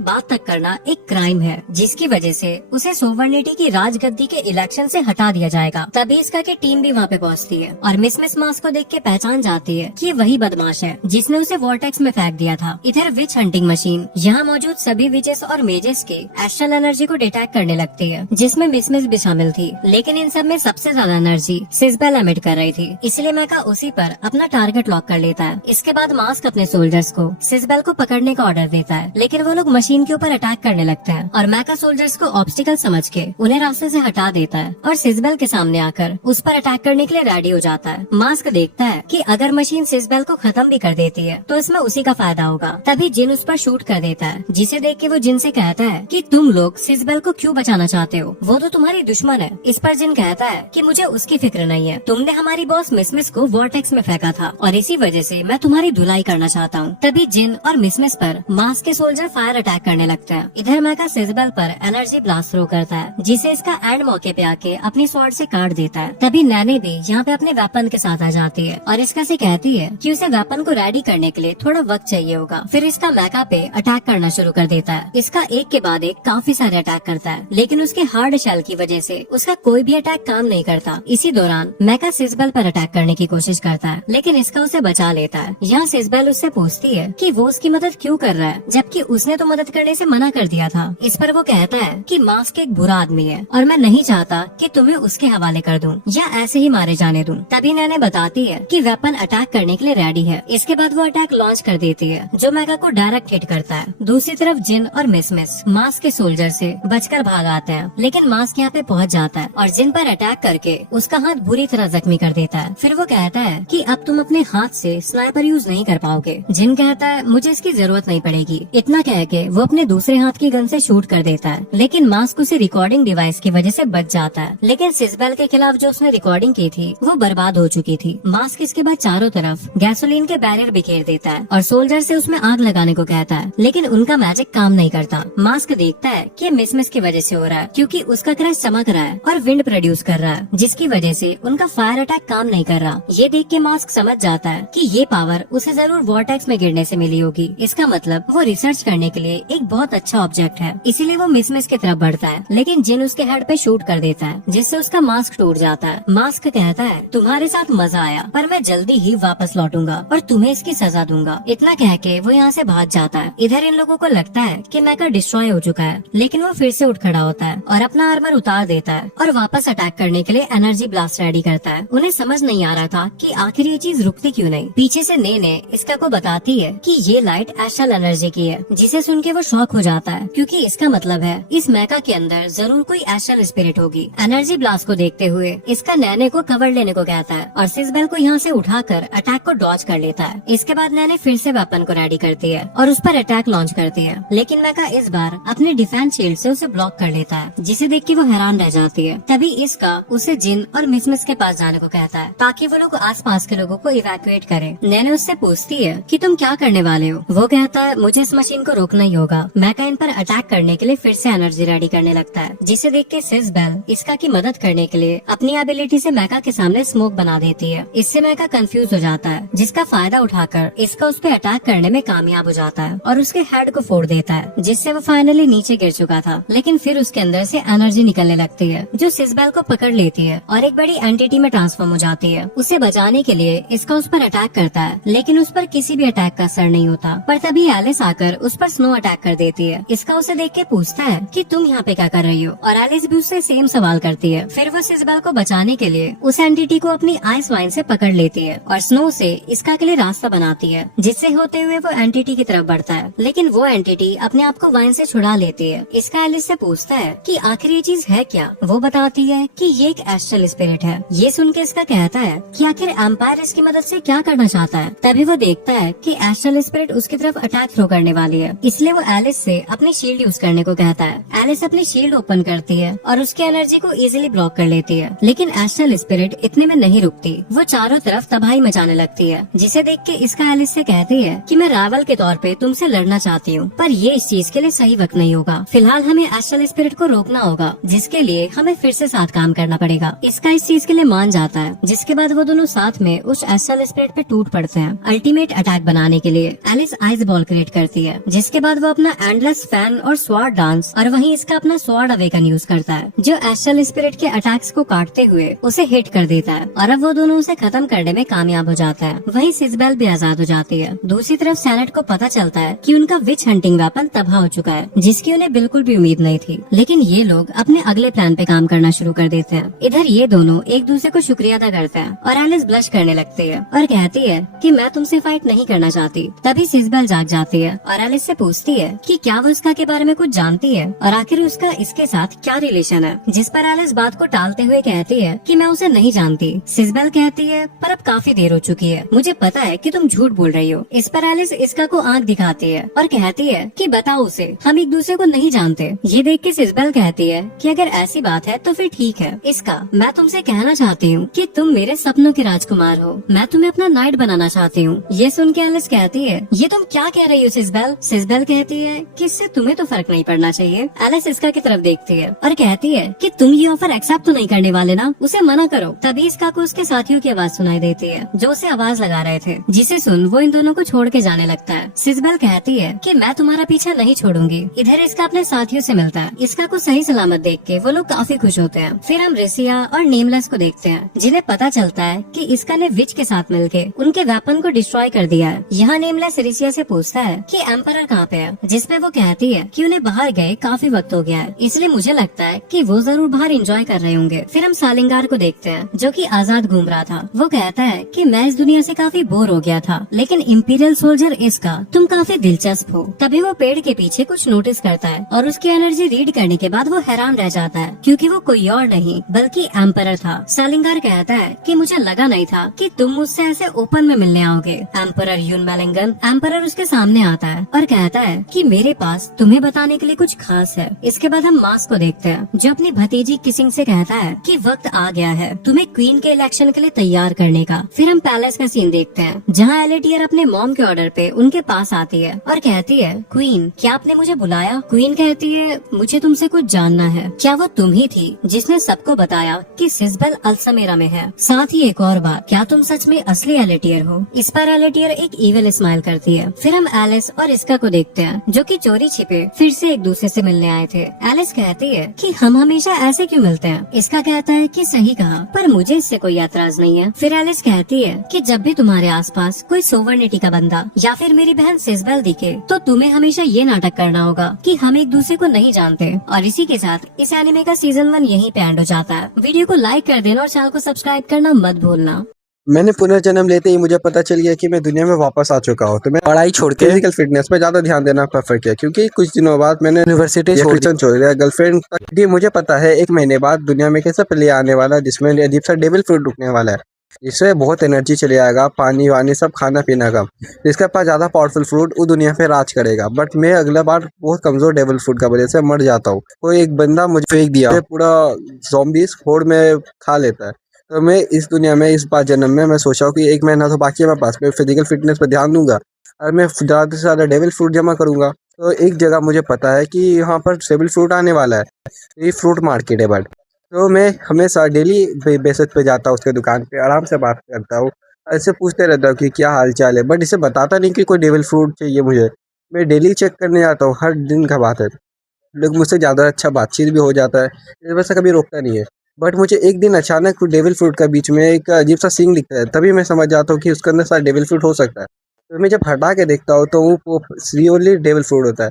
बात तक करना एक क्राइम है, जिसकी वजह से उसे सोवर्निटी की राजगद्दी के इलेक्शन से हटा दिया जाएगा। तभी इसका की टीम भी वहाँ पे पहुँचती है और मिस मास्क को देख के पहचान जाती है कि वही बदमाश है जिसने उसे वॉर्टेक्स में फेंक दिया था। इधर विच हंटिंग मशीन यहाँ मौजूद सभी विचेस और मेजेस के एस्ट्रल एनर्जी को डिटेक्ट करने लगती है, जिसमें मिस भी शामिल थी। लेकिन इन सब में सबसे ज्यादा एनर्जी सिजबेल एमिट कर रही थी, इसलिए मैका उसी पर अपना टारगेट लॉक कर लेता है। इसके बाद मास्क अपने सोल्जर्स को सिजबेल को पकड़ने का ऑर्डर देता है, लेकिन वो लोग मशीन के ऊपर अटैक करने लगते हैं और मैका सोल्जर्स को ऑब्स्टिकल समझ के उन्हें रास्ते से हटा देता है और सिजबेल के सामने आकर उस पर अटैक करने के लिए रेडी हो जाता है। मास्क देखता है कि अगर मशीन सिजबेल को खत्म भी कर देती है तो इसमें उसी का फायदा होगा। तभी जिन उस पर शूट कर देता है, जिसे देख के वो जिन से कहता है कि तुम लोग सिजबेल को क्यों बचाना चाहते हो, वो तो तुम्हारी दुश्मन है। इस पर जिन कहता है कि मुझे उसकी फिक्र नहीं है, तुमने हमारी बॉस मिस को वॉर्टेक्स में फेंका था और इसी वजह से मैं तुम्हारी धुलाई करना चाहता हूँ। तभी जिन और मिस पर मास्क के सोल्जर फायर अटैक करने लगते हैं। इधर मैका सिजबेल पर एनर्जी ब्लास्ट थ्रो करता है, जिसे इसका एंड मौके पे आके अपनी स्वॉर्ड से काट देता है। तभी नैने भी यहाँ पे अपने वेपन के साथ आ जाती है और इसका से कहती है कि उसे वेपन को रेडी करने के लिए थोड़ा वक्त चाहिए होगा। फिर इसका मैका पे अटैक करना शुरू कर देता है। इसका एक के बाद एक काफी सारे अटैक करता है, लेकिन उसके हार्ड शेल की वजह से उसका कोई भी अटैक काम नहीं करता। इसी दौरान मैका सिजबेल पर अटैक करने की कोशिश करता है, लेकिन इसका उसे बचा लेता है। यहाँ सिजबेल उससे पूछती है कि वो उसकी मदद क्यों कर रहा है, जबकि उसने तो मदद करने से मना कर दिया था। इस पर वो कहता है कि मास्क एक बुरा आदमी है और मैं नहीं चाहता कि तुम्हें उसके हवाले कर दूं या ऐसे ही मारे जाने दूं। तभी नैने बताती है कि वेपन अटैक करने के लिए रेडी है। इसके बाद वो अटैक लॉन्च कर देती है, जो मैका को डायरेक्ट हिट करता है। दूसरी तरफ जिन और मिस मास्क के सोल्जर से बचकर भाग आते हैं, लेकिन मास्क यहाँ पे पहुँच जाता है और जिन पर अटैक करके उसका हाथ बुरी तरह जख्मी कर देता है। फिर वो कहता है कि अब तुम अपने हाथ से स्नाइपर यूज नहीं कर पाओगे। जिन कहता है मुझे इसकी जरूरत नहीं पड़ेगी। इतना कह के वो अपने दूसरे हाथ की गन से शूट कर देता है, लेकिन मास्क उसे रिकॉर्डिंग डिवाइस की वजह से बच जाता है। लेकिन सिजबेल के खिलाफ जो उसने रिकॉर्डिंग की थी वो बर्बाद हो चुकी थी। मास्क इसके बाद चारों तरफ गैसोलीन के बैरियर बिखेर देता है और सोल्जर से उसमें आग लगाने को कहता है, लेकिन उनका मैजिक काम नहीं करता। मास्क देखता है कि मिस की वजह से हो रहा है, क्योंकि उसका क्रश चमक रहा है और विंड प्रोड्यूस कर रहा है, जिसकी वजह से उनका फायर अटैक काम नहीं कर रहा। ये देख के मास्क समझ जाता है कि ये पावर उसे जरूर वॉर्टेक्स में गिरने से मिली होगी। इसका मतलब वो रिसर्च करने के लिए एक बहुत अच्छा ऑब्जेक्ट है, इसीलिए वो मिस की तरफ बढ़ता है, लेकिन जिन उसके हेड पे शूट कर देता है, जिससे उसका मास्क टूट जाता है। मास्क कहता है तुम्हारे साथ मजा आया, पर मैं जल्दी ही वापस लौटूंगा और तुम्हें इसकी सजा दूंगा। इतना कह के वो यहाँ से भाग जाता है। इधर इन लोगों को लगता है कि मैका डिस्ट्रॉय हो चुका है, लेकिन वो फिर से उठ खड़ा होता है और अपना आर्मर उतार देता है और वापस अटैक करने के लिए एनर्जी ब्लास्ट रेडी करता है। उन्हें समझ नहीं आ रहा था कि आखिर ये चीज रुकती क्यों नहीं। पीछे से ने इसका को बताती है कि ये लाइट एस्ट्रल एनर्जी की है, जिसे सुन के वो शॉक हो जाता है, क्योंकि इसका मतलब है इस मैका के अंदर जरूर कोई एस्ट्रल स्पिरिट होगी। एनर्जी ब्लास्ट को देखते हुए इसका नैने को कवर लेने को कहता है और सिजबेल को यहाँ से उठाकर अटैक को डॉज कर लेता है। इसके बाद नैने फिर से वेपन को रेडी करती है और उस पर अटैक लॉन्च करती है, लेकिन मैका इस बार अपने डिफेंस शील्ड से उसे ब्लॉक कर लेता है, जिसे देख के वो हैरान रह जाती है। तभी इसका उसे जिन और मिस के पास जाने को कहता है, ताकि वो लोग आसपास के लोगों को इवैक्यूएट करें। नैने उससे पूछती है कि तुम क्या करने वाले हो। वो कहता है मुझे इस मशीन को रोकना ही होगा। मैका इन पर अटैक करने के लिए फिर से एनर्जी रेडी करने लगता है, जिसे देख के सिजबेल इसका की मदद करने के लिए अपनी एबिलिटी से मैका के सामने स्मोक बना देती है। इससे मैका कंफ्यूज हो जाता है, जिसका फायदा उठाकर इसका उस पर अटैक करने में कामयाब हो जाता है और उसके हेड को फोड़ देता है, जिससे वो फाइनली नीचे गिर चुका था। लेकिन फिर उसके अंदर से एनर्जी निकलने लगती है, जो सिजबेल को पकड़ लेती है और एक बड़ी एंटिटी में ट्रांसफॉर्म हो जाती है। उसे बचाने के लिए इसका उस पर अटैक करता है, लेकिन उस पर किसी भी अटैक का असर नहीं होता। पर तभी एलिस आकर उस पर स्नो अटैक कर देती है। इसका उसे देख के पूछता है कि तुम यहाँ पे क्या कर रही हो, और एलिस भी उससे सेम सवाल करती है। फिर वो सिजबेल को बचाने के लिए उस एंटिटी को अपनी आइस वाइन से पकड़ लेती है और स्नो से इसका के लिए रास्ता बनाती है, जिससे होते हुए वो एंटिटी की तरफ बढ़ता है। लेकिन वो एंटिटी अपने आप को वाइन से छुड़ा लेती है। इसका एलिस से पूछता है कि आखिर ये चीज है क्या। वो बताती है कि ये एक एस्ट्रल स्पिरिट है। ये सुन के इसका कहता है कि आखिर एम्पायर इसकी मदद से क्या करना चाहता है। तभी वो देखता है कि एस्ट्रल स्पिरिट उसकी तरफ अटैक थ्रो करने वाली है, इसलिए वो एलिस से अपनी शील्ड यूज करने को कहता है। एलिस अपनी शील्ड ओपन करती है और उसकी एनर्जी को इजीली ब्लॉक कर लेती है, लेकिन एस्ट्रल स्पिरिट इतने में नहीं रुकती। वो चारों तरफ तबाही मचाने लगती है, जिसे देख के इसका एलिस से कहती है कि मैं रिवाइवल के तौर पे तुमसे लड़ना चाहती हूँ, पर ये इस चीज के लिए सही वक्त नहीं होगा। फिलहाल हमें एस्ट्रल स्पिरिट को रोकना होगा, जिसके लिए हमें फिर से साथ काम करना पड़ेगा। इसका इस चीज के लिए मान जाता है, जिसके बाद वो दोनों साथ में उस एस्ट्रल स्पिरिट पे टूट पड़ते हैं। अल्टीमेट अटैक बनाने के लिए एलिस आइस बॉल क्रिएट करती है, जिसके बाद वो अपना एंडलेस फैन और स्वॉर्ड डांस और वहीं इसका अपना स्वॉर्ड अवेकन यूज करता है, जो एस्ट्रल स्पिरिट के अटैक्स को काटते हुए उसे हिट कर देता है और अब वो दोनों उसे खत्म करने में कामयाब हो जाता है। वहीं सिजबेल भी आजाद हो जाती है। दूसरी तरफ सैनेट को पता चलता है कि उनका विच हंटिंग वेपन तबाह हो चुका है, जिसकी उन्हें बिल्कुल भी उम्मीद नहीं थी। लेकिन ये लोग अपने अगले प्लान पे काम करना शुरू कर देते हैं। इधर ये दोनों एक दूसरे को शुक्रिया अदा करते हैं और एलिस ब्लश करने लगती है और कहती है कि मैं तुमसे फाइट नहीं करना चाहती। तभी सिजबेल जाग जाती है और एलिस से पूछती है कि क्या वो उसका के बारे में कुछ जानती है और आखिर उसका इसके साथ क्या रिलेशन है, जिस पर एलिस बात को टालते हुए कहती है कि मैं उसे नहीं जानती। सिजबेल कहती है पर अब काफी देर हो चुकी है, मुझे पता है कि तुम झूठ बोल रही हो। इस पर एलिस इसका को आंख दिखाती है और कहती है कि बताओ उसे, हम एक दूसरे को नहीं जानते। ये देख के सिजबेल कहती है कि अगर ऐसी बात है तो फिर ठीक है। इसका मैं तुमसे कहना चाहती हूँ कि तुम मेरे सपनों के राजकुमार हो, मैं तुम्हें अपना नाइट बनाना चाहती हूँ। ये सुन के एलिस कहती है ये तुम क्या कह रही हो सिजबेल। सिजबेल कहती है कि इससे तुम्हें तो फर्क नहीं पड़ना चाहिए। एलिस इसका की तरफ देखती है और कहती है कि तुम ये ऑफर एक्सेप्ट तो नहीं करने वाले ना, उसे मना करो। तभी इसका को उसके साथियों की आवाज सुनाई देती है जो उसे आवाज लगा रहे थे, जिसे सुन वो इन दोनों को छोड़ के जाने लगता है। सिजबेल कहती है कि मैं तुम्हारा पीछा नहीं छोड़ूंगी। इधर इसका अपने साथियों से मिलता है। इसका को सही सलामत देख के वो लोग काफी खुश होते हैं। फिर हम रिसिया और नेमलेस को देखते हैं, जिन्हें पता चलता है कि इसका ने विच के साथ मिलके उनके वेपन को डिस्ट्रॉय कर दिया है। यहाँ नेमलेस रिसिया से पूछता है कि एम्परर कहाँ पे है, जिसमें वो कहती है कि उन्हें बाहर गए काफी वक्त हो गया है, इसलिए मुझे लगता है कि वो जरूर बाहर एंजॉय कर रहे होंगे। फिर हम सालिंगार को देखते हैं जो कि आजाद घूम रहा था। वो कहता है कि मैं इस दुनिया से काफी बोर हो गया था, लेकिन इंपीरियल सोल्जर इसका तुम काफी दिलचस्प हो। तभी वो पेड़ के पीछे कुछ नोटिस करता है और उसकी एनर्जी रीड करने के बाद वो हैरान रह जाता है, क्योंकि वो कोई और नहीं बल्कि एम्परर था। सालिंगार कहता है कि मुझे लगा नहीं था कि तुम मुझसे ऐसे ओपन में मिलने आओगे एम्परर यून मेलिंगन। एम्परर उसके सामने आता है और कहता है कि मेरे पास तुम्हें बताने के लिए कुछ खास है। इसके बाद हम मास को देखते हैं जो अपनी भतीजी किसिंग से कहता है कि वक्त आ गया है तुम्हें क्वीन के इलेक्शन के लिए तैयार करने का। फिर हम पैलेस का सीन देखते हैं जहाँ एलिटियर अपने मॉम के ऑर्डर पे उनके पास आती है और कहती है क्वीन क्या आपने मुझे बुलाया। क्वीन कहती है मुझे तुमसे कुछ जानना है, क्या वो तुम ही थी जिसने सबको बताया कि सिजबेल अल्समेरा में है। साथ ही एक और बात, क्या तुम सच में असली एलिटियर हो। इस पर एलिटियर एक इविल स्माइल करती है। फिर हम एलिस और इसका को देखते हैं जो कि चोरी छिपे फिर से एक दूसरे से मिलने आए थे। एलिस कहती है कि हम हमेशा ऐसे क्यों मिलते हैं। इसका कहता है कि सही कहा, पर मुझे इससे कोई एतराज नहीं है। फिर एलिस कहती है कि जब भी तुम्हारे आसपास कोई सोवर्निटी का बंदा या फिर मेरी बहन सिजबेल दिखे तो तुम्हें हमेशा ये नाटक करना होगा कि हम एक दूसरे को नहीं जानते। और इसी के साथ इस एनिमे का सीजन 1 यहीं पे एंड हो जाता है। वीडियो को लाइक कर देना और चैनल को सब्सक्राइब करना मत भूलना। मैंने पुनर्जन्म लेते ही मुझे पता चल गया कि मैं दुनिया में वापस आ चुका हूँ, तो मैं पढ़ाई छोड़ के फिजिकल फिटनेस पे ज्यादा ध्यान देना प्रेफर किया, क्योंकि कुछ दिनों बाद मैंने यूनिवर्सिटी छोड़ दिया। गर्लफ्रेंड भी मुझे पता है 1 महीने बाद दुनिया में कैसा प्ले आने वाला है, जिसमें अजीब सा डेविल फ्रूट रुकने वाला है, इससे बहुत एनर्जी चले आएगा, पानी वानी सब खाना पीना का। जिसके पास ज्यादा पावरफुल फ्रूट वो दुनिया पे राज करेगा। बट मैं अगला बार बहुत कमजोर डेविल फ्रूट का वजह से मर जाता हूँ। कोई एक बंदा मुझे फेंक दिया, पूरा ज़ॉम्बीज़ होड़ में खा लेता है। तो मैं इस दुनिया में इस बार जन्म में मैं सोचा हूँ कि 1 महीना तो बाकी है मेरे पास, मैं फिजिकल फिटनेस पर ध्यान दूंगा और मैं ज़्यादा से ज़्यादा डेविल फ्रूट जमा करूंगा। तो एक जगह मुझे पता है कि यहाँ पर डेविल फ्रूट आने वाला है, ये फ्रूट मार्केट है। बट तो मैं हमेशा डेली बेसिस पे जाता हूँ उसके दुकान पे, आराम से बात करता हूँ, ऐसे पूछते रहता हूँ कि क्या हाल चाल है। बट इसे बताता नहीं कि कोई डेविल फ्रूट चाहिए मुझे। मैं डेली चेक करने जाता हूँ, हर दिन का बात है। लोग मुझसे ज़्यादा अच्छा बातचीत भी हो जाता है, इस वजह से कभी रोकता नहीं है। बट मुझे एक दिन अचानक डेविल फ्रूट का बीच में एक अजीब सा सींग दिखता है, तभी मैं समझ जाता हूँ कि उसके अंदर सारा डेविल फ्रूट हो सकता है। तो मैं जब हटा के देखता हूँ तो वो रियली डेविल फ्रूट होता है।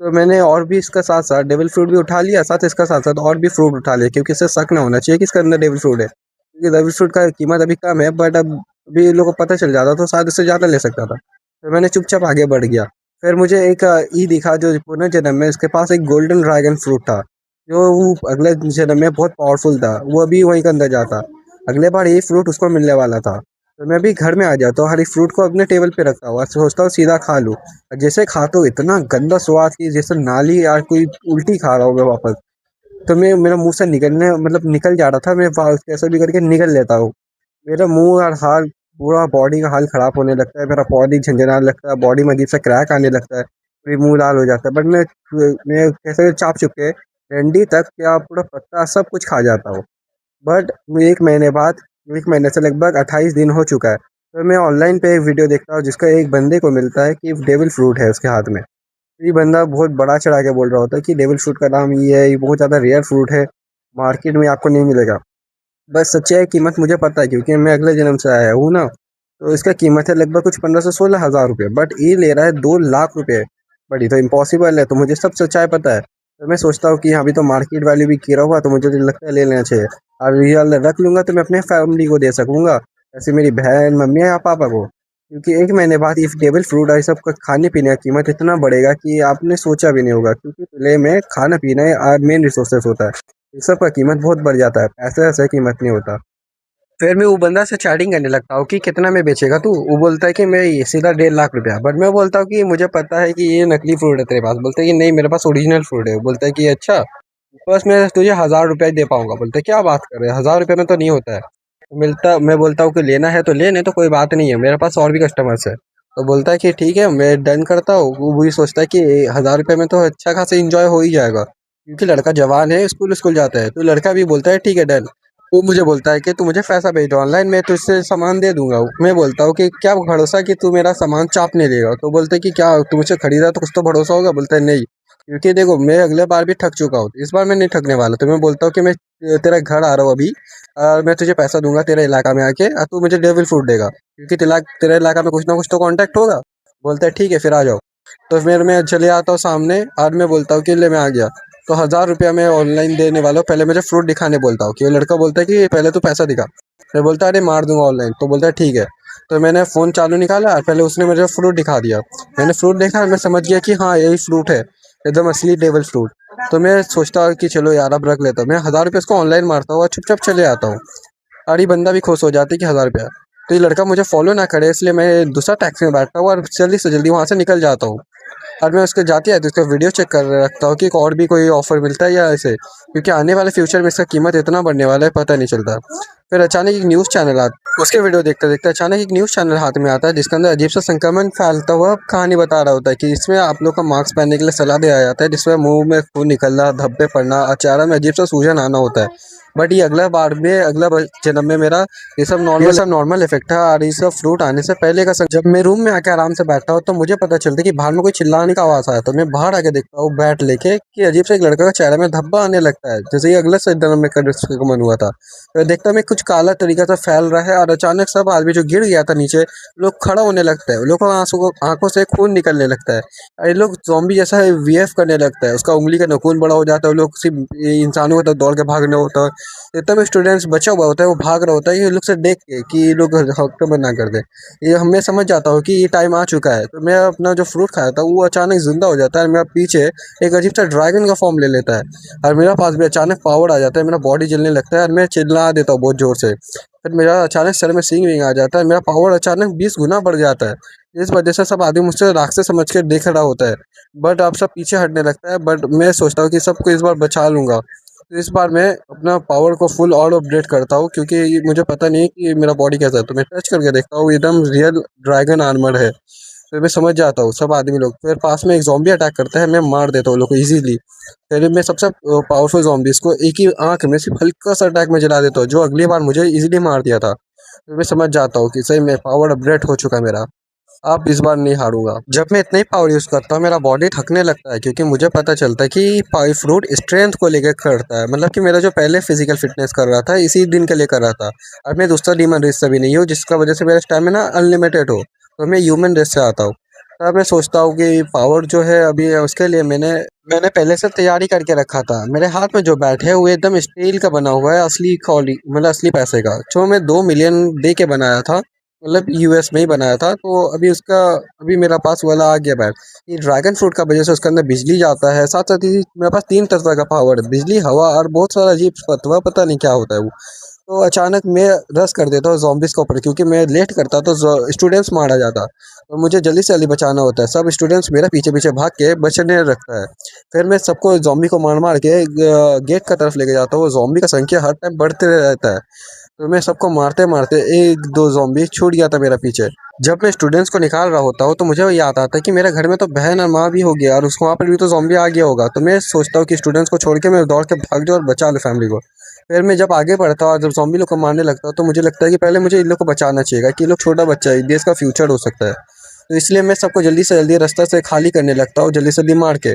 तो मैंने और भी इसका साथ साथ डेविल फ्रूट भी उठा लिया, साथ इसका साथ साथ और भी फ्रूट उठा लिया, क्योंकि इससे शक ना होना चाहिए कि इसके अंदर डेविल फ्रूट है। क्योंकि डेविल फ्रूट का कीमत अभी कम है, बट अब अभी लोगों को पता चल जाता तो शायद इससे ज़्यादा ले सकता था। तो मैंने चुपचाप आगे बढ़ गया। फिर मुझे एक ई दिखा जो पुनर्जन्म में इसके पास एक गोल्डन ड्रैगन फ्रूट था, जो वो अगले जन्म में बहुत पावरफुल था, वो अभी वहीं के अंदर जाता। अगले बार ये फ्रूट उसको मिलने वाला था। तो मैं भी घर में आ जाता हूँ, हर एक फ्रूट को अपने टेबल पे रखता हूँ और सोचता हूँ सीधा खा लूँ। और जैसे खाता हूँ इतना गंदा स्वाद की जैसे नाली या कोई उल्टी खा रहा हूँ मैं वापस। तो मैं मेरा मुंह से निकल जा रहा था, मैं कैसे भी करके निकल लेता हूँ। मेरा मुंह और हाथ पूरा बॉडी का हाल ख़राब होने लगता है, मेरा बॉडी झंझनाने लगता है, बॉडी में अजीब सा क्रैक आने लगता है, फिर मुँह लाल हो जाता है। बट मैं कैसे चाप चुप के डंडी तक या पूरा पत्ता सब कुछ खा जाता हूँ। बट 1 महीने बाद, 1 महीने से लगभग 28 दिन हो चुका है। तो मैं ऑनलाइन पे एक वीडियो देखता हूँ जिसका एक बंदे को मिलता है कि डेविल फ्रूट है उसके हाथ में। ये बंदा बहुत बड़ा चढ़ा के बोल रहा होता है कि डेविल फ्रूट का नाम ये है, ये बहुत ज़्यादा रेयर फ्रूट है, मार्केट में आपको नहीं मिलेगा। बस सच्चाई कीमत मुझे पता है क्योंकि मैं अगले जन्म से आया हूँ ना, तो इसका कीमत है लगभग कुछ 15 से 16 हज़ार रुपये, बट ये ले रहा है 2 लाख रुपये। बट ये तो इम्पॉसिबल है, तो मुझे सब सच्चाई पता है। तो मैं सोचता हूँ कि अभी तो मार्केट वैल्यू भी गिरा हुआ, तो मुझे तो लगता है ले लेना चाहिए। और ये वाला रख लूँगा तो मैं अपने फैमिली को दे सकूँगा, ऐसे मेरी बहन, मम्मी या पापा को। क्योंकि 1 महीने बाद ये टेबल फ्रूट और ये सब का खाने पीने का कीमत इतना बढ़ेगा कि आपने सोचा भी नहीं होगा, क्योंकि पहले में खाना पीना मेन रिसोर्सेस होता है, इस सब का कीमत बहुत बढ़ जाता है, पैसे ऐसे कीमत नहीं होता। फिर मैं वो बंदा से चैटिंग करने लगता हूँ कि कितना में बेचेगा तू? वो बोलता है कि मैं ये सीधा 1.5 लाख रुपया। बट मैं बोलता हूँ कि मुझे पता है कि ये नकली फ्रूट है तेरे पास। बोलता है कि नहीं, मेरे पास ओरिजिनल फ्रूट है। वो बोलता है कि अच्छा, बस मैं तुझे 1,000 रुपया ही दे पाऊंगा। बोलते क्या बात कर रहे हैं, 1,000 रुपये में तो नहीं होता है। मिलता मैं बोलता हूँ कि लेना है तो ले, नहीं तो कोई बात नहीं है, मेरे पास और भी कस्टमर्स है। तो बोलता है कि ठीक है, मैं डन करता हूँ। वो भी सोचता है कि 1,000 रुपये में तो अच्छा खासा इंजॉय हो ही जाएगा, क्योंकि लड़का जवान है, स्कूल स्कूल जाता है। तो लड़का भी बोलता है ठीक है, डन। वो मुझे बोलता है कि तू मुझे पैसा भेज दो ऑनलाइन, मैं तुझसे सामान दे दूंगा। मैं बोलता हूँ कि क्या भरोसा कि तू मेरा सामान चाप नहीं लेगा? तो बोलते हैं कि क्या तू मुझसे खरीदा तो कुछ तो भरोसा होगा? बोलता है नहीं, क्योंकि देखो मैं अगले बार भी ठग चुका हूँ, इस बार मैं नहीं ठगने वाला। तो मैं बोलता हूँ कि मैं तेरा घर आ रहा हूँ अभी, और मैं तुझे पैसा दूंगा तेरे इलाका में आके, और तू मुझे डेविल फ्रूट देगा, क्योंकि तेरे इलाका में कुछ ना कुछ तो कांटेक्ट होगा। बोलता है ठीक है, फिर आ जाओ। तो फिर मैं चले आता हूँ सामने, और मैं बोलता हूँ कि ले मैं आ गया। तो 1,000 रुपया मैं ऑनलाइन देने वाला हूँ, पहले मुझे फ्रूट दिखाने बोलता हूँ। कि वो लड़का बोलता है कि पहले तू पैसा दिखा। मैं बोलता है अरे मार दूंगा ऑनलाइन। तो बोलता है ठीक है। तो मैंने फ़ोन चालू निकाला और पहले उसने मुझे फ्रूट दिखा दिया। मैंने फ्रूट देखा और मैं समझ गया कि हाँ यही फ्रूट है, एकदम असली डेविल फ्रूट। तो मैं सोचता हूँ कि चलो यार अब रख लेता हूँ। मैं 1,000 रुपये उसको ऑनलाइन मारता हूँ और चुपचाप चले आता हूँ। और ये बंदा भी खुश हो जाता है कि 1,000 रुपया। तो ये लड़का मुझे फॉलो ना करे, इसलिए मैं दूसरा टैक्सी में बैठता हूँ और जल्दी से जल्दी वहाँ से निकल जाता हूँ। और मैं उसके जाते आते उसका वीडियो चेक कर रखता हूँ कि और भी कोई ऑफर मिलता है या ऐसे, क्योंकि आने वाले फ्यूचर में इसका कीमत इतना बढ़ने वाला है, पता नहीं चलता। फिर अचानक एक न्यूज़ चैनल आता, उसके वीडियो देखते देखते अचानक एक न्यूज़ चैनल हाथ में आता है जिसके अंदर अजीब सा संक्रमण फैलता हुआ कहानी बता रहा होता है कि इसमें आप लोग का मास्क पहनने के लिए सलाह दिया जाता है, जिसमें मुंह में खून निकलना, धब्बे पड़ना और चेहरा में अजीब सा सूजन आना होता है। बट ये जन्म में मेरा ये सब नॉर्मल इफेक्ट है। और ये सब फ्रूट आने से पहले का जब मैं रूम में आके आराम से बैठता हूँ तो मुझे पता चलता है कि बाहर में कोई चिल्लाने का आवाज़ आया। तो मैं बाहर आके देखता हूँ बैट लेके कि अजीब से एक लड़का का चेहरे में धब्बा आने लगता है, जैसे ये अगले से जन्म में का मन हुआ था। तो देखता मैं कुछ काला तरीका से फैल रहा है, और अचानक सब आदमी जो गिर गया था नीचे, लोग खड़ा होने लगता है, लोग आंखों से खून निकलने लगता है, और ये लोग ज़ॉम्बी जैसा वीएफ करने लगता है। उसका उंगली का नाखून बड़ा हो जाता है, लोग सिर्फ इंसानों की तरह दौड़ के भागने होता है। इतना में स्टूडेंट्स बचा हुआ होता है, वो भाग रहा होता है ये लोग से देख के कि ये लोग हरकत ना कर दे। ये हमें समझ जाता हूँ कि ये टाइम आ चुका है। तो मैं अपना जो फ्रूट खाया था वो अचानक जिंदा हो जाता है, मेरा पीछे एक अजीब सा ड्रैगन का फॉर्म ले लेता है, और मेरे पास भी अचानक पावर आ जाता है, मेरा बॉडी जलने लगता है और मैं चिल्ला देता हूँ बहुत ज़ोर से। फिर मेरा अचानक सर में सींग वींग आ जाता है, मेरा पावर अचानक 20 गुना बढ़ जाता है। इस वजह से सब आदमी मुझसे राक्षस समझ के देख रहा होता है, बट अब सब पीछे हटने लगता है। बट मैं सोचता हूँ कि सबको इस बार बचा लूँगा। तो इस बार मैं अपना पावर को फुल और अपडेट करता हूँ, क्योंकि ये मुझे पता नहीं है कि मेरा बॉडी कैसा है। तो मैं टच करके देखता हूँ, एकदम रियल ड्रैगन आर्मर है। फिर मैं समझ जाता हूँ सब आदमी लोग। फिर पास में एक ज़ॉम्बी अटैक करता है, मैं मार देता हूँ लोग को ईज़िली। फिर मैं सबसे पावरफुल ज़ॉम्बीज़ को एक ही आँख में सिर्फ हल्का सा अटैक में जला देता हूँ, जो अगली बार मुझे ईज़िली मार दिया था। फिर मैं समझ जाता हूँ कि सही में पावर अपग्रेड हो चुका है मेरा, अब इस बार नहीं हारूंगा। जब मैं इतना ही पावर यूज़ करता हूँ मेरा बॉडी थकने लगता है, क्योंकि मुझे पता चलता है कि फ्रूट स्ट्रेंथ को लेकर करता है। मतलब कि मेरा जो पहले फिजिकल फिटनेस कर रहा था इसी दिन के लिए कर रहा था, और मैं दूसरा डीमन रेस से भी नहीं हूँ जिसका वजह से मेरा स्टैमिना अनलिमिटेड हो। तो मैं ह्यूमन रेस से आता हूँ। तब मैं सोचता हूँ कि पावर जो है अभी उसके लिए मैंने पहले से तैयारी करके रखा था। मेरे हाथ में जो बैट है वो एकदम स्टील का बना हुआ है, असली क्वालिटी, मतलब असली पैसे का, जो मैं 2 मिलियन दे के बनाया था, मतलब यूएस में ही बनाया था। तो अभी मेरा पास वाला आ गया बैट। ये ड्रैगन फ्रूट का वजह से उसके अंदर बिजली जाता है, साथ साथ ही मेरे पास 3 तरह का पावर है, बिजली, हवा और बहुत सारा अजीब तत्व, पता नहीं क्या होता है वो। तो अचानक मैं रश कर देता हूँ ज़ॉम्बीज़ के ऊपर, क्योंकि मैं लेट करता तो स्टूडेंट्स मारा जाता। तो मुझे जल्दी से जल्दी बचाना होता है, सब स्टूडेंट्स मेरा पीछे पीछे भाग के बचने रखता है। फिर मैं सबको ज़ॉम्बी को मार मार के गेट का तरफ लेके जाता हूँ। ज़ॉम्बी का संख्या हर टाइम बढ़ते रहता है। तो मैं सबको मारते मारते एक दो ज़ॉम्बी छूट गया था मेरा पीछे। जब मैं स्टूडेंट्स को निकाल रहा होता हूँ तो मुझे याद आता है कि मेरे घर में तो बहन और माँ भी हो गया और उसको वहाँ पर भी तो ज़ॉम्बी आ गया होगा। तो मैं सोचता हूँ कि स्टूडेंट्स को छोड़ के मैं दौड़ के भाग जाऊँ और बचा लूँ फैमिली को। फिर मैं जब आगे बढ़ता हूँ और जब ज़ॉम्बी लोग को मारने लगता हूँ तो मुझे लगता है कि पहले मुझे इन लोग को बचाना चाहिए कि ये लोग छोटा बच्चा है, देश का फ्यूचर हो सकता है। तो इसलिए मैं सबको जल्दी से जल्दी रास्ता से खाली करने लगता हूँ, जल्दी से जल्दी मार के।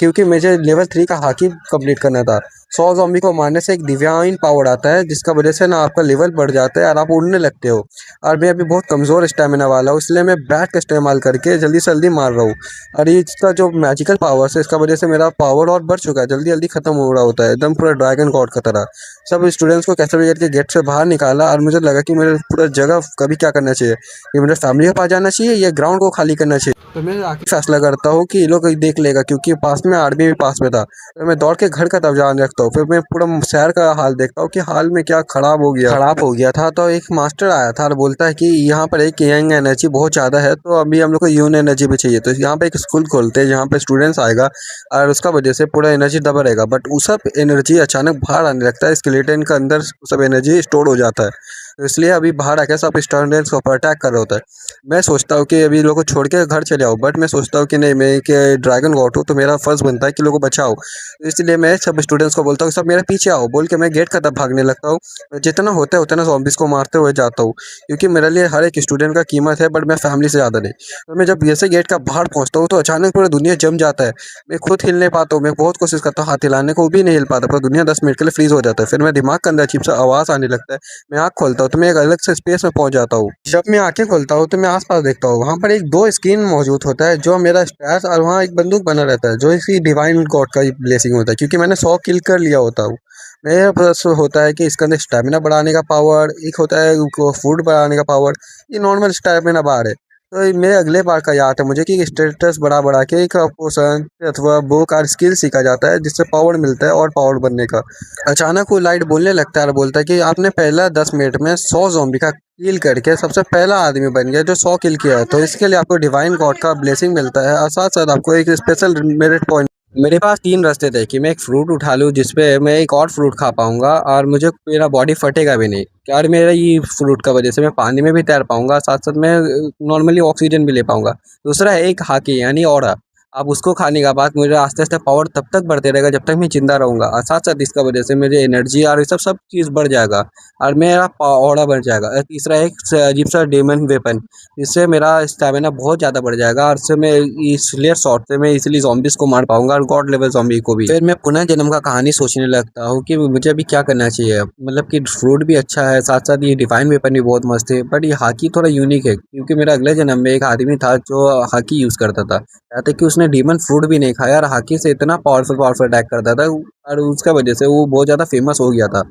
क्योंकि मुझे लेवल 3 का हाकी कंप्लीट करना था। 100 ज़ॉम्बी को मारने से एक डिवाइन पावर आता है जिसका वजह से ना आपका लेवल बढ़ जाता है और आप उड़ने लगते हो। और मैं अभी बहुत कमज़ोर स्टैमिना वाला हूँ, इसलिए मैं बैट का इस्तेमाल करके जल्दी से जल्दी मार रहा हूँ। और ये इसका जो मैजिकल पावर्स है इसका वजह से मेरा पावर और बढ़ चुका है, जल्दी जल्दी ख़त्म हो रहा होता है, एकदम पूरा ड्रैगन गॉड की तरह। सब स्टूडेंट्स को कैसे भी करके गेट से बाहर निकाला और मुझे लगा कि मेरे पूरा जगह कभी क्या करना चाहिए, कि मेरे फैमिली के पास जाना चाहिए या ग्राउंड को खाली करना चाहिए। तो मैं आखिर फैसला करता हूँ कि ये लोग देख लेगा, क्योंकि पास में आर्मी भी पास में था। तो मैं दौड़ के घर का तरफ जाने लगता हूँ। फिर मैं पूरा शहर का हाल देखता हूँ कि हाल में क्या खराब हो गया था। तो एक मास्टर आया था और बोलता है कि यहाँ पर एक यंग एनर्जी बहुत ज़्यादा है, तो अभी हम लोग को यून एनर्जी भी चाहिए। तो यहाँ पे एक स्कूल खोलते हैं जहाँ पे स्टूडेंट्स आएगा और उसका वजह से पूरा एनर्जी डबल रहेगा। बट वो सब एनर्जी अचानक बाहर आने लगता है, स्केलेटन के अंदर वो सब एनर्जी स्टोर हो जाता है। तो इसलिए अभी बाहर आके सब स्टूडेंट्स को अटैक कर रहा होता है। मैं सोचता हूँ कि अभी लोगों को छोड़ के घर चले आओ, बट मैं सोचता हूँ कि नहीं, मैं एक ड्रैगन गॉड हूँ तो मेरा फर्ज बनता है कि लोगों को बचाओ। तो इसलिए मैं सब स्टूडेंट्स को बोलता हूँ सब मेरे पीछे आओ बोल के मैं गेट का तरफ भागने लगता हूँ। जितना होता है उतना ज़ॉम्बीज़ को मारते हुए जाता हूँ, क्योंकि मेरे लिए हर एक स्टूडेंट का कीमत है, बट मैं फैमिली से ज़्यादा नहीं। तो मैं जब जैसे गेट का बाहर पहुँचता हूँ तो अचानक पूरा दुनिया जम जाता है। मैं खुद हिल नहीं पाता हूँ, मैं बहुत कोशिश करता हूँ हाथ हिलाने को, वो भी नहीं हिल पाता, पूरा दुनिया 10 मिनट के लिए फ्रीज़ हो जाता है। फिर मेरे दिमाग के अंदर अजीब सा आवाज़ आने लगता है। मैं आँख खोलता हूँ तो मैं एक अलग से स्पेस में पहुँच जाता हूँ। जब मैं आँखें खोलता हूँ तो मैं आस-पास देखता हूँ, वहाँ पर एक 2 स्क्रीन मौजूद होता है जो मेरा स्टैट्स, और वहाँ एक बंदूक बना रहता है जो इसी डिवाइन गॉड का ही ब्लेसिंग होता है, क्योंकि मैंने 100 किल कर लिया होता हूँ। मेरे पास होता है कि इसके अंदर स्टैमिना बढ़ाने का पावर, एक होता है फूड बढ़ाने का पावर, ये नॉर्मल स्टैमिना बार है। तो ये मेरे अगले बार का याद है मुझे कि स्टेटस बढ़ा के एक पोशन अथवा बुक और स्किल सीखा जाता है जिससे पावर मिलता है और पावर बनने का। अचानक वो लाइट बोलने लगता है और बोलता है कि आपने पहला 10 मिनट में 100 ज़ॉम्बी का किल करके सबसे पहला आदमी बन गया जो 100 किल किया है। तो इसके लिए आपको डिवाइन गॉड का ब्लेसिंग मिलता है और साथ साथ आपको एक स्पेशल मेरिट पॉइंट। मेरे पास 3 रास्ते थे कि मैं एक फ्रूट उठा लूँ जिसपे मैं एक और फ्रूट खा पाऊँगा और मुझे मेरा बॉडी फटेगा भी नहीं, और मेरा ये फ्रूट का वजह से मैं पानी में भी तैर पाऊँगा, साथ-साथ मैं नॉर्मली ऑक्सीजन भी ले पाऊँगा। दूसरा है एक हाकी यानी ऑरा। अब उसको खाने के बाद मेरा आस्ते-आस्ते पावर तब तक बढ़ते रहेगा जब तक मैं ज़िंदा रहूँगा, और साथ-साथ इसका वजह से मेरी एनर्जी और ये सब चीज़ बढ़ जाएगा और मेरा ऑरा बढ़ जाएगा। और तीसरा एक अजीब-सा डेमन वेपन, इससे मेरा स्टैमिना बहुत ज़्यादा बढ़ जाएगा और इससे मैं इस फ्लेयर शॉट से मैं इज़िली ज़ॉम्बीज़ को मार पाऊँगा और गॉड लेवल ज़ॉम्बी को भी। फिर मैं पुनः जन्म का कहानी सोचने लगता हूँ कि मुझे अभी क्या करना चाहिए। मतलब कि फ्रूट भी अच्छा है, साथ-साथ ये डिवाइन वेपन भी बहुत मस्त है, बट ये हाकी थोड़ा यूनिक है, क्योंकि मेरा अगले जन्म में एक आदमी था जो हाकी यूज़ करता था। यहाँ तक कि उसने डीमन फ्रूट भी नहीं खाया और हाकी से इतना पावरफुल अटैक करता था, और उसका वजह से वो बहुत ज़्यादा फेमस हो गया था।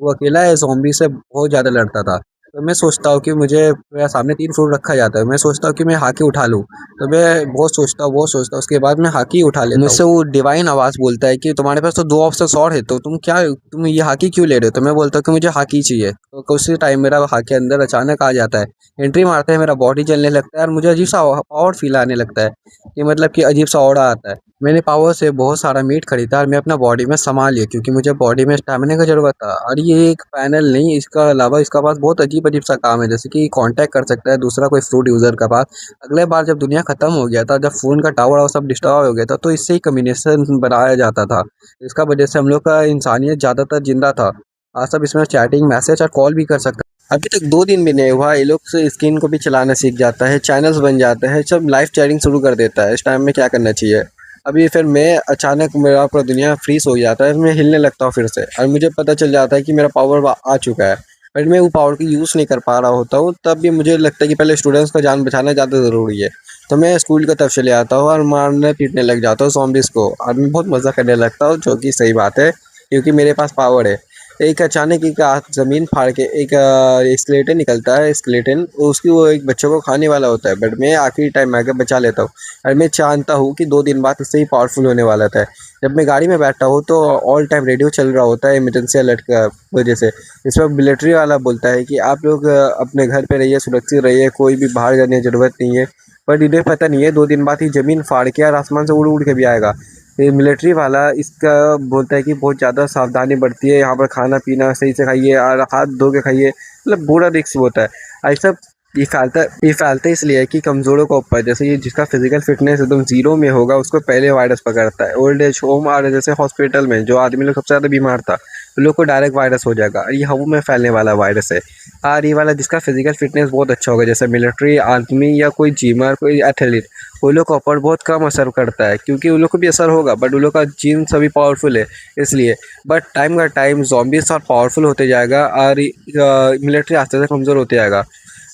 वो अकेला है ज़ॉम्बी से बहुत ज़्यादा लड़ता था। तो मैं सोचता हूँ कि मुझे मेरे सामने 3 फ्रूट रखा जाता है। मैं सोचता हूँ कि मैं हाकी उठा लूँ। तो मैं बहुत सोचता हूँ, उसके बाद मैं हाकी उठा लेता हूँ। मुझसे वो डिवाइन आवाज़ बोलता है कि तुम्हारे पास तो 2 ऑप्शंस और है, तो तुम ये हाकी क्यों ले रहे हो? तो मैं बोलता हूँ कि मुझे हाकी चाहिए। तो उसी टाइम मेरा हाकी अंदर अचानक आ जाता है। एंट्री मारते ही मेरा बॉडी जलने लगता है और मुझे अजीब-सा पावर फ़ील आने लगता है, कि मतलब कि अजीब-सा ऑरा आता है। मैंने पावर से बहुत सारा मीट खरीदा और मैं अपना बॉडी में समा लिया, क्योंकि मुझे बॉडी में स्टैमिना की ज़रूरत था। और ये एक पैनल नहीं, इसका अलावा इसका पास बहुत अजीब-अजीब सा काम है, जैसे कि कांटेक्ट कर सकता है दूसरा कोई फ्रूट यूज़र का पास। अगले बार जब दुनिया ख़त्म हो गया था, जब फ़ोन का टावर और सब डिस्ट्रॉय हो गया था, तो इससे ही कम्युनिकेशन बनाया जाता था। इसका वजह से हम लोग का इंसानियत ज़्यादातर ज़िंदा था। आज सब इसमें चैटिंग, मैसेज और कॉल भी कर सकते हैं। अभी तक 2 दिन भी नहीं हुआ, ये लोग से स्क्रीन को भी चलाना सीख जाता है, चैनल्स बन जाते हैं, सब लाइव चैटिंग शुरू कर देता है। इस टाइम में क्या करना चाहिए? अभी फिर मैं अचानक मेरा पूरा दुनिया फ्रीज़ हो जाता है, मैं हिलने लगता हूँ फिर से, और मुझे पता चल जाता है कि मेरा पावर आ चुका है। बट मैं वो पावर को यूज़ नहीं कर पा रहा होता हूँ, तब भी मुझे लगता है कि पहले स्टूडेंट्स का जान बचाना ज़्यादा ज़रूरी है। तो मैं स्कूल की तरफ चले आता हूँ और मारने-पीटने लग जाता हूँ ज़ॉम्बीज़ को, और मैं बहुत मज़ा करने लगता हूँ, जो कि सही बात है, क्योंकि मेरे पास पावर है। एक अचानक एक ज़मीन फाड़ के एक स्केलेटन निकलता है, स्केलेटन उसकी वो एक बच्चों को खाने वाला होता है, बट मैं आखिरी टाइम में आके बचा लेता हूँ। और मैं जानता हूँ कि 2 दिन बाद इससे ही पावरफुल होने वाला था। जब मैं गाड़ी में बैठता हूँ तो ऑल टाइम रेडियो चल रहा होता है इमरजेंसी अलर्ट का वजह से। इसमें मिलिट्री वाला बोलता है कि आप लोग अपने घर पे रहिए, सुरक्षित रहिए, कोई भी बाहर जाने की ज़रूरत नहीं है। पर इन्हें पता नहीं है 2 दिन बाद ही ज़मीन फाड़ के और आसमान से उड़-उड़ के भी आएगा। ये मिलिट्री वाला इसका बोलता है कि बहुत ज़्यादा सावधानी बढ़ती है, यहाँ पर खाना पीना सही से खाइए और हाथ धो के खाइए, मतलब पूरा रिस्क होता है ऐसा। ये फैलता इसलिए है कि कमज़ोरों को ऊपर, जैसे ये जिसका फिजिकल फिटनेस एकदम जीरो में होगा उसको पहले वायरस पकड़ता है। ओल्ड एज होम और जैसे हॉस्पिटल में जो आदमी लोग सबसे ज़्यादा बीमार था उन लोग को डायरेक्ट वायरस हो जाएगा, और ये हवा में फैलने वाला वायरस है। और ये वाला जिसका फिजिकल फिटनेस बहुत अच्छा होगा, जैसे मिलिट्री आदमी या कोई जिमर कोई एथलीट, उन लोग के ऊपर बहुत कम असर करता है, क्योंकि उन लोग को भी असर होगा बट उन लोग का जीन सभी पावरफुल है इसलिए। बट टाइम का टाइम zombies और पावरफुल होते जाएगा और मिलिट्री आस्ते से कमज़ोर होते जाएगा।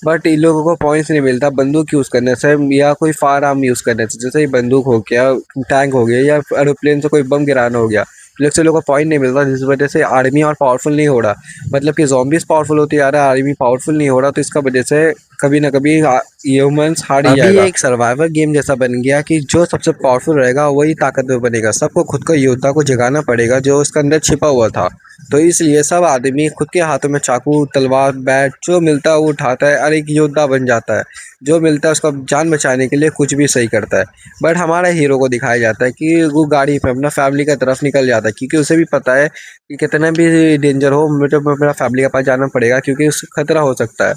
बट इन लोगों को पॉइंट्स नहीं मिलता बंदूक यूज़ करने से या कोई फायर आर्म यूज़ करने से, जैसे ही बंदूक हो गया, टैंक हो गया या एरोप्लेन से कोई बम गिराना हो गया, लोग से लोगों को पॉइंट नहीं मिलता, जिस वजह से आर्मी और पावरफुल नहीं हो रहा। मतलब कि zombies पावरफुल होते जा रहा है, आर्मी पावरफुल नहीं हो रहा, तो इसका वजह से कभी ना कभी ह्यूमंस हार ही जाएगा। अभी एक सर्वाइवल गेम जैसा बन गया कि जो सबसे पावरफुल रहेगा वही ताकतवर बनेगा। सबको खुद को योद्धा को जगाना पड़ेगा जो उसके अंदर छिपा हुआ था। तो इसलिए सब आदमी खुद के हाथों में चाकू तलवार बैट जो मिलता है वो उठाता है और एक योद्धा बन जाता है। जो मिलता है उसका जान बचाने के लिए कुछ भी सही करता है। बट हमारे हीरो को दिखाया जाता है कि वो गाड़ी पे अपना फैमिली की तरफ निकल जाता है, क्योंकि उसे भी पता है कि कितना भी डेंजर हो मुझे अपना फैमिली के पास जाना पड़ेगा, क्योंकि उससे खतरा हो सकता है।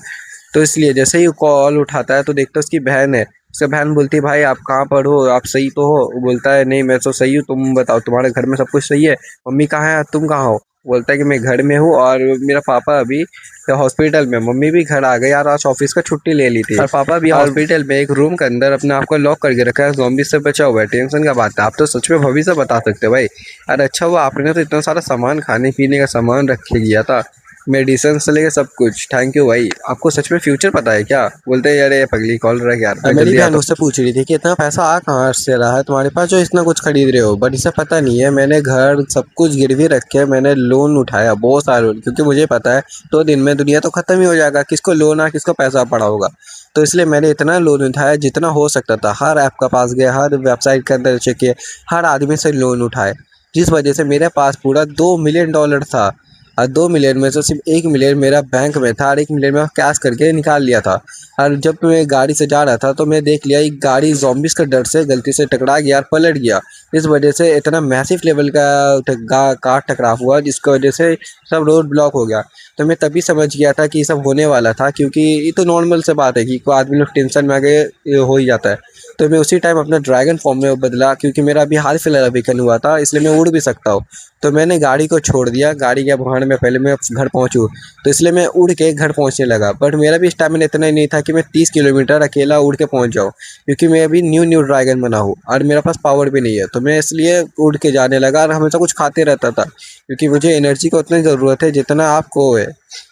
तो इसलिए जैसे ही कॉल उठाता है तो देखता है उसकी बहन है। उसकी बहन बोलती है भाई आप कहाँ पर हो, आप सही तो हो? वो बोलता है नहीं मैं तो सही हूँ, तुम बताओ तुम्हारे घर में सब कुछ सही है? मम्मी कहाँ है, तुम कहाँ हो? बोलता है कि मैं घर में हूँ और मेरा पापा अभी हॉस्पिटल में, मम्मी भी घर आ गई यार, आज ऑफिस का छुट्टी ले ली थी और पापा भी हॉस्पिटल में एक रूम के अंदर अपने आप को लॉक करके रखा है, ज़ॉम्बी से बचा हुआ है। टेंशन का बात है, आप तो सच में भविष्य बता सकते हो भाई। अरे अच्छा हुआ आपने तो इतना सारा सामान, खाने पीने का सामान रख के गया था, मेडिसिन से लेके सब कुछ। थैंक यू भाई। आपको सच में फ्यूचर पता है क्या? बोलते हैं अरे पगली कॉल रहा है यार। मेरी बहन मुझसे पूछ रही थी कि इतना पैसा आ कहाँ से रहा है तुम्हारे पास जो इतना कुछ खरीद रहे हो, बट इसे पता नहीं है मैंने घर सब कुछ गिरवी रख के मैंने लोन उठाया, बहुत सारा लोन, क्योंकि मुझे पता है 2 दिन में दुनिया तो खत्म ही हो जाएगा, किसको लोन आ किसको पैसा पड़ा होगा। तो इसलिए मैंने इतना लोन उठाया जितना हो सकता था, हर ऐप का पास गया, हर वेबसाइट के अंदर चेक किया, हर आदमी से लोन उठाए, जिस वजह से मेरे पास पूरा $2 मिलियन था। और 2 मिलियन में से सिर्फ 1 मिलियन मेरा बैंक में था और 1 मिलियन में कैश करके निकाल लिया था। और जब मैं गाड़ी से जा रहा था तो मैं देख लिया एक गाड़ी zombies के डर से गलती से टकरा गया और पलट गया। इस वजह से इतना मैसिव लेवल का कार टकराव हुआ जिसकी वजह से सब रोड ब्लॉक हो गया। तो मैं तभी समझ गया था कि ये सब होने वाला था, क्योंकि ये तो नॉर्मल से बात है कि कोई आदमी लोग टेंशन में आके ये हो ही जाता है। तो मैं उसी टाइम अपना ड्रैगन फॉर्म में बदला, क्योंकि मेरा अभी हाल फिलहाल अवेकन हुआ था, इसलिए मैं उड़ भी सकता हूँ। तो मैंने गाड़ी को छोड़ दिया, गाड़ी के भाड़ में पहले मैं घर पहुँचूँ, तो इसलिए मैं उड़ के घर पहुँचने लगा। बट मेरा भी स्टैमिना इतना ही नहीं था कि मैं 30 किलोमीटर अकेला उड़ के पहुँच जाऊँ, क्योंकि मैं अभी न्यू ड्रैगन बना हूँ और मेरे पास पावर भी नहीं है। तो मैं इसलिए उड़ के जाने लगा और हमेशा कुछ खाते रहता था, क्योंकि मुझे एनर्जी की उतनी ज़रूरत है जितना आपको है।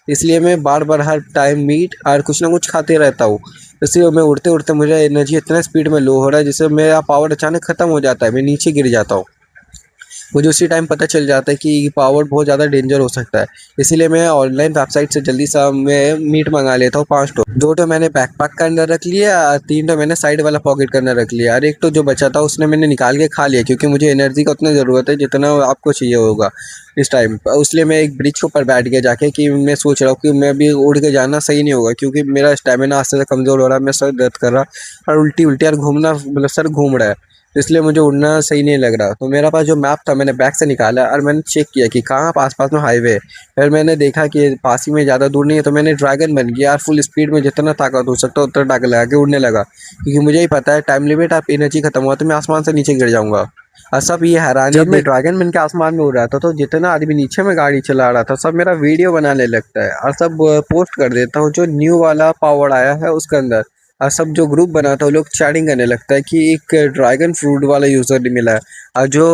इसलिए मैं बार बार हर टाइम मीट और कुछ ना कुछ खाते रहता हूँ। इसलिए मैं उड़ते उड़ते मुझे एनर्जी इतना स्पीड में लो हो रहा है जिससे मेरा पावर अचानक ख़त्म हो जाता है, मैं नीचे गिर जाता हूँ। मुझे उसी टाइम पता चल जाता है कि पावर बहुत ज़्यादा डेंजर हो सकता है। इसीलिए मैं ऑनलाइन वेबसाइट से जल्दी सा मैं मीट मंगा लेता हूँ 5 टो। 2 टो मैंने बैकपैक के अंदर रख लिया, 3 टो मैंने साइड वाला पॉकेट के अंदर रख लिया, और 1 टो जो बचा था उसने मैंने निकाल के खा लिया, क्योंकि मुझे एनर्जी का उतना ज़रूरत है जितना आपको चाहिए होगा इस टाइम। इसलिए मैं एक ब्रिज के ऊपर बैठ गया जाके कि मैं सोच रहा हूँ कि मैं भी उड़ के जाना सही नहीं होगा, क्योंकि मेरा स्टेमिना आस्ते से कमज़ोर हो रहा है, मैं सर दर्द कर रहा और उल्टी और घूमना, मतलब सर घूम रहा है, इसलिए मुझे उड़ना सही नहीं लग रहा। तो मेरा पास जो मैप था मैंने बैग से निकाला और मैंने चेक किया कि कहाँ आस-पास में हाईवे है। फिर मैंने देखा कि पास ही में ज़्यादा दूर नहीं है, तो मैंने ड्रैगन बन गया और फुल स्पीड में जितना ताकत हो सकता है उतना टाँगे लगा के उड़ने लगा, क्योंकि मुझे ही पता है टाइम लिमिट आप एनर्जी खत्म हुआ तो मैं आसमान से नीचे गिर जाऊँगा। और सब ये हैरान, जब मैं ड्रैगन बन के आसमान में उड़ रहा था तो जितना आदमी नीचे में गाड़ी चला रहा था सब मेरा वीडियो बनाने लगता है और सब पोस्ट कर देता हूँ जो न्यू वाला पावर आया है उसके अंदर। और सब जो ग्रुप बना था वो लोग चैटिंग करने लगता है कि एक ड्रैगन फ्रूट वाला यूज़र मिला है और जो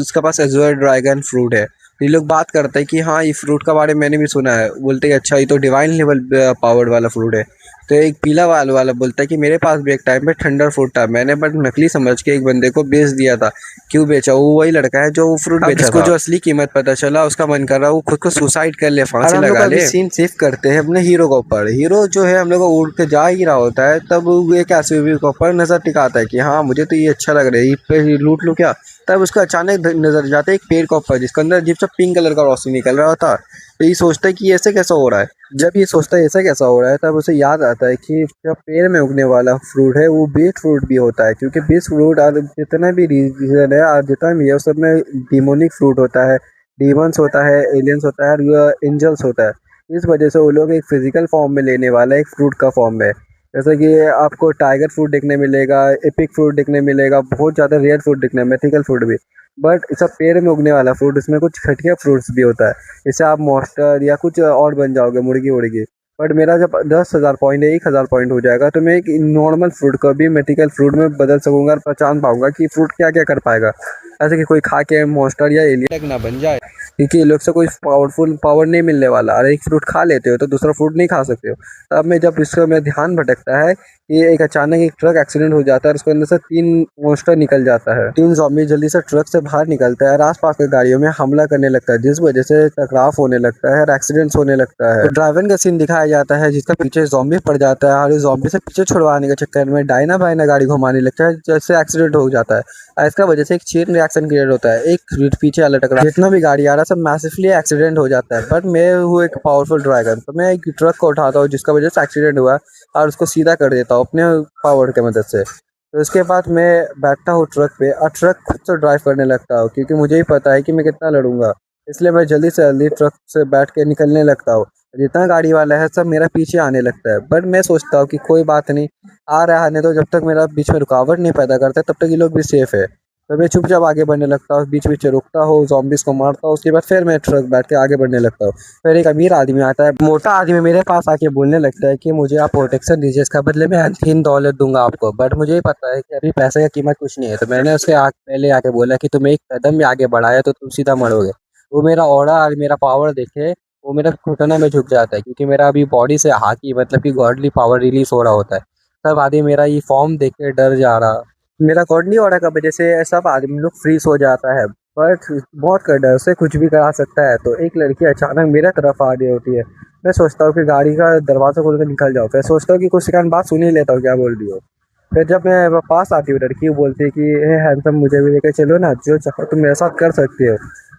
इसके पास एज़ुअर ड्रैगन फ्रूट है। ये लोग बात करते हैं कि हाँ ये फ्रूट का बारे में मैंने भी सुना है, बोलते हैं अच्छा ये तो डिवाइन लेवल पावर्ड वाला फ्रूट है। तो एक पीला वाला बोलता है कि मेरे पास भी एक टाइम पे थंडर फ्रूट था, मैंने बट नकली समझ के एक बंदे को बेच दिया था। क्यों बेचा? वो वही लड़का है जो वो फ्रूट बेचा था। जो असली कीमत पता चला उसका मन कर रहा है वो खुद को सुसाइड कर ले, फांसी लगा ले। सीन सेव करते हैं अपने हीरो के ऊपर। हीरो जो है हम लोग को उड़ के जा ही रहा होता है, तब वो एक एसयूवी के ऊपर नजर टिकाता है कि हाँ मुझे तो ये अच्छा लग रहा है, ये पे लूट लूँ क्या। तब उसका अचानक नजर जाता है एक पेड़ के ऊपर जिसके अंदर अजीब सा पिंक कलर का रोशनी निकल रहा था। तो ये सोचता है कि ये ऐसे कैसा हो रहा है। जब ये सोचता है ऐसा कैसा हो रहा है तब उसे याद आता है कि जब पेड़ में उगने वाला फ्रूट है वो बीट फ्रूट भी होता है, क्योंकि बीट फ्रूट जितना भी रीजन है और जितना भी है उस सब में डिमोनिक फ्रूट होता है, डीमंस होता है, एलियंस होता है और एंजल्स होता है। इस वजह से वो लोग एक फिजिकल फॉर्म में लेने वाला है, एक फ्रूट का फॉर्म में। जैसे कि आपको टाइगर फ्रूट देखने मिलेगा, एपिक फ्रूट देखने मिलेगा, बहुत ज़्यादा रेयर फ्रूट दिखने मिथिकल फ्रूट भी। बट सब पेड़ में उगने वाला फ्रूट, इसमें कुछ खटिया फ्रूट्स भी होता है। इससे आप मॉन्स्टर या कुछ और बन जाओगे, मुर्गी उर्गी। बट मेरा जब 10,000 पॉइंट या 1,000 पॉइंट हो जाएगा तो मैं एक नॉर्मल फ्रूट को भी मिथिकल फ्रूट में बदल सकूंगा और पहचान पाऊंगा कि फ्रूट क्या क्या कर पाएगा, ऐसे कि कोई खा के मॉन्स्टर या एलियन ना बन जाए। क्योंकि ये लोग से कोई पावरफुल पावर नहीं मिलने वाला। अरे एक फ्रूट खा लेते हो तो दूसरा फ्रूट नहीं खा सकते हो। तब मैं जब इसका मेरा ध्यान भटकता है कि एक अचानक एक ट्रक एक्सीडेंट हो जाता है और उसके अंदर से 3 मॉन्स्टर निकल जाता है। 3 ज़ॉम्बी जल्दी से ट्रक से बाहर निकलता है और आसपास के गाड़ियों में हमला करने लगता है, जिस वजह से टकराव होने लगता है और एक्सीडेंट्स होने लगता है। तो ड्राइवर का सीन दिखाया जाता है जिसका पीछे ज़ॉम्बी पड़ जाता है और इस ज़ॉम्बी से पीछे छुड़वाने के चक्कर में डायना बायना गाड़ी घुमाने लगता है, जैसे एक्सीडेंट हो जाता है। और इसका वजह से एक चेन रिएक्शन क्रिएट होता है, एक पीछे वाला टकरा जितना भी गाड़ी आ रहा है सब मैसिवली एक्सीडेंट हो जाता है। बट मैं हूँ एक पावरफुल ड्राइवर, तो मैं एक ट्रक को उठाता हूँ जिसका वजह से एक्सीडेंट हुआ और उसको सीधा कर देता हूँ अपने पावर की मदद से। तो उसके बाद मैं बैठता हूँ ट्रक पे और ट्रक खुद से ड्राइव करने लगता हूँ, क्योंकि मुझे ही पता है कि मैं कितना लड़ूंगा। इसलिए मैं जल्दी से जल्दी ट्रक से बैठ के निकलने लगता हूँ। जितना गाड़ी वाला है सब मेरा पीछे आने लगता है, बट मैं सोचता हूँ कि कोई बात नहीं, आ रहा है तो जब तक मेरा बीच में रुकावट नहीं पैदा करता तब तक ये लोग भी सेफ है। तो मैं चुपचाप आगे बढ़ने लगता हूँ, बीच बीच रुकता हूँ, ज़ॉम्बीज़ को मारता हूँ। उसके बाद फिर मैं ट्रक बैठ के आगे बढ़ने लगता हूँ। फिर एक अमीर आदमी आता है, मोटा आदमी मेरे पास आके बोलने लगता है कि मुझे आप प्रोटेक्शन दीजिए, इसका बदले में अनथीन दौलत दूंगा आपको। बट मुझे ही पता है कि अभी पैसे का कीमत कुछ नहीं है। तो मैंने उसके पहले आके बोला कि तुम एक कदम भी आगे बढ़ाया तो तुम सीधा मरोगे। वो मेरा ऑरा और मेरा पावर देखे वो मेरा घुटना में झुक जाता है, क्योंकि मेरा अभी बॉडी से हाकी मतलब कि गॉडली पावर रिलीज हो रहा होता है। तब आदमी मेरा ये फॉर्म देख के डर जा रहा, मेरा गॉडली ऑरा की वजह से सब आदमी लोग फ्रीज हो जाता है। बट मौत का डर से कुछ भी करा सकता है। तो एक लड़की अचानक मेरे तरफ आ रही होती है। मैं सोचता हूँ कि गाड़ी का दरवाज़ा खोल कर निकल जाओ। फिर सोचता हूँ कि कुछ सेकंड बात सुन ही लेता हूँ क्या बोल रही हो। फिर जब मैं पास आती हूँ लड़की, वो बोलती है कि हे हैंडसम, मुझे भी लेकर चलो ना, जो चाहो तुम मेरे साथ कर सकते हो,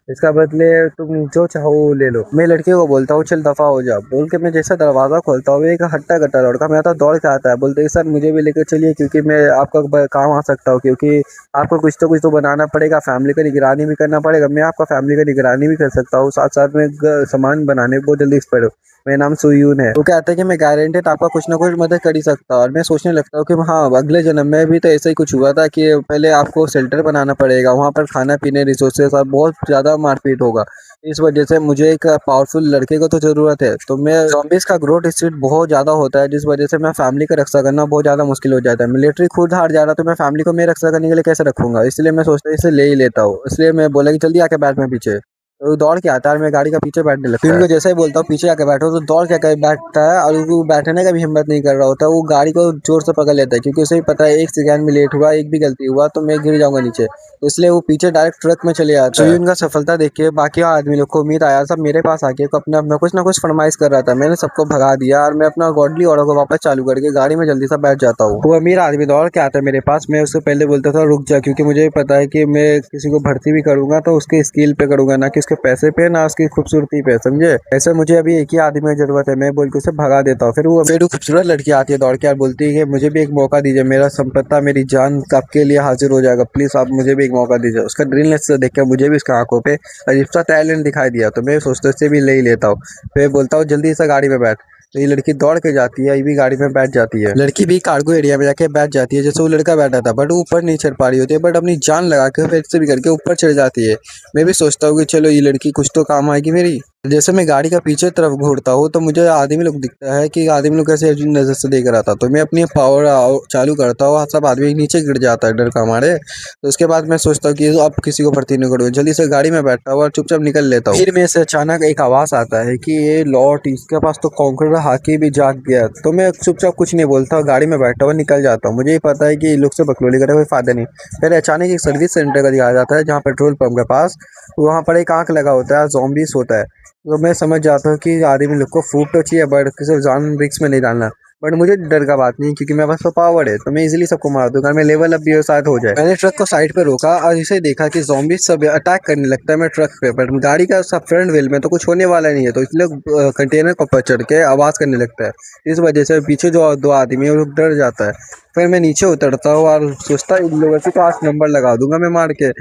इसका बदले तुम जो चाहो वो ले लो। मैं लड़की को बोलता हूँ चल दफ़ा हो जा। बोल के मैं जैसा दरवाज़ा खोलता हूँ एक हट्टा कट्टा लड़का मेरा तो दौड़ के आता है, बोलते हैं सर मुझे भी लेकर चलिए, क्योंकि मैं आपका काम आ सकता हूँ, क्योंकि आपको कुछ तो बनाना पड़ेगा, फैमिली का निगरानी भी करना पड़ेगा। मैं आपका फैमिली का निगरानी भी कर सकता हूँ, साथ साथ में सामान बनाने बहुत जल्दी एक्सपर्ट हूँ। मेरा नाम सुयून है। वो कहता है कि मैं गारंटेड आपका कुछ ना कुछ मदद कर ही सकता हूँ। और मैं सोचने लगता हूँ कि हाँ, अगले जन्म में भी तो ऐसा ही कुछ हुआ था कि पहले आपको शेल्टर बनाना पड़ेगा, वहाँ पर खाना पीने रिसोर्सेज और बहुत ज़्यादा मारपीट होगा। इस वजह से मुझे एक पावरफुल लड़के को तो ज़रूरत है। तो मैं ज़ॉम्बीज़ का ग्रोथ स्पीड बहुत ज़्यादा होता है, जिस वजह से मैं फैमिली का रक्षा करना बहुत ज़्यादा मुश्किल हो जाता है। मिलिट्री खुद हार जा रहा तो मैं फैमिली को मैं रक्षा करने के लिए कैसे रखूँगा। इसलिए मैं सोचता हूँ इसे ले ही लेता हूँ। इसलिए मैं बोला कि जल्दी आके बैठ मैं पीछे। तो वो दौड़ के आता है और मैं गाड़ी का पीछे बैठने लगता है। उनको जैसे ही बोलता हूँ पीछे आके बैठो तो दौड़ के आके बैठता है और वो बैठने का भी हिम्मत नहीं कर रहा होता। वो गाड़ी को जोर से पकड़ लेता है, क्योंकि उसे भी पता है एक सेकंड में लेट हुआ, एक भी गलती हुआ तो मैं गिर जाऊंगा नीचे। तो इसलिए वो पीछे डायरेक्ट ट्रक में चले आता है। तो उनका सफलता देख के बाकी आदमी लोग को उम्मीद आया, सब मेरे पास आके अपने अपना कुछ ना कुछ फरमाइश कर रहा था। मैंने सबको भगा दिया और मैं अपना गॉडली ऑर्डर को वापस चालू करके गाड़ी में जल्दी से बैठ जाता हूँ। वो अमीर आदमी दौड़ के आता है मेरे पास। मैं उससे पहले बोलता था रुक जा, क्योंकि मुझे पता है कि मैं किसी को भर्ती भी करूंगा तो उसके स्किल पे करूंगा, ना कि उसके पैसे पे, ना उसकी खूबसूरती पे, समझे। ऐसे मुझे अभी एक ही आदमी की जरूरत है। मैं बोल के उसे भगा देता हूँ। फिर वो खूबसूरत लड़की आती है दौड़ के और बोलती है कि मुझे भी एक मौका दीजिए, मेरा संपत्ता मेरी जान आपके लिए हाजिर हो जाएगा, प्लीज आप मुझे भी एक मौका दीजिए। उसका ड्रीलनेस से देख के मुझे भी उसका आंखों पे अजीब सा टैलेंट दिखाई दिया, तो मैं सोचते से भी ले ही लेता हूँ। फिर बोलता हूँ जल्दी से गाड़ी में बैठ। तो ये लड़की दौड़ के जाती है, ये भी गाड़ी में बैठ जाती है। लड़की भी कार्गो एरिया में जाके बैठ जाती है जैसे वो लड़का बैठा था, बट वो ऊपर नहीं चढ़ पा रही होती है, बट अपनी जान लगा के फिर से भी करके ऊपर चढ़ जाती है। मैं भी सोचता हूँ कि चलो ये लड़की कुछ तो काम आएगी मेरी। जैसे मैं गाड़ी का पीछे तरफ घूरता हूँ तो मुझे आदमी लोग दिखता है कि आदमी लोग कैसे अजीब नजर से देख रहा था। तो मैं अपनी पावर चालू करता हूँ, सब आदमी नीचे गिर जाता है डर का मारे। तो उसके बाद मैं सोचता हूँ कि अब किसी को भर्ती नहीं करूँ, जल्दी से गाड़ी में बैठता हूँ और चुपचाप निकल लेता हूँ। फिर में से अचानक एक आवाज़ आता है कि ये लॉर्ड, इसके पास तो कॉन्करर हाकी भी जाग गया। तो मैं चुपचाप कुछ नहीं बोलता, गाड़ी में बैठा हुआ निकल जाता हूँ। मुझे ही पता है कि लोग से बकलोली करे कोई फायदा नहीं। फिर अचानक एक सर्विस सेंटर का दिखाया जाता है, जहाँ पेट्रोल पंप के पास वहाँ पर एक आँख लगा होता है, ज़ॉम्बीज़ होता है। तो मैं समझ जाता हूँ कि आदमी लोग को फूड तो चाहिए, बट किसी जान रिस्क में नहीं डालना। बट मुझे डर का बात नहीं, क्योंकि मेरे पास तो पावर है, तो मैं इजीली सबको मार दूंगा। मैं लेवल अप भी हो, शायद हो जाए। मैंने ट्रक को साइड पे रोका और इसे देखा कि ज़ॉम्बी सब अटैक करने लगता है मैं ट्रक पे, बट गाड़ी का सब फ्रंट व्हील में तो कुछ होने वाला नहीं है, तो इसलिए कंटेनर को ऊपर चढ़ के आवाज़ करने लगता है। इस वजह से पीछे जो दो आदमी है वो लोग डर जाता है। फिर मैं नीचे उतरता हूँ और सोचता इन लोगों के पास नंबर लगा दूंगा मैं मार के।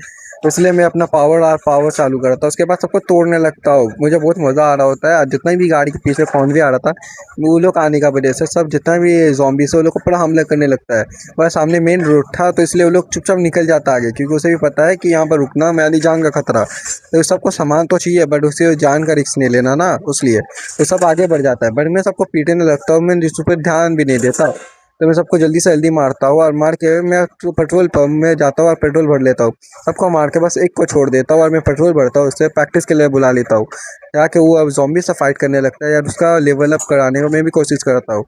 इसलिए मैं अपना पावर चालू करता हूँ, उसके बाद सबको तोड़ने लगता हूँ। मुझे बहुत मज़ा आ रहा होता है। जितना भी गाड़ी के पीछे कौन भी आ रहा था, वो लोग आने का वजह से सब जितना भी ज़ॉम्बी से वो लोग को पूरा हमला करने लगता है। वह सामने मेन रोड था, तो इसलिए वो लोग चुपचाप निकल जाता आगे, क्योंकि उसे भी पता है कि यहाँ पर रुकना मेरी जान का खतरा। तो सबको सामान तो चाहिए, बट उसे जान का रिस्क नहीं लेना ना, इसलिए तो सब आगे बढ़ जाता है। बट मैं सबको पीटने लगता हूँ, मैं इस पर ध्यान भी नहीं देता। तो मैं सबको जल्दी से जल्दी मारता हूँ और मार के मैं पेट्रोल पंप में जाता हूँ और पेट्रोल भर लेता हूँ। सबको मार के बस एक को छोड़ देता हूँ और मैं पेट्रोल भरता हूँ, उससे प्रैक्टिस के लिए बुला लेता हूँ, ताकि वो अब ज़ॉम्बी से फाइट करने लगता है या उसका लेवल अप कराने का मैं भी कोशिश करता हूँ,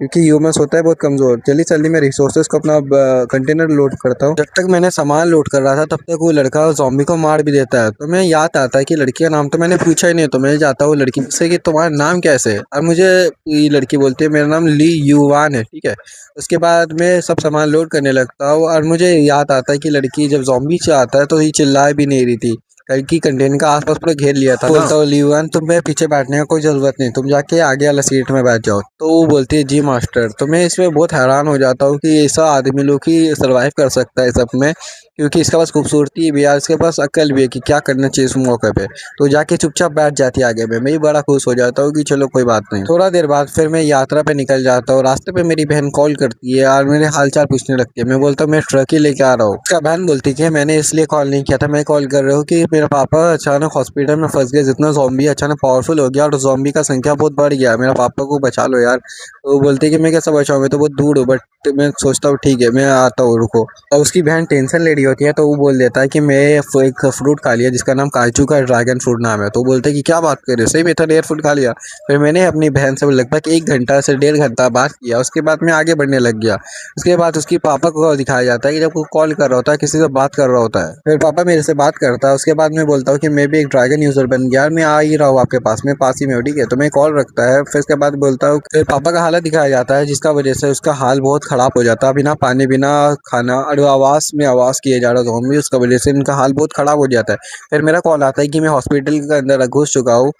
क्योंकि ह्यूमंस होता है बहुत कमज़ोर। जल्दी से जल्दी मैं रिसोर्सेज को अपना कंटेनर लोड करता हूँ। जब तक मैंने सामान लोड कर रहा था, तब तक वो लड़का ज़ॉम्बी को मार भी देता है। तो मैं याद आता है कि लड़की का नाम तो मैंने पूछा ही नहीं, तो मैं जाता हूँ लड़की से कि तुम्हारा नाम कैसे है, और मुझे ये लड़की बोलती है मेरा नाम ली युवान है, ठीक है। उसके बाद मैं सब सामान लोड करने लगता हूँ और मुझे याद आता है कि लड़की जब ज़ॉम्बी से आता है तो ये चिल्ला भी नहीं रही थी, लड़की कंटेनर का आसपास पूरा घेर लिया था। बोलता हूँ लीवन तुम्हें पीछे बैठने का कोई ज़रूरत नहीं, तुम जाके आगे वाला सीट में बैठ जाओ। तो वो बोलती है जी मास्टर। तो मैं इसमें बहुत हैरान हो जाता हूँ कि ऐसा आदमी लोग ही सर्वाइव कर सकता है सब में, क्योंकि इसके पास खूबसूरती भी है, इसके पास अक्ल भी है कि क्या करना चाहिए इस मौके पे। तो जाके चुपचाप बैठ जाती है आगे में। मैं भी बड़ा खुश हो जाता हूँ कि चलो कोई बात नहीं। थोड़ा देर बाद फिर मैं यात्रा पे निकल जाता हूँ। रास्ते पे मेरी बहन कॉल करती है और मेरे हालचाल पूछने लगती है। मैं बोलता हूँ मैं ट्रक ही लेके आ रहा हूँ। उसका बहन बोलती है कि मैंने इसलिए कॉल नहीं किया था, मैं कॉल कर रहा हूँ कि मेरा पापा अचानक हॉस्पिटल में फंस गए, जितना ज़ॉम्बी अचानक पावरफुल हो गया और ज़ॉम्बी का संख्या बहुत बढ़ गया, मेरा पापा को बचा लो यार। तो वो बोलती है कि मैं कैसे बचाऊँ, मैं तो बहुत दूर हूँ। बट मैं सोचता हूँ ठीक है मैं आता हूँ, रुको। और उसकी बहन टेंशन ले रही होती है, तो वो बोल देता है कि मैं एक फ्रूट खा लिया जिसका नाम काजू का ड्रैगन फ्रूट नाम है। तो बोलते हैं कि क्या बात कर रहे हो, सही में था एयर फ्रूट खा लिया। फिर मैंने अपनी बहन से लगभग 1 घंटा से 1.5 घंटा बात किया। उसके बाद मैं आगे बढ़ने लग गया। उसके बाद उसकी पापा को दिखाया जाता है कि जब वो कॉल कर रहा होता है, किसी से बात कर रहा होता है, फिर पापा मेरे से बात करता है। उसके बाद मैं बोलता हूँ कि मैं भी एक ड्रैगन यूज़र बन गया, मैं आ ही रहा हूँ आपके पास में, पास ही में हूँ, ठीक है। तो मैं कॉल रखता है। फिर उसके बाद बोलता हूँ, फिर पापा का हालत दिखाया जाता है, जिसका वजह से उसका हाल बहुत ख़राब हो जाता है। बिना पानी बिना खाना और आवाज़ में आवाज़ किए जा रहा ज़ॉम्बी, उसका वजह से इनका हाल बहुत ख़राब हो जाता है। फिर मेरा कॉल आता है कि मैं हॉस्पिटल के अंदर घुस चुका हूँ,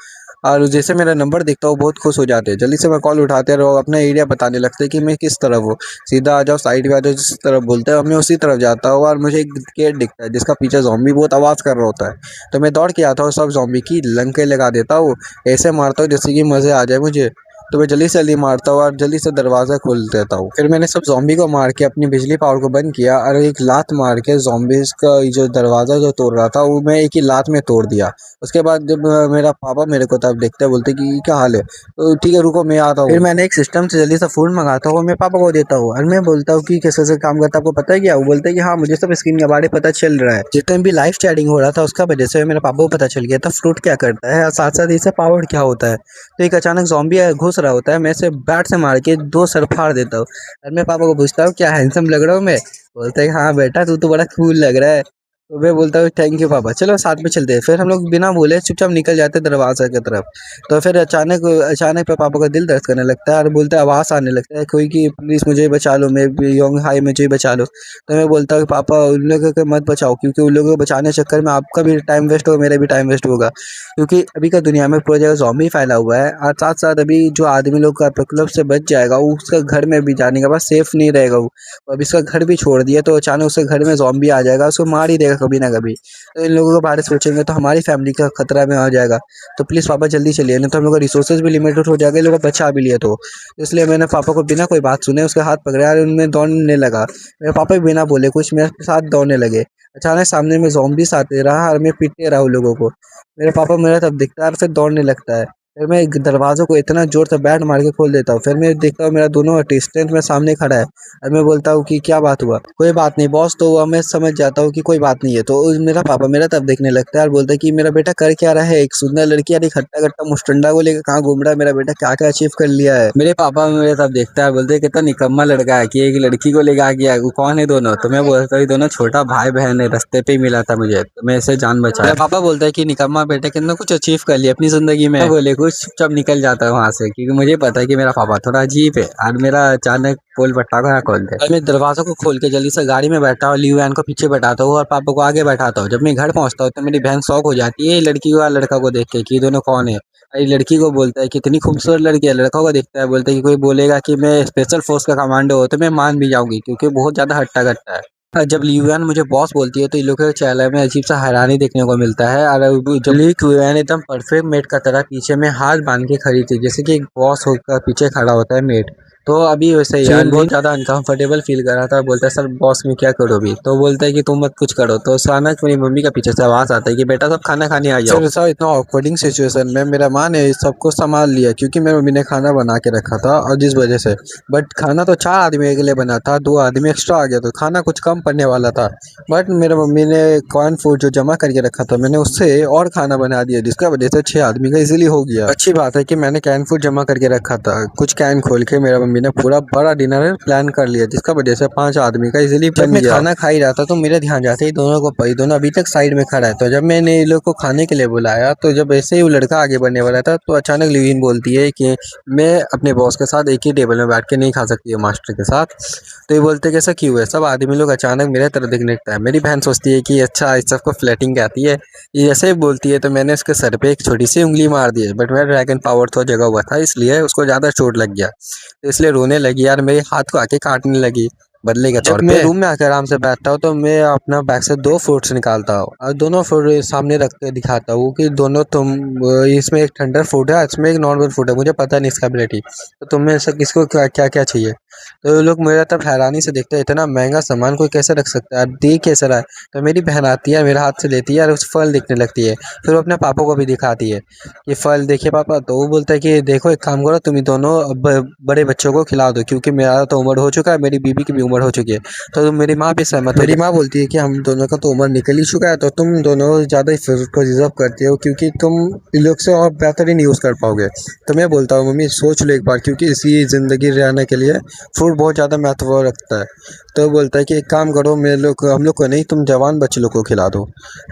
और जैसे मेरा नंबर दिखता है वो बहुत खुश हो जाते हैं। जल्दी से मैं कॉल उठाते हैं और अपना एरिया बताने लगते हैं कि मैं किस तरफ हूँ, सीधा आ जाओ, साइड में आ जाओ, जिस तरफ बोलते हैं मैं उसी तरफ जाता हूँ। और मुझे एक गेट दिखता है जिसका पीछे ज़ॉम्बी बहुत आवाज़ कर रहा होता है। तो मैं दौड़ के आता हूँ, सब ज़ॉम्बी की लंके लगा देता हूँ, ऐसे मारता हूँ जैसे कि मज़े आ जाए मुझे। तो मैं जल्दी से जल्दी मारता हूँ और जल्दी से दरवाज़ा खोल देता हूँ। फिर मैंने सब ज़ॉम्बी को मार के अपनी बिजली पावर को बंद किया और एक लात मार के ज़ॉम्बीज़ का जो दरवाज़ा जो तोड़ रहा था वो मैं एक ही लात में तोड़ दिया। उसके बाद जब मेरा पापा मेरे को तब देखते हैं, बोलते कि क्या हाल है, तो ठीक है रुको मैं आता हूँ। फिर मैंने एक सिस्टम से जल्दी सा फूड मंगाता हूँ, मैं पापा को देता हूँ और मैं बोलता हूँ कि कैसे कैसे काम करता है आपको पता है क्या। वो बोलते हैं कि हाँ मुझे सब स्क्रीन के बारे में पता चल रहा है। जितना भी लाइव चैटिंग हो रहा था उसका वजह से मेरे पापा को पता चल गया था फ्रूट क्या करता है और साथ साथ इससे पावर क्या होता है। तो एक अचानक ज़ॉम्बी घुस रहा होता है, मैं इसे बैट से मार के 2 सर फाड़ देता हूँ और मैं पापा को पूछता हूँ क्या हैंडसम लग रहा हूँ मैं। बोलते हैं हाँ बेटा तू तो बड़ा कूल लग रहा है। तो मैं बोलता हूँ थैंक यू पापा, चलो साथ में चलते हैं। फिर हम लोग बिना बोले चुपचाप निकल जाते दरवाज़ा की तरफ। तो फिर अचानक अचानक पे पापा का दिल दर्द करने लगता है और बोलते आवाज़ आने लगता है कोई कि प्लीज़ मुझे बचा लो, मैं भी योंग हाई मुझे बचा लो। तो मैं बोलता हूँ पापा उन लोगों को मत बचाओ, क्योंकि उन लोगों को बचाने के चक्कर में आपका भी टाइम वेस्ट होगा, मेरा भी टाइम वेस्ट होगा। क्योंकि अभी का दुनिया में पूरी जगह ज़ॉम्बी फैला हुआ है और साथ साथ अभी जो आदमी लोग का एपोकलिप्स से बच जाएगा वो उसका घर में भी जाने के बाद सेफ नहीं रहेगा। वो अब इसका घर भी छोड़ दिया तो अचानक उसके घर में ज़ॉम्बी आ जाएगा, उसको मार ही देगा कभी ना कभी। तो इन लोगों के बारे में सोचेंगे तो हमारी फैमिली का खतरा में आ जाएगा। तो प्लीज़ पापा जल्दी चलिए, नहीं तो हम लोग का रिसोर्सेज भी लिमिटेड हो जाएगा, इन लोगों को बचा भी लिया तो। इसलिए मैंने पापा को बिना कोई बात सुने उसके हाथ पकड़े और उनमें दौड़ने लगा। मेरे पापा भी बिना बोले कुछ मेरे साथ दौड़ने लगे। अचानक सामने में ज़ॉम्बीज़ आते रहा और मैं पीटते रहा उन लोगों को। मेरे पापा मेरा तब दिखता है और फिर दौड़ने लगता है। फिर मैं दरवाज़ों को इतना ज़ोर से बैट मार के खोल देता हूँ। फिर मैं देखता हूँ मेरा दोनों असिस्टेंट मेरे सामने खड़ा है और मैं बोलता हूँ कि क्या बात हुआ। कोई बात नहीं बॉस, तो हुआ मैं समझ जाता हूँ कि कोई बात नहीं है। तो मेरा पापा मेरा तब देखने लगता है और बोलता है कि मेरा बेटा कर क्या रहा है, एक सुंदर लड़की यार एक हट्टा कट्टा मुस्टंडा को लेकर कहाँ घूम रहा है, मेरा बेटा क्या क्या अचीव कर लिया है। मेरे पापा मेरे तब देखता है, बोलते हैं कितना निकम्मा लड़का है कि एक लड़की को लेकर आ गया, वो कौन है दोनों। तो मैं बोलता हूँ दोनों छोटा भाई बहन है, रास्ते पे ही मिला था मुझे, तो मैं इसे जान बचा। मेरा पापा बोलता है कि निकम्मा बेटा कितना कुछ अचीव कर लिया अपनी जिंदगी में। बोले वो चुपचाप निकल जाता है वहाँ से, क्योंकि मुझे पता है कि मेरा पापा थोड़ा अजीब है और मेरा अचानक पोल पट्टा को ना खोल दे। और मैं दरवाज़ों को खोल के जल्दी से गाड़ी में बैठा हूँ, लियो वैन को पीछे बैठाता हूँ और पापा को आगे बैठाता हूँ। जब मैं घर पहुँचता हूँ तो मेरी बहन शॉक हो जाती है लड़की को और लड़का को देख के कि ये दोनों कौन है। लड़की को बोलता है कितनी खूबसूरत लड़की है, लड़का को देखता है बोलता है कि कोई बोलेगा कि मैं स्पेशल फोर्स का कमांडो हो तो मैं मान भी जाऊंगी, क्योंकि बहुत ज़्यादा हट्टा कट्टा है। जब लियुआन मुझे बॉस बोलती है तो इन लोगों के चेहरे में अजीब सा हैरानी देखने को मिलता है। और जब लियुआन एकदम परफेक्ट मेट का तरह पीछे में हाथ बांध के खड़ी थी, जैसे कि एक बॉस होकर पीछे खड़ा होता है मेट, तो अभी वैसे ही यार बहुत ज़्यादा अनकंफर्टेबल फील कर रहा था। बोलता है सर बॉस में क्या करो अभी, तो बोलता है कि तुम मत कुछ करो। तो अचानक मेरी मम्मी का पीछे से आवाज़ आता है कि बेटा सब खाना खाने आ जाओ। सर इतना ऑकवर्डिंग सिचुएशन में मेरा माँ ने सबको संभाल लिया, क्योंकि मेरी मम्मी ने खाना बना के रखा था और जिस वजह से, बट खाना तो 4 आदमी के लिए बना था, 2 आदमी एक्स्ट्रा आ गया तो खाना कुछ कम पड़ने वाला था। बट मेरे मम्मी ने कॉर्न फूड जो जमा करके रखा था मैंने उससे और खाना बना दिया, जिसका वजह से 6 आदमी का इजीली हो गया। अच्छी बात है कि मैंने कैन फूड जमा करके रखा था, कुछ कैन खोल के मेरा मम्मी ने पूरा बड़ा डिनर प्लान कर लिया, जिसका वजह से 5 आदमी का इजीली बन गया। मैं खाना खा ही रहा था तो मेरे ध्यान जाते ही दोनों को पड़ी, दोनों अभी तक साइड में खड़ा है। तो जब मैंने इन लोग को खाने के लिए बुलाया तो जब ऐसे ही वो लड़का आगे बढ़ने वाला था तो अचानक लिविन बोलती है कि मैं अपने बॉस के साथ एक ही टेबल में बैठ के नहीं खा सकती है मास्टर के साथ। तो ये बोलते कैसा क्यों है, सब आदमी लोग अचानक मेरे तरफ देखने लगता है। मेरी बहन सोचती है कि अच्छा इस सबको फ्लैटिंग आती है, ये जैसे ही बोलती है तो मैंने उसके सर पे एक छोटी सी उंगली मार दी है, बट मेरा ड्रैगन पावर तो जगह हुआ था इसलिए उसको ज़्यादा चोट लग गया, तो इसलिए रोने लगी यार, मेरे हाथ को आके काटने लगी बदले के तौर पे। मैं रूम में आकर आराम से बैठता हूँ तो मैं अपना बैग से 2 फ्रूट्स निकालता हूँ और दोनों फ्रूट सामने रख के दिखाता हूँ कि दोनों तुम, इसमें एक ठंडा फ्रूट है, इसमें एक नॉर्मल फ्रूट है, मुझे पता नहीं इसका एबिलिटी, तो तुम में से किसको क्या क्या क्या चाहिए। तो ये लोग मेरा तब हैरानी से देखते हैं, इतना महंगा सामान कोई कैसे रख सकता है, देख कैसे रहा है। तो मेरी बहन आती है मेरे हाथ से लेती है और उस फल देखने लगती है, फिर वो अपने पापा को भी दिखाती है कि फल देखिए पापा। तो वो बोलता है कि देखो एक काम करो, तुम ही दोनों बड़े बच्चों को खिला दो, क्योंकि मेरा तो उम्र हो चुका है, मेरी बीबी की भी उम्र हो चुकी है। तो मेरी माँ भी सहमत, मेरी माँ बोलती है कि हम दोनों का तो उम्र निकल ही चुका है, तो तुम दोनों ज़्यादा फ्रूट को रिजर्व करते हो, क्योंकि तुम इन लोग से और बेहतरीन यूज़ कर पाओगे। तो मैं बोलता हूँ मम्मी सोच लो एक बार, क्योंकि इसी ज़िंदगी रहने के लिए फ्रूट बहुत ज़्यादा महत्व रखता है। तो बोलता है कि एक काम करो, हम लोग को नहीं, तुम जवान बच्चे लोग को खिला दो।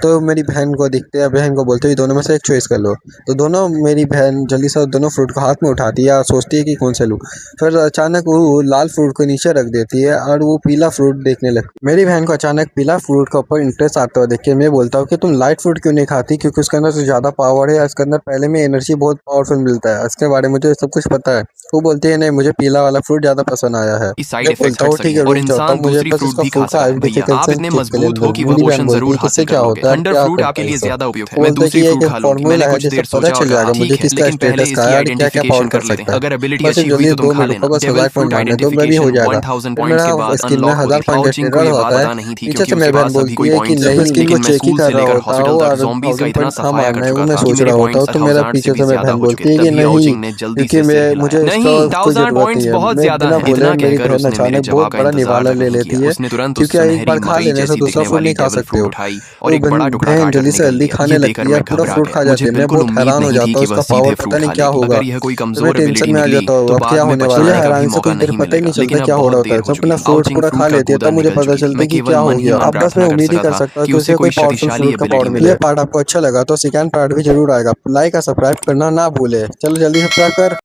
तो मेरी बहन को दिखते हैं, बहन को बोलते हैं दोनों में से एक चॉइस कर लो। तो दोनों, मेरी बहन जल्दी से दोनों फ्रूट को हाथ में उठाती है और सोचती है कि कौन से लूँ। फिर अचानक वो लाल फ्रूट को नीचे रख देती है और वो पीला फ्रूट देखने लगती है। मेरी बहन को अचानक पीला फ्रूट के ऊपर इंटरेस्ट आता है देख के। मैं बोलता हूँ कि तुम लाइट फ्रूट क्यों नहीं खाती, क्योंकि उसके अंदर से ज़्यादा पावर है, इसके अंदर पहले में एनर्जी बहुत पावरफुल मिलता है, इसके बारे में मुझे सब कुछ पता है। वो बोलती है नहीं मुझे पीला वाला फ्रूट ज़्यादा पसंद आया है। साइड इफेक्ट्स हट सकते हैं और इंसान दूसरी फ्रूट भी खा सकता है। भैया आप इतने मजबूत हो कि वो पोषण जरूर हासिल कर लोगे। थंडर फ्रूट आपके लिए ज्यादा उपयुक्त है। मैं दूसरी फ्रूट खा लूंगी। मैंने कुछ देर सोचा और कहा ठीक है, लेकिन पहले इसकी आइडेंटिफिकेशन कर लेते हैं। अगर एबिलिटी अच्छी हुई तो तुम खा लेना। डेविल फ्रूट आइडेंटिफिकेशन 1000 पॉइंट्स के बाद अनलॉक होगी। हाउचिंग को ये बात पता नहीं थी, क्योंकि उसके पास अभी कोई पॉइंट्स नहीं, लेकिन मैं स्कूल से लेकर हॉस्पिटल तक ज़ॉम्बीज का इतना सफाया कर चुका था कि मेरे पॉइंट्स 1000 से भी ज्यादा हो चुके। तभी हाउचिंग ने जल्दी से नहीं 1000 पॉइंट्स बहुत ज्यादा है। इतना कहकर उसने मेरे जवाब का इंतजार तक नहीं किया। उसने तुरंत उस सुनहरी मरई जैसी दिखने वाली डेविल फ्रूट उठाई और एक बड़ा टुकड़ा काट कर निकल लिया। ये देखकर मैं घबरा गया। मुझे बिल्कुल उम्मीद नहीं थी कि वह सीधे फ्रूट खा लेगी। अगर यह कोई कमजोर एबिलिटी निकली तो बाद में बचने का भी मौका नहीं मिलेगा। लेकिन अब बहुत देर हो चुकी है। हाउचिंग फ्रूट से कूदा निकल चुकी। मैं केवल मन ही मन प्रार्थना कर सकता कि उसे कोई शक्तिशाली एबिलिटी मिले। ये पार्ट आपको अच्छा लगा तो सेकंड पार्ट भी जरूर आएगा। लाइक और सब्सक्राइब करना ना भूले। चलो जल्दी सब्सक्राइब कर।